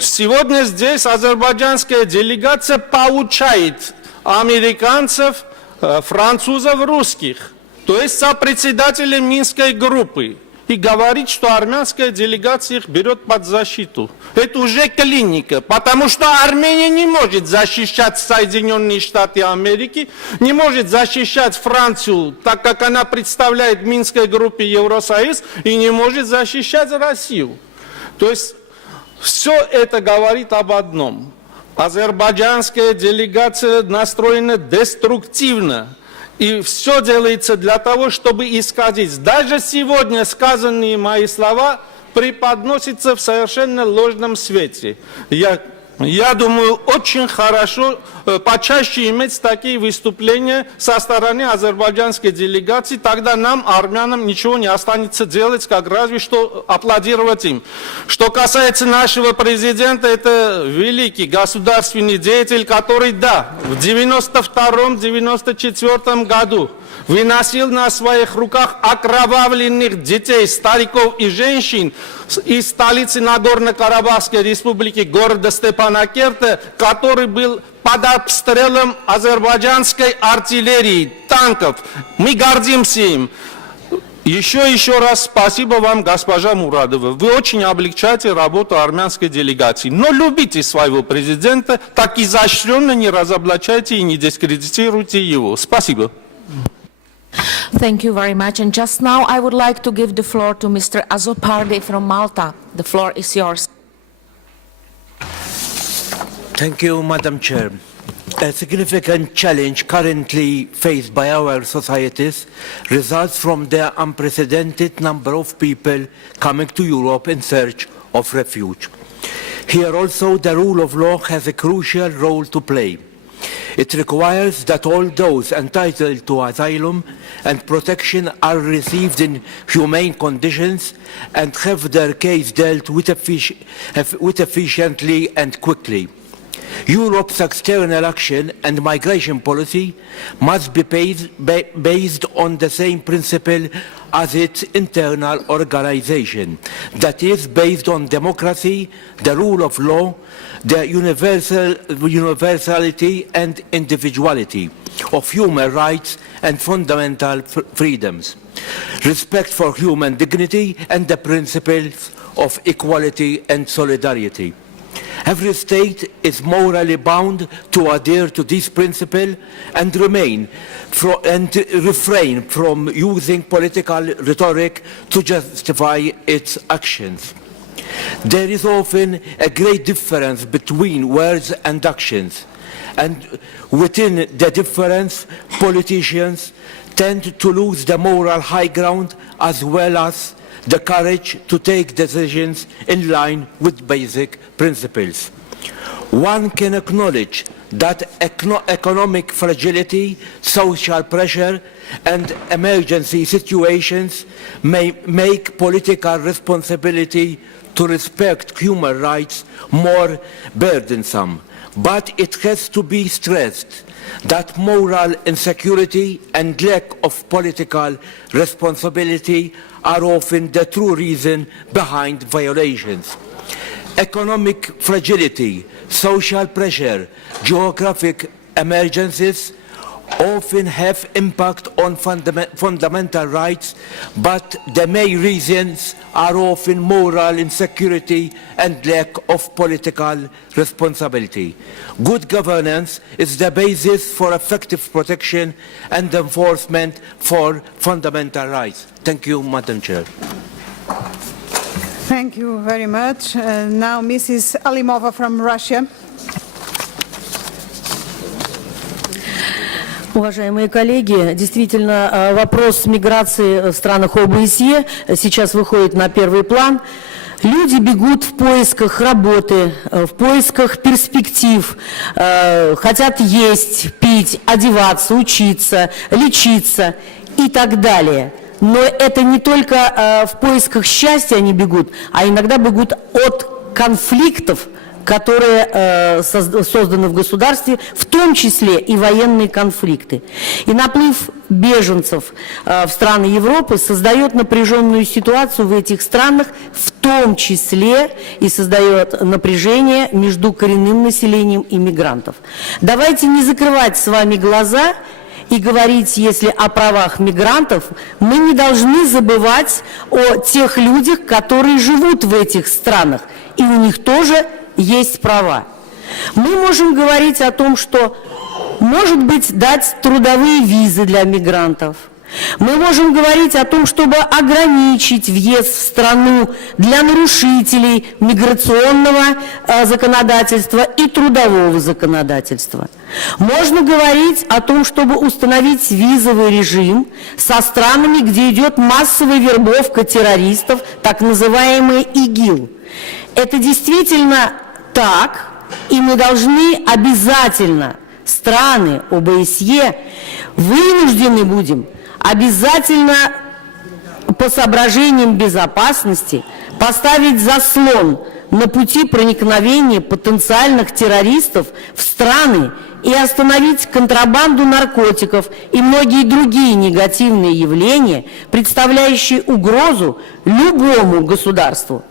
Сегодня здесь азербайджанская делегация получает американцев, французов, русских, то есть сопредседателей Минской группы. И говорит, что армянская делегация их берет под защиту. Это уже клиника, потому что Армения не может защищать Соединенные Штаты Америки, не может защищать Францию, так как она представляет в Минской группе Евросоюз, и не может защищать Россию. То есть все это говорит об одном. Азербайджанская делегация настроена деструктивно. И все делается для того, чтобы исказить. Даже сегодня сказанные мои слова преподносятся в совершенно ложном свете. Я думаю, очень хорошо почаще иметь такие выступления со стороны азербайджанской делегации, тогда нам, армянам, ничего не останется делать, как разве что аплодировать им. Что касается нашего президента, это великий государственный деятель, который, да, в 92-94 году выносил на своих руках окровавленных детей, стариков и женщин из столицы Нагорно-Карабахской республики, города Степанакерта, который был под обстрелом азербайджанской артиллерии, танков. Мы гордимся им. Еще раз спасибо вам, госпожа Мурадова. Вы очень облегчаете работу армянской делегации. Но любите своего президента, так изощренно не разоблачайте и не дискредитируйте его. Спасибо. Thank you very much. And just now I would like to give the floor to Mr. Azopardi from Malta. The floor is yours. Thank you, Madam Chair. A significant challenge currently faced by our societies results from the unprecedented number of people coming to Europe in search of refuge. Here also the rule of law has a crucial role to play. It requires that all those entitled to asylum and protection are received in humane conditions and have their case dealt with efficiently and quickly. Europe's external action and migration policy must be based on the same principle as its internal organization, that is based on democracy, the rule of law, the universality and individuality of human rights and fundamental freedoms, respect for human dignity and the principles of equality and solidarity. Every state is morally bound to adhere to this principle and refrain from using political rhetoric to justify its actions. There is often a great difference between words and actions, and within the difference, politicians tend to lose the moral high ground as well as the courage to take decisions in line with basic principles. One can acknowledge that economic fragility, social pressure, and emergency situations may make political responsibility to respect human rights more burdensome. But it has to be stressed that moral insecurity and lack of political responsibility are often the true reason behind violations. Economic fragility, social pressure, geographic emergencies often have impact on fundamental rights, but the main reasons are often moral insecurity and lack of political responsibility. Good governance is the basis for effective protection and enforcement for fundamental rights. Thank you, Madam Chair. Thank you very much. Now Mrs. Alimova from Russia. Уважаемые коллеги, действительно, вопрос миграции в странах ОБСЕ сейчас выходит на первый план. Люди бегут в поисках работы, в поисках перспектив, хотят есть, пить, одеваться, учиться, лечиться и так далее. Но это не только в поисках счастья они бегут, а иногда бегут от конфликтов, которые созданы в государстве, в том числе и военные конфликты. И наплыв беженцев в страны Европы создает напряженную ситуацию в этих странах, в том числе и создает напряжение между коренным населением и мигрантов. Давайте не закрывать с вами глаза и говорить, если о правах мигрантов, мы не должны забывать о тех людях, которые живут в этих странах, и у них тоже есть права. Мы можем говорить о том, что, может быть, дать трудовые визы для мигрантов. Мы можем говорить о том, чтобы ограничить въезд в страну для нарушителей миграционного законодательства и трудового законодательства. Можно говорить о том, чтобы установить визовый режим со странами, где идет массовая вербовка террористов, так называемый ИГИЛ. Это действительно так, и мы должны обязательно, страны ОБСЕ, вынуждены будем обязательно по соображениям безопасности поставить заслон на пути проникновения потенциальных террористов в страны и остановить контрабанду наркотиков и многие другие негативные явления, представляющие угрозу любому государству.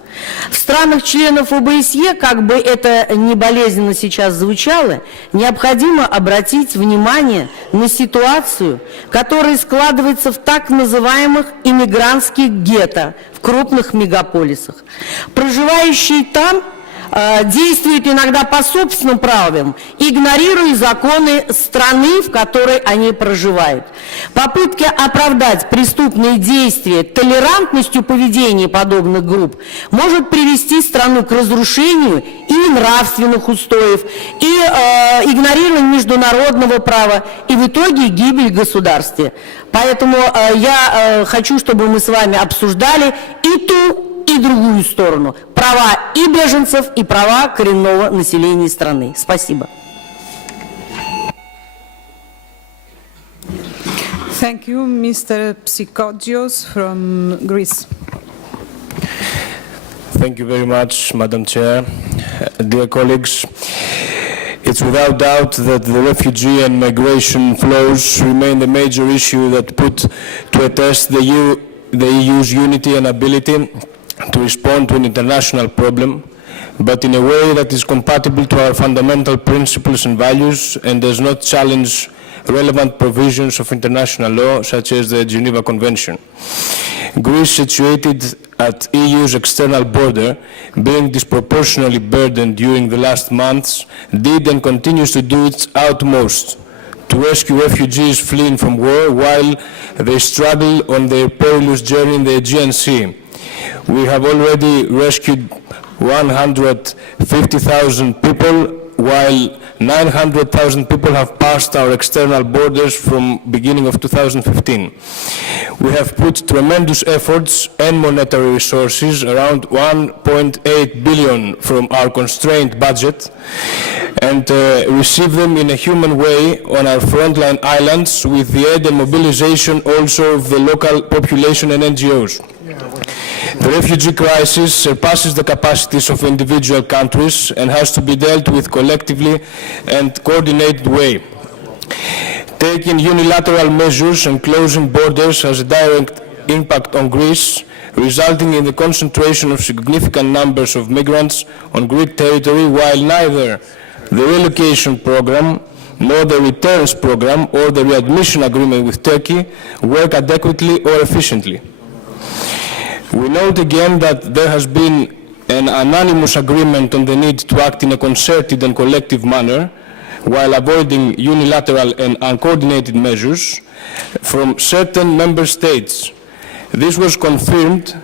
В странах-членов ОБСЕ, как бы это ни болезненно сейчас звучало, необходимо обратить внимание на ситуацию, которая складывается в так называемых иммигрантских гетто в крупных мегаполисах. Проживающие там действуют иногда по собственным правилам, игнорируя законы страны, в которой они проживают. Попытки оправдать преступные действия толерантностью поведения подобных групп может привести страну к разрушению и нравственных устоев, и игнорированию международного права, и в итоге гибель государства. Поэтому я хочу, чтобы мы с вами обсуждали и ту, и другую сторону. Права и беженцев, и права коренного населения страны. Спасибо. Thank you, Mr. Psychogios from Greece. Thank you very much, Madam Chair. Dear colleagues, it's without doubt that the refugee and migration flows remain the major issue that put to a test the EU's unity and ability to respond to an international problem, but in a way that is compatible to our fundamental principles and values and does not challenge relevant provisions of international law, such as the Geneva Convention. Greece, situated at EU's external border, being disproportionately burdened during the last months, did and continues to do its utmost to rescue refugees fleeing from war while they struggle on their perilous journey in the Aegean Sea. We have already rescued 150,000 people, while 900,000 people have passed our external borders from beginning of 2015. We have put tremendous efforts and monetary resources, around 1.8 billion from our constrained budget, and receive them in a human way on our frontline islands with the aid and mobilization also of the local population and NGOs. The refugee crisis surpasses the capacities of individual countries and has to be dealt with collectively and coordinated way. Taking unilateral measures and closing borders has a direct impact on Greece, resulting in the concentration of significant numbers of migrants on Greek territory, while neither the relocation program nor the returns program or the readmission agreement with Turkey work adequately or efficiently. We note again that there has been an unanimous agreement on the need to act in a concerted and collective manner while avoiding unilateral and uncoordinated measures from certain member states. This was confirmed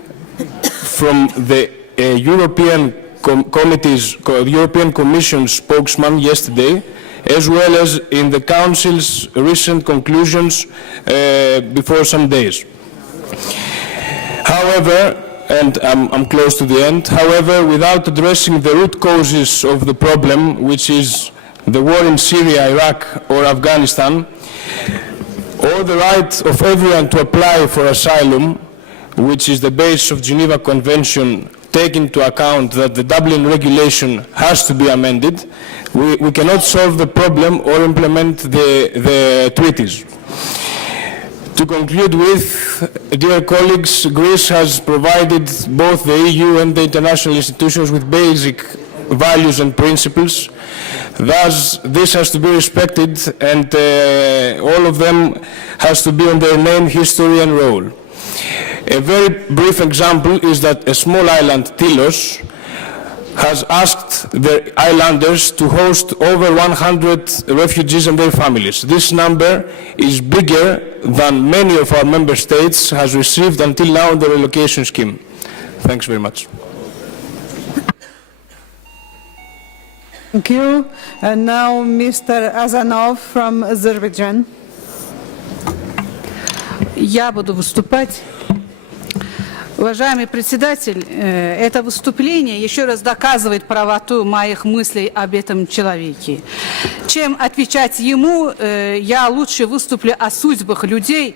from the European Commission spokesman yesterday, as well as in the Council's recent conclusions before some days. However, and I'm close to the end, however, without addressing the root causes of the problem, which is the war in Syria, Iraq, or Afghanistan, or the right of everyone to apply for asylum, which is the basis of Geneva Convention, take into account that the Dublin regulation has to be amended, we cannot solve the problem or implement the treaties. To conclude with, dear colleagues, Greece has provided both the EU and the international institutions with basic values and principles. Thus, this has to be respected, and all of them has to be on their name, history, and role. A very brief example is that a small island, Tilos, has asked the islanders to host over 100 refugees and their families. This number is bigger than many of our member states has received until now in the relocation scheme. Thanks very much. Thank you. And now Mr. Azanov from Azerbaijan. Я буду выступать. Уважаемый председатель, это выступление еще раз доказывает правоту моих мыслей об этом человеке. Чем отвечать ему, я лучше выступлю о судьбах людей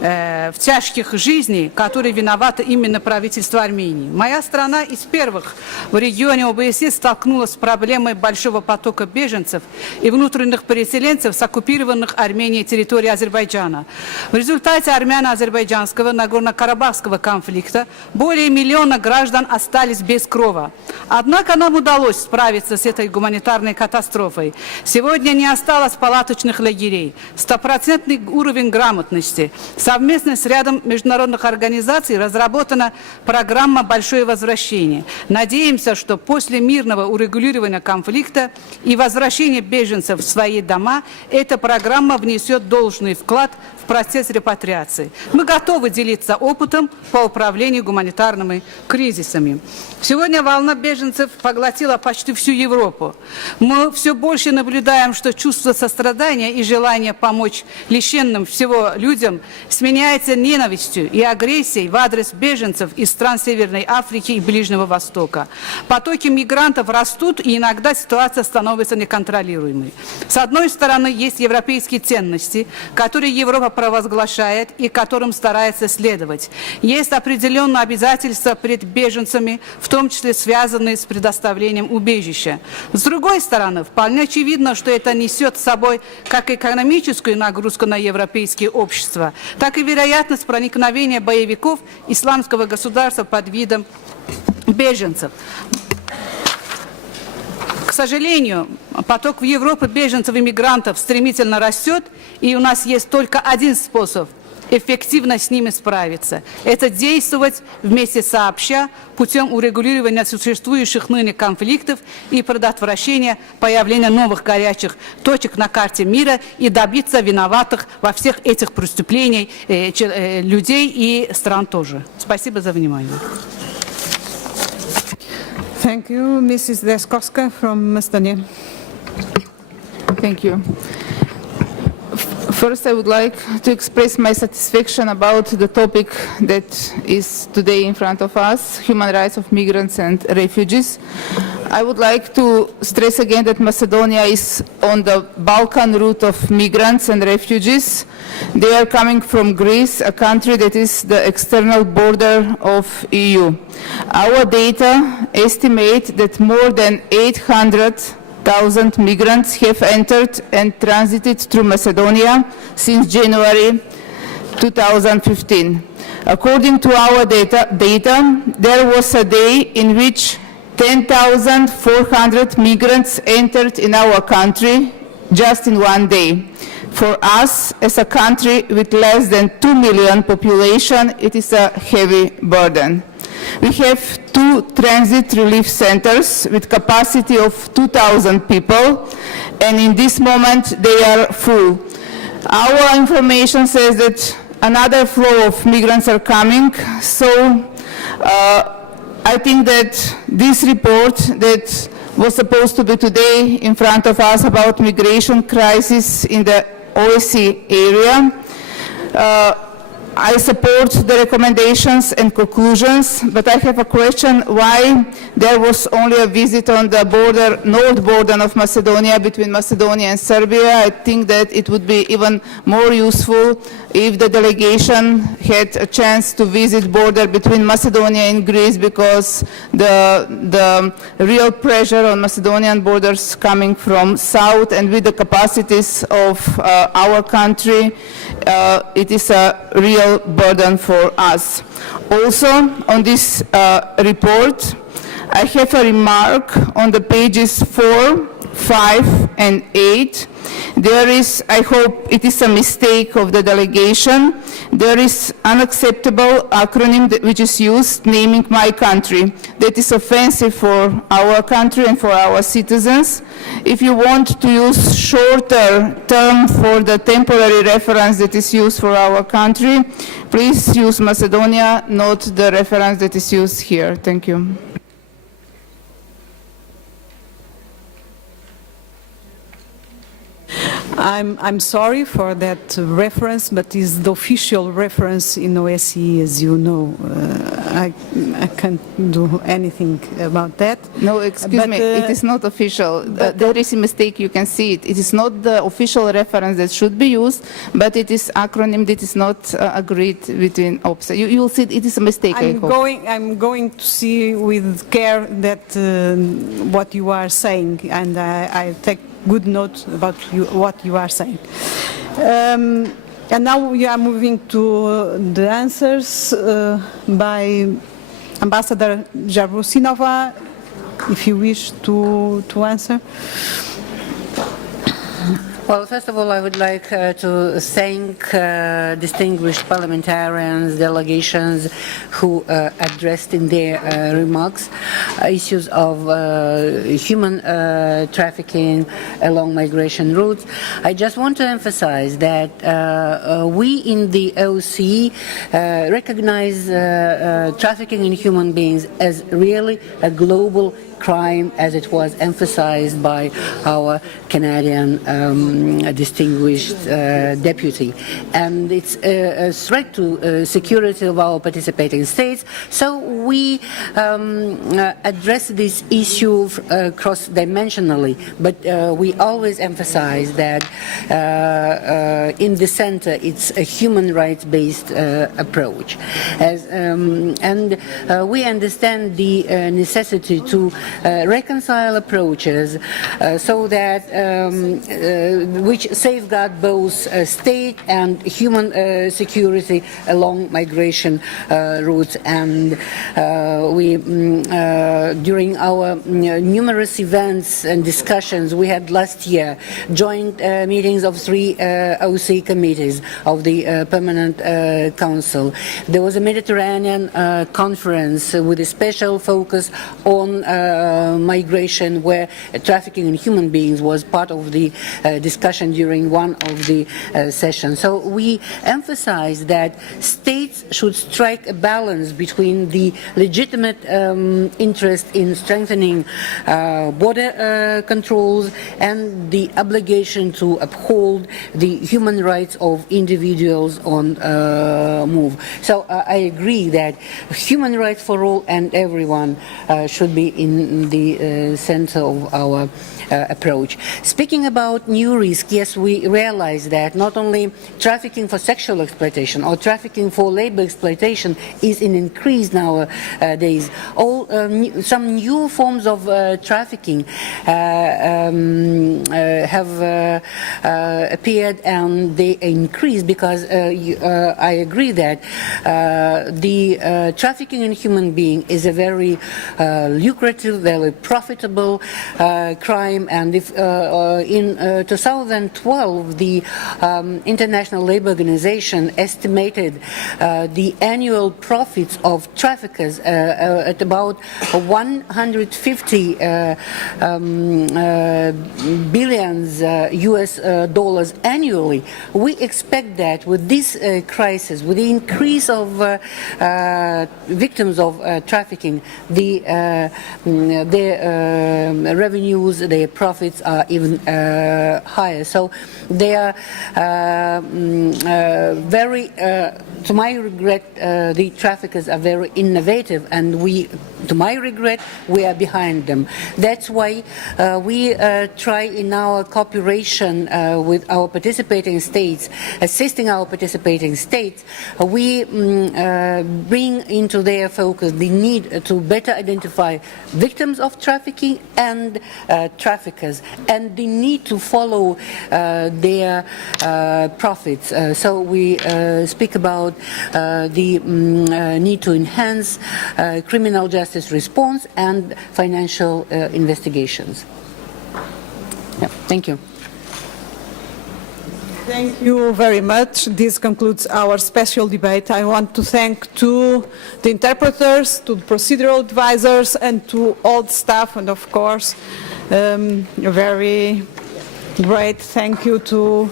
в тяжких жизней, которые виноваты именно правительство Армении. Моя страна из первых в регионе ОБСЕ столкнулась с проблемой большого потока беженцев и внутренних переселенцев с оккупированных Арменией территорий Азербайджана. В результате армяно-азербайджанского Нагорно-Карабахского конфликта более 1 миллиона граждан остались без крова. Однако нам удалось справиться с этой гуманитарной катастрофой. Сегодня не осталось палаточных лагерей, 100% уровень грамотности. Совместно с рядом международных организаций разработана программа «Большое возвращение». Надеемся, что после мирного урегулирования конфликта и возвращения беженцев в свои дома эта программа внесет должный вклад в процесс репатриации. Мы готовы делиться опытом по управлению гуманитарными кризисами. Сегодня волна беженцев поглотила почти всю Европу. Мы все больше наблюдаем, что чувство сострадания и желание помочь лишенным всего людям сменяется ненавистью и агрессией в адрес беженцев из стран Северной Африки и Ближнего Востока. Потоки мигрантов растут, и иногда ситуация становится неконтролируемой. С одной стороны, есть европейские ценности, которые Европа провозглашает и которым старается следовать. Есть определенные обязательства перед беженцами, в том числе связанные с предоставлением убежища. С другой стороны, вполне очевидно, что это несет с собой как экономическую нагрузку на европейские общества, так и вероятность проникновения боевиков исламского государства под видом беженцев. К сожалению, поток в Европу беженцев и мигрантов стремительно растет, и у нас есть только один способ эффективно с ними справиться. Это действовать вместе сообща путем урегулирования существующих ныне конфликтов и предотвращения появления новых горячих точек на карте мира и добиться виноватых во всех этих преступлениях людей и стран тоже. Спасибо за внимание. Thank you, Mrs. Deskovska from Estonia. Thank you. First, I would like to express my satisfaction about the topic that is today in front of us, human rights of migrants and refugees. I would like to stress again that Macedonia is on the Balkan route of migrants and refugees. They are coming from Greece, a country that is the external border of EU. Our data estimate that more than 800,000 migrants have entered and transited through Macedonia since January 2015. According to our data, there was a day in which 10,400 migrants entered in our country just in one day. For us, as a country with less than 2 million population, it is a heavy burden. We have 2 transit relief centers with capacity of 2,000 people, and in this moment they are full. Our information says that another flow of migrants are coming, so I think that this report that was supposed to be today in front of us about migration crisis in the OSCE area, I support the recommendations and conclusions, but I have a question why there was only a visit on the border, north border of Macedonia between Macedonia and Serbia. I think that it would be even more useful if the delegation had a chance to visit border between Macedonia and Greece, because the real pressure on Macedonian borders coming from south, and with the capacities of our country, it is a real burden for us. Also, on this report, I have a remark on the pages 4, 5, and 8. There is, I hope it is a mistake of the delegation, there is unacceptable acronym which is used, naming my country. That is offensive for our country and for our citizens. If you want to use shorter term for the temporary reference that is used for our country, please use Macedonia, not the reference that is used here. Thank you. I'm sorry for that reference, but it's the official reference in OSCE, as you know. I can't do anything about that. No, excuse me, it is not official. There is a mistake, you can see it. It is not the official reference that should be used, but it is acronym that is not agreed between OSCE. You will see it is a mistake, I hope. I'm going to see with care that what you are saying, and I take good note about what you are saying. And now we are moving to the answers by Ambassador Jarvusinova, if you wish to answer. Well, first of all, I would like to thank distinguished parliamentarians, delegations who addressed in their remarks issues of human trafficking along migration routes. I just want to emphasize that we in the OSCE recognize trafficking in human beings as really a global crime, as it was emphasized by our Canadian distinguished deputy. And it's a threat to security of our participating states. So we address this issue cross-dimensionally, but we always emphasize that in the center it's a human rights-based approach. And we understand the necessity to reconcile approaches so that which safeguard both state and human security along migration routes. And we, during our numerous events and discussions we had last year, joint meetings of 3 OSCE committees of the Permanent Council. There was a Mediterranean conference with a special focus on migration, where trafficking in human beings was part of the discussion during one of the sessions. So we emphasize that states should strike a balance between the legitimate interest in strengthening border controls and the obligation to uphold the human rights of individuals on move. So I agree that human rights for all and everyone should be in the center of our approach. Speaking about new risk, yes, we realize that not only trafficking for sexual exploitation or trafficking for labor exploitation is in increase nowadays. Some new forms of trafficking have appeared, and they increase because I agree that the trafficking in human being is a very lucrative, very profitable crime. And if in 2012, the International Labour Organization estimated the annual profits of traffickers at about 150 billions US dollars annually. We expect that with this crisis, with the increase of victims of trafficking, their revenues, their profits are even higher. So they are very, to my regret, the traffickers are very innovative, and we, to my regret, we are behind them. That's why we try in our cooperation with our participating states, assisting our participating states, we bring into their focus the need to better identify victims of trafficking and traffickers, and the need to follow their profits. So we speak about the need to enhance criminal justice response and financial investigations. Yeah, thank you. Thank you very much. This concludes our special debate. I want to thank to the interpreters, to the procedural advisors, and to all the staff, and of course, a very great thank you to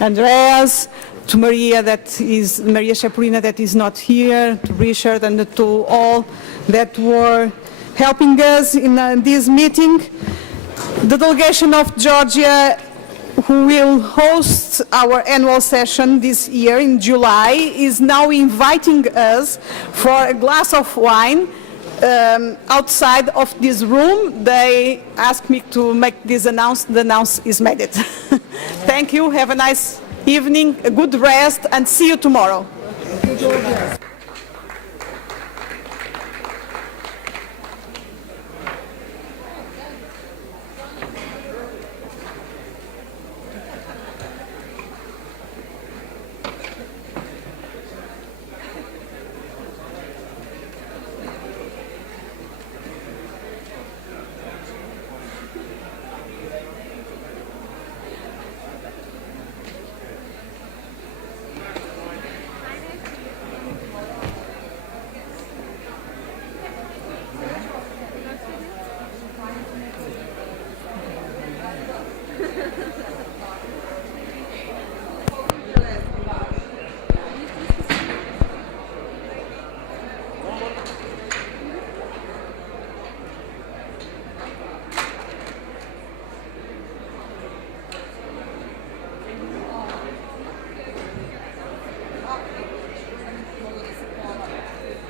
Andreas, to Maria Shapurina that is not here, to Richard, and to all that were helping us in this meeting. The delegation of Georgia, who will host our annual session this year in July, is now inviting us for a glass of wine outside of this room. They asked me to make this announcement. The announcement is made it. Thank you. Have a nice evening, a good rest, and see you tomorrow.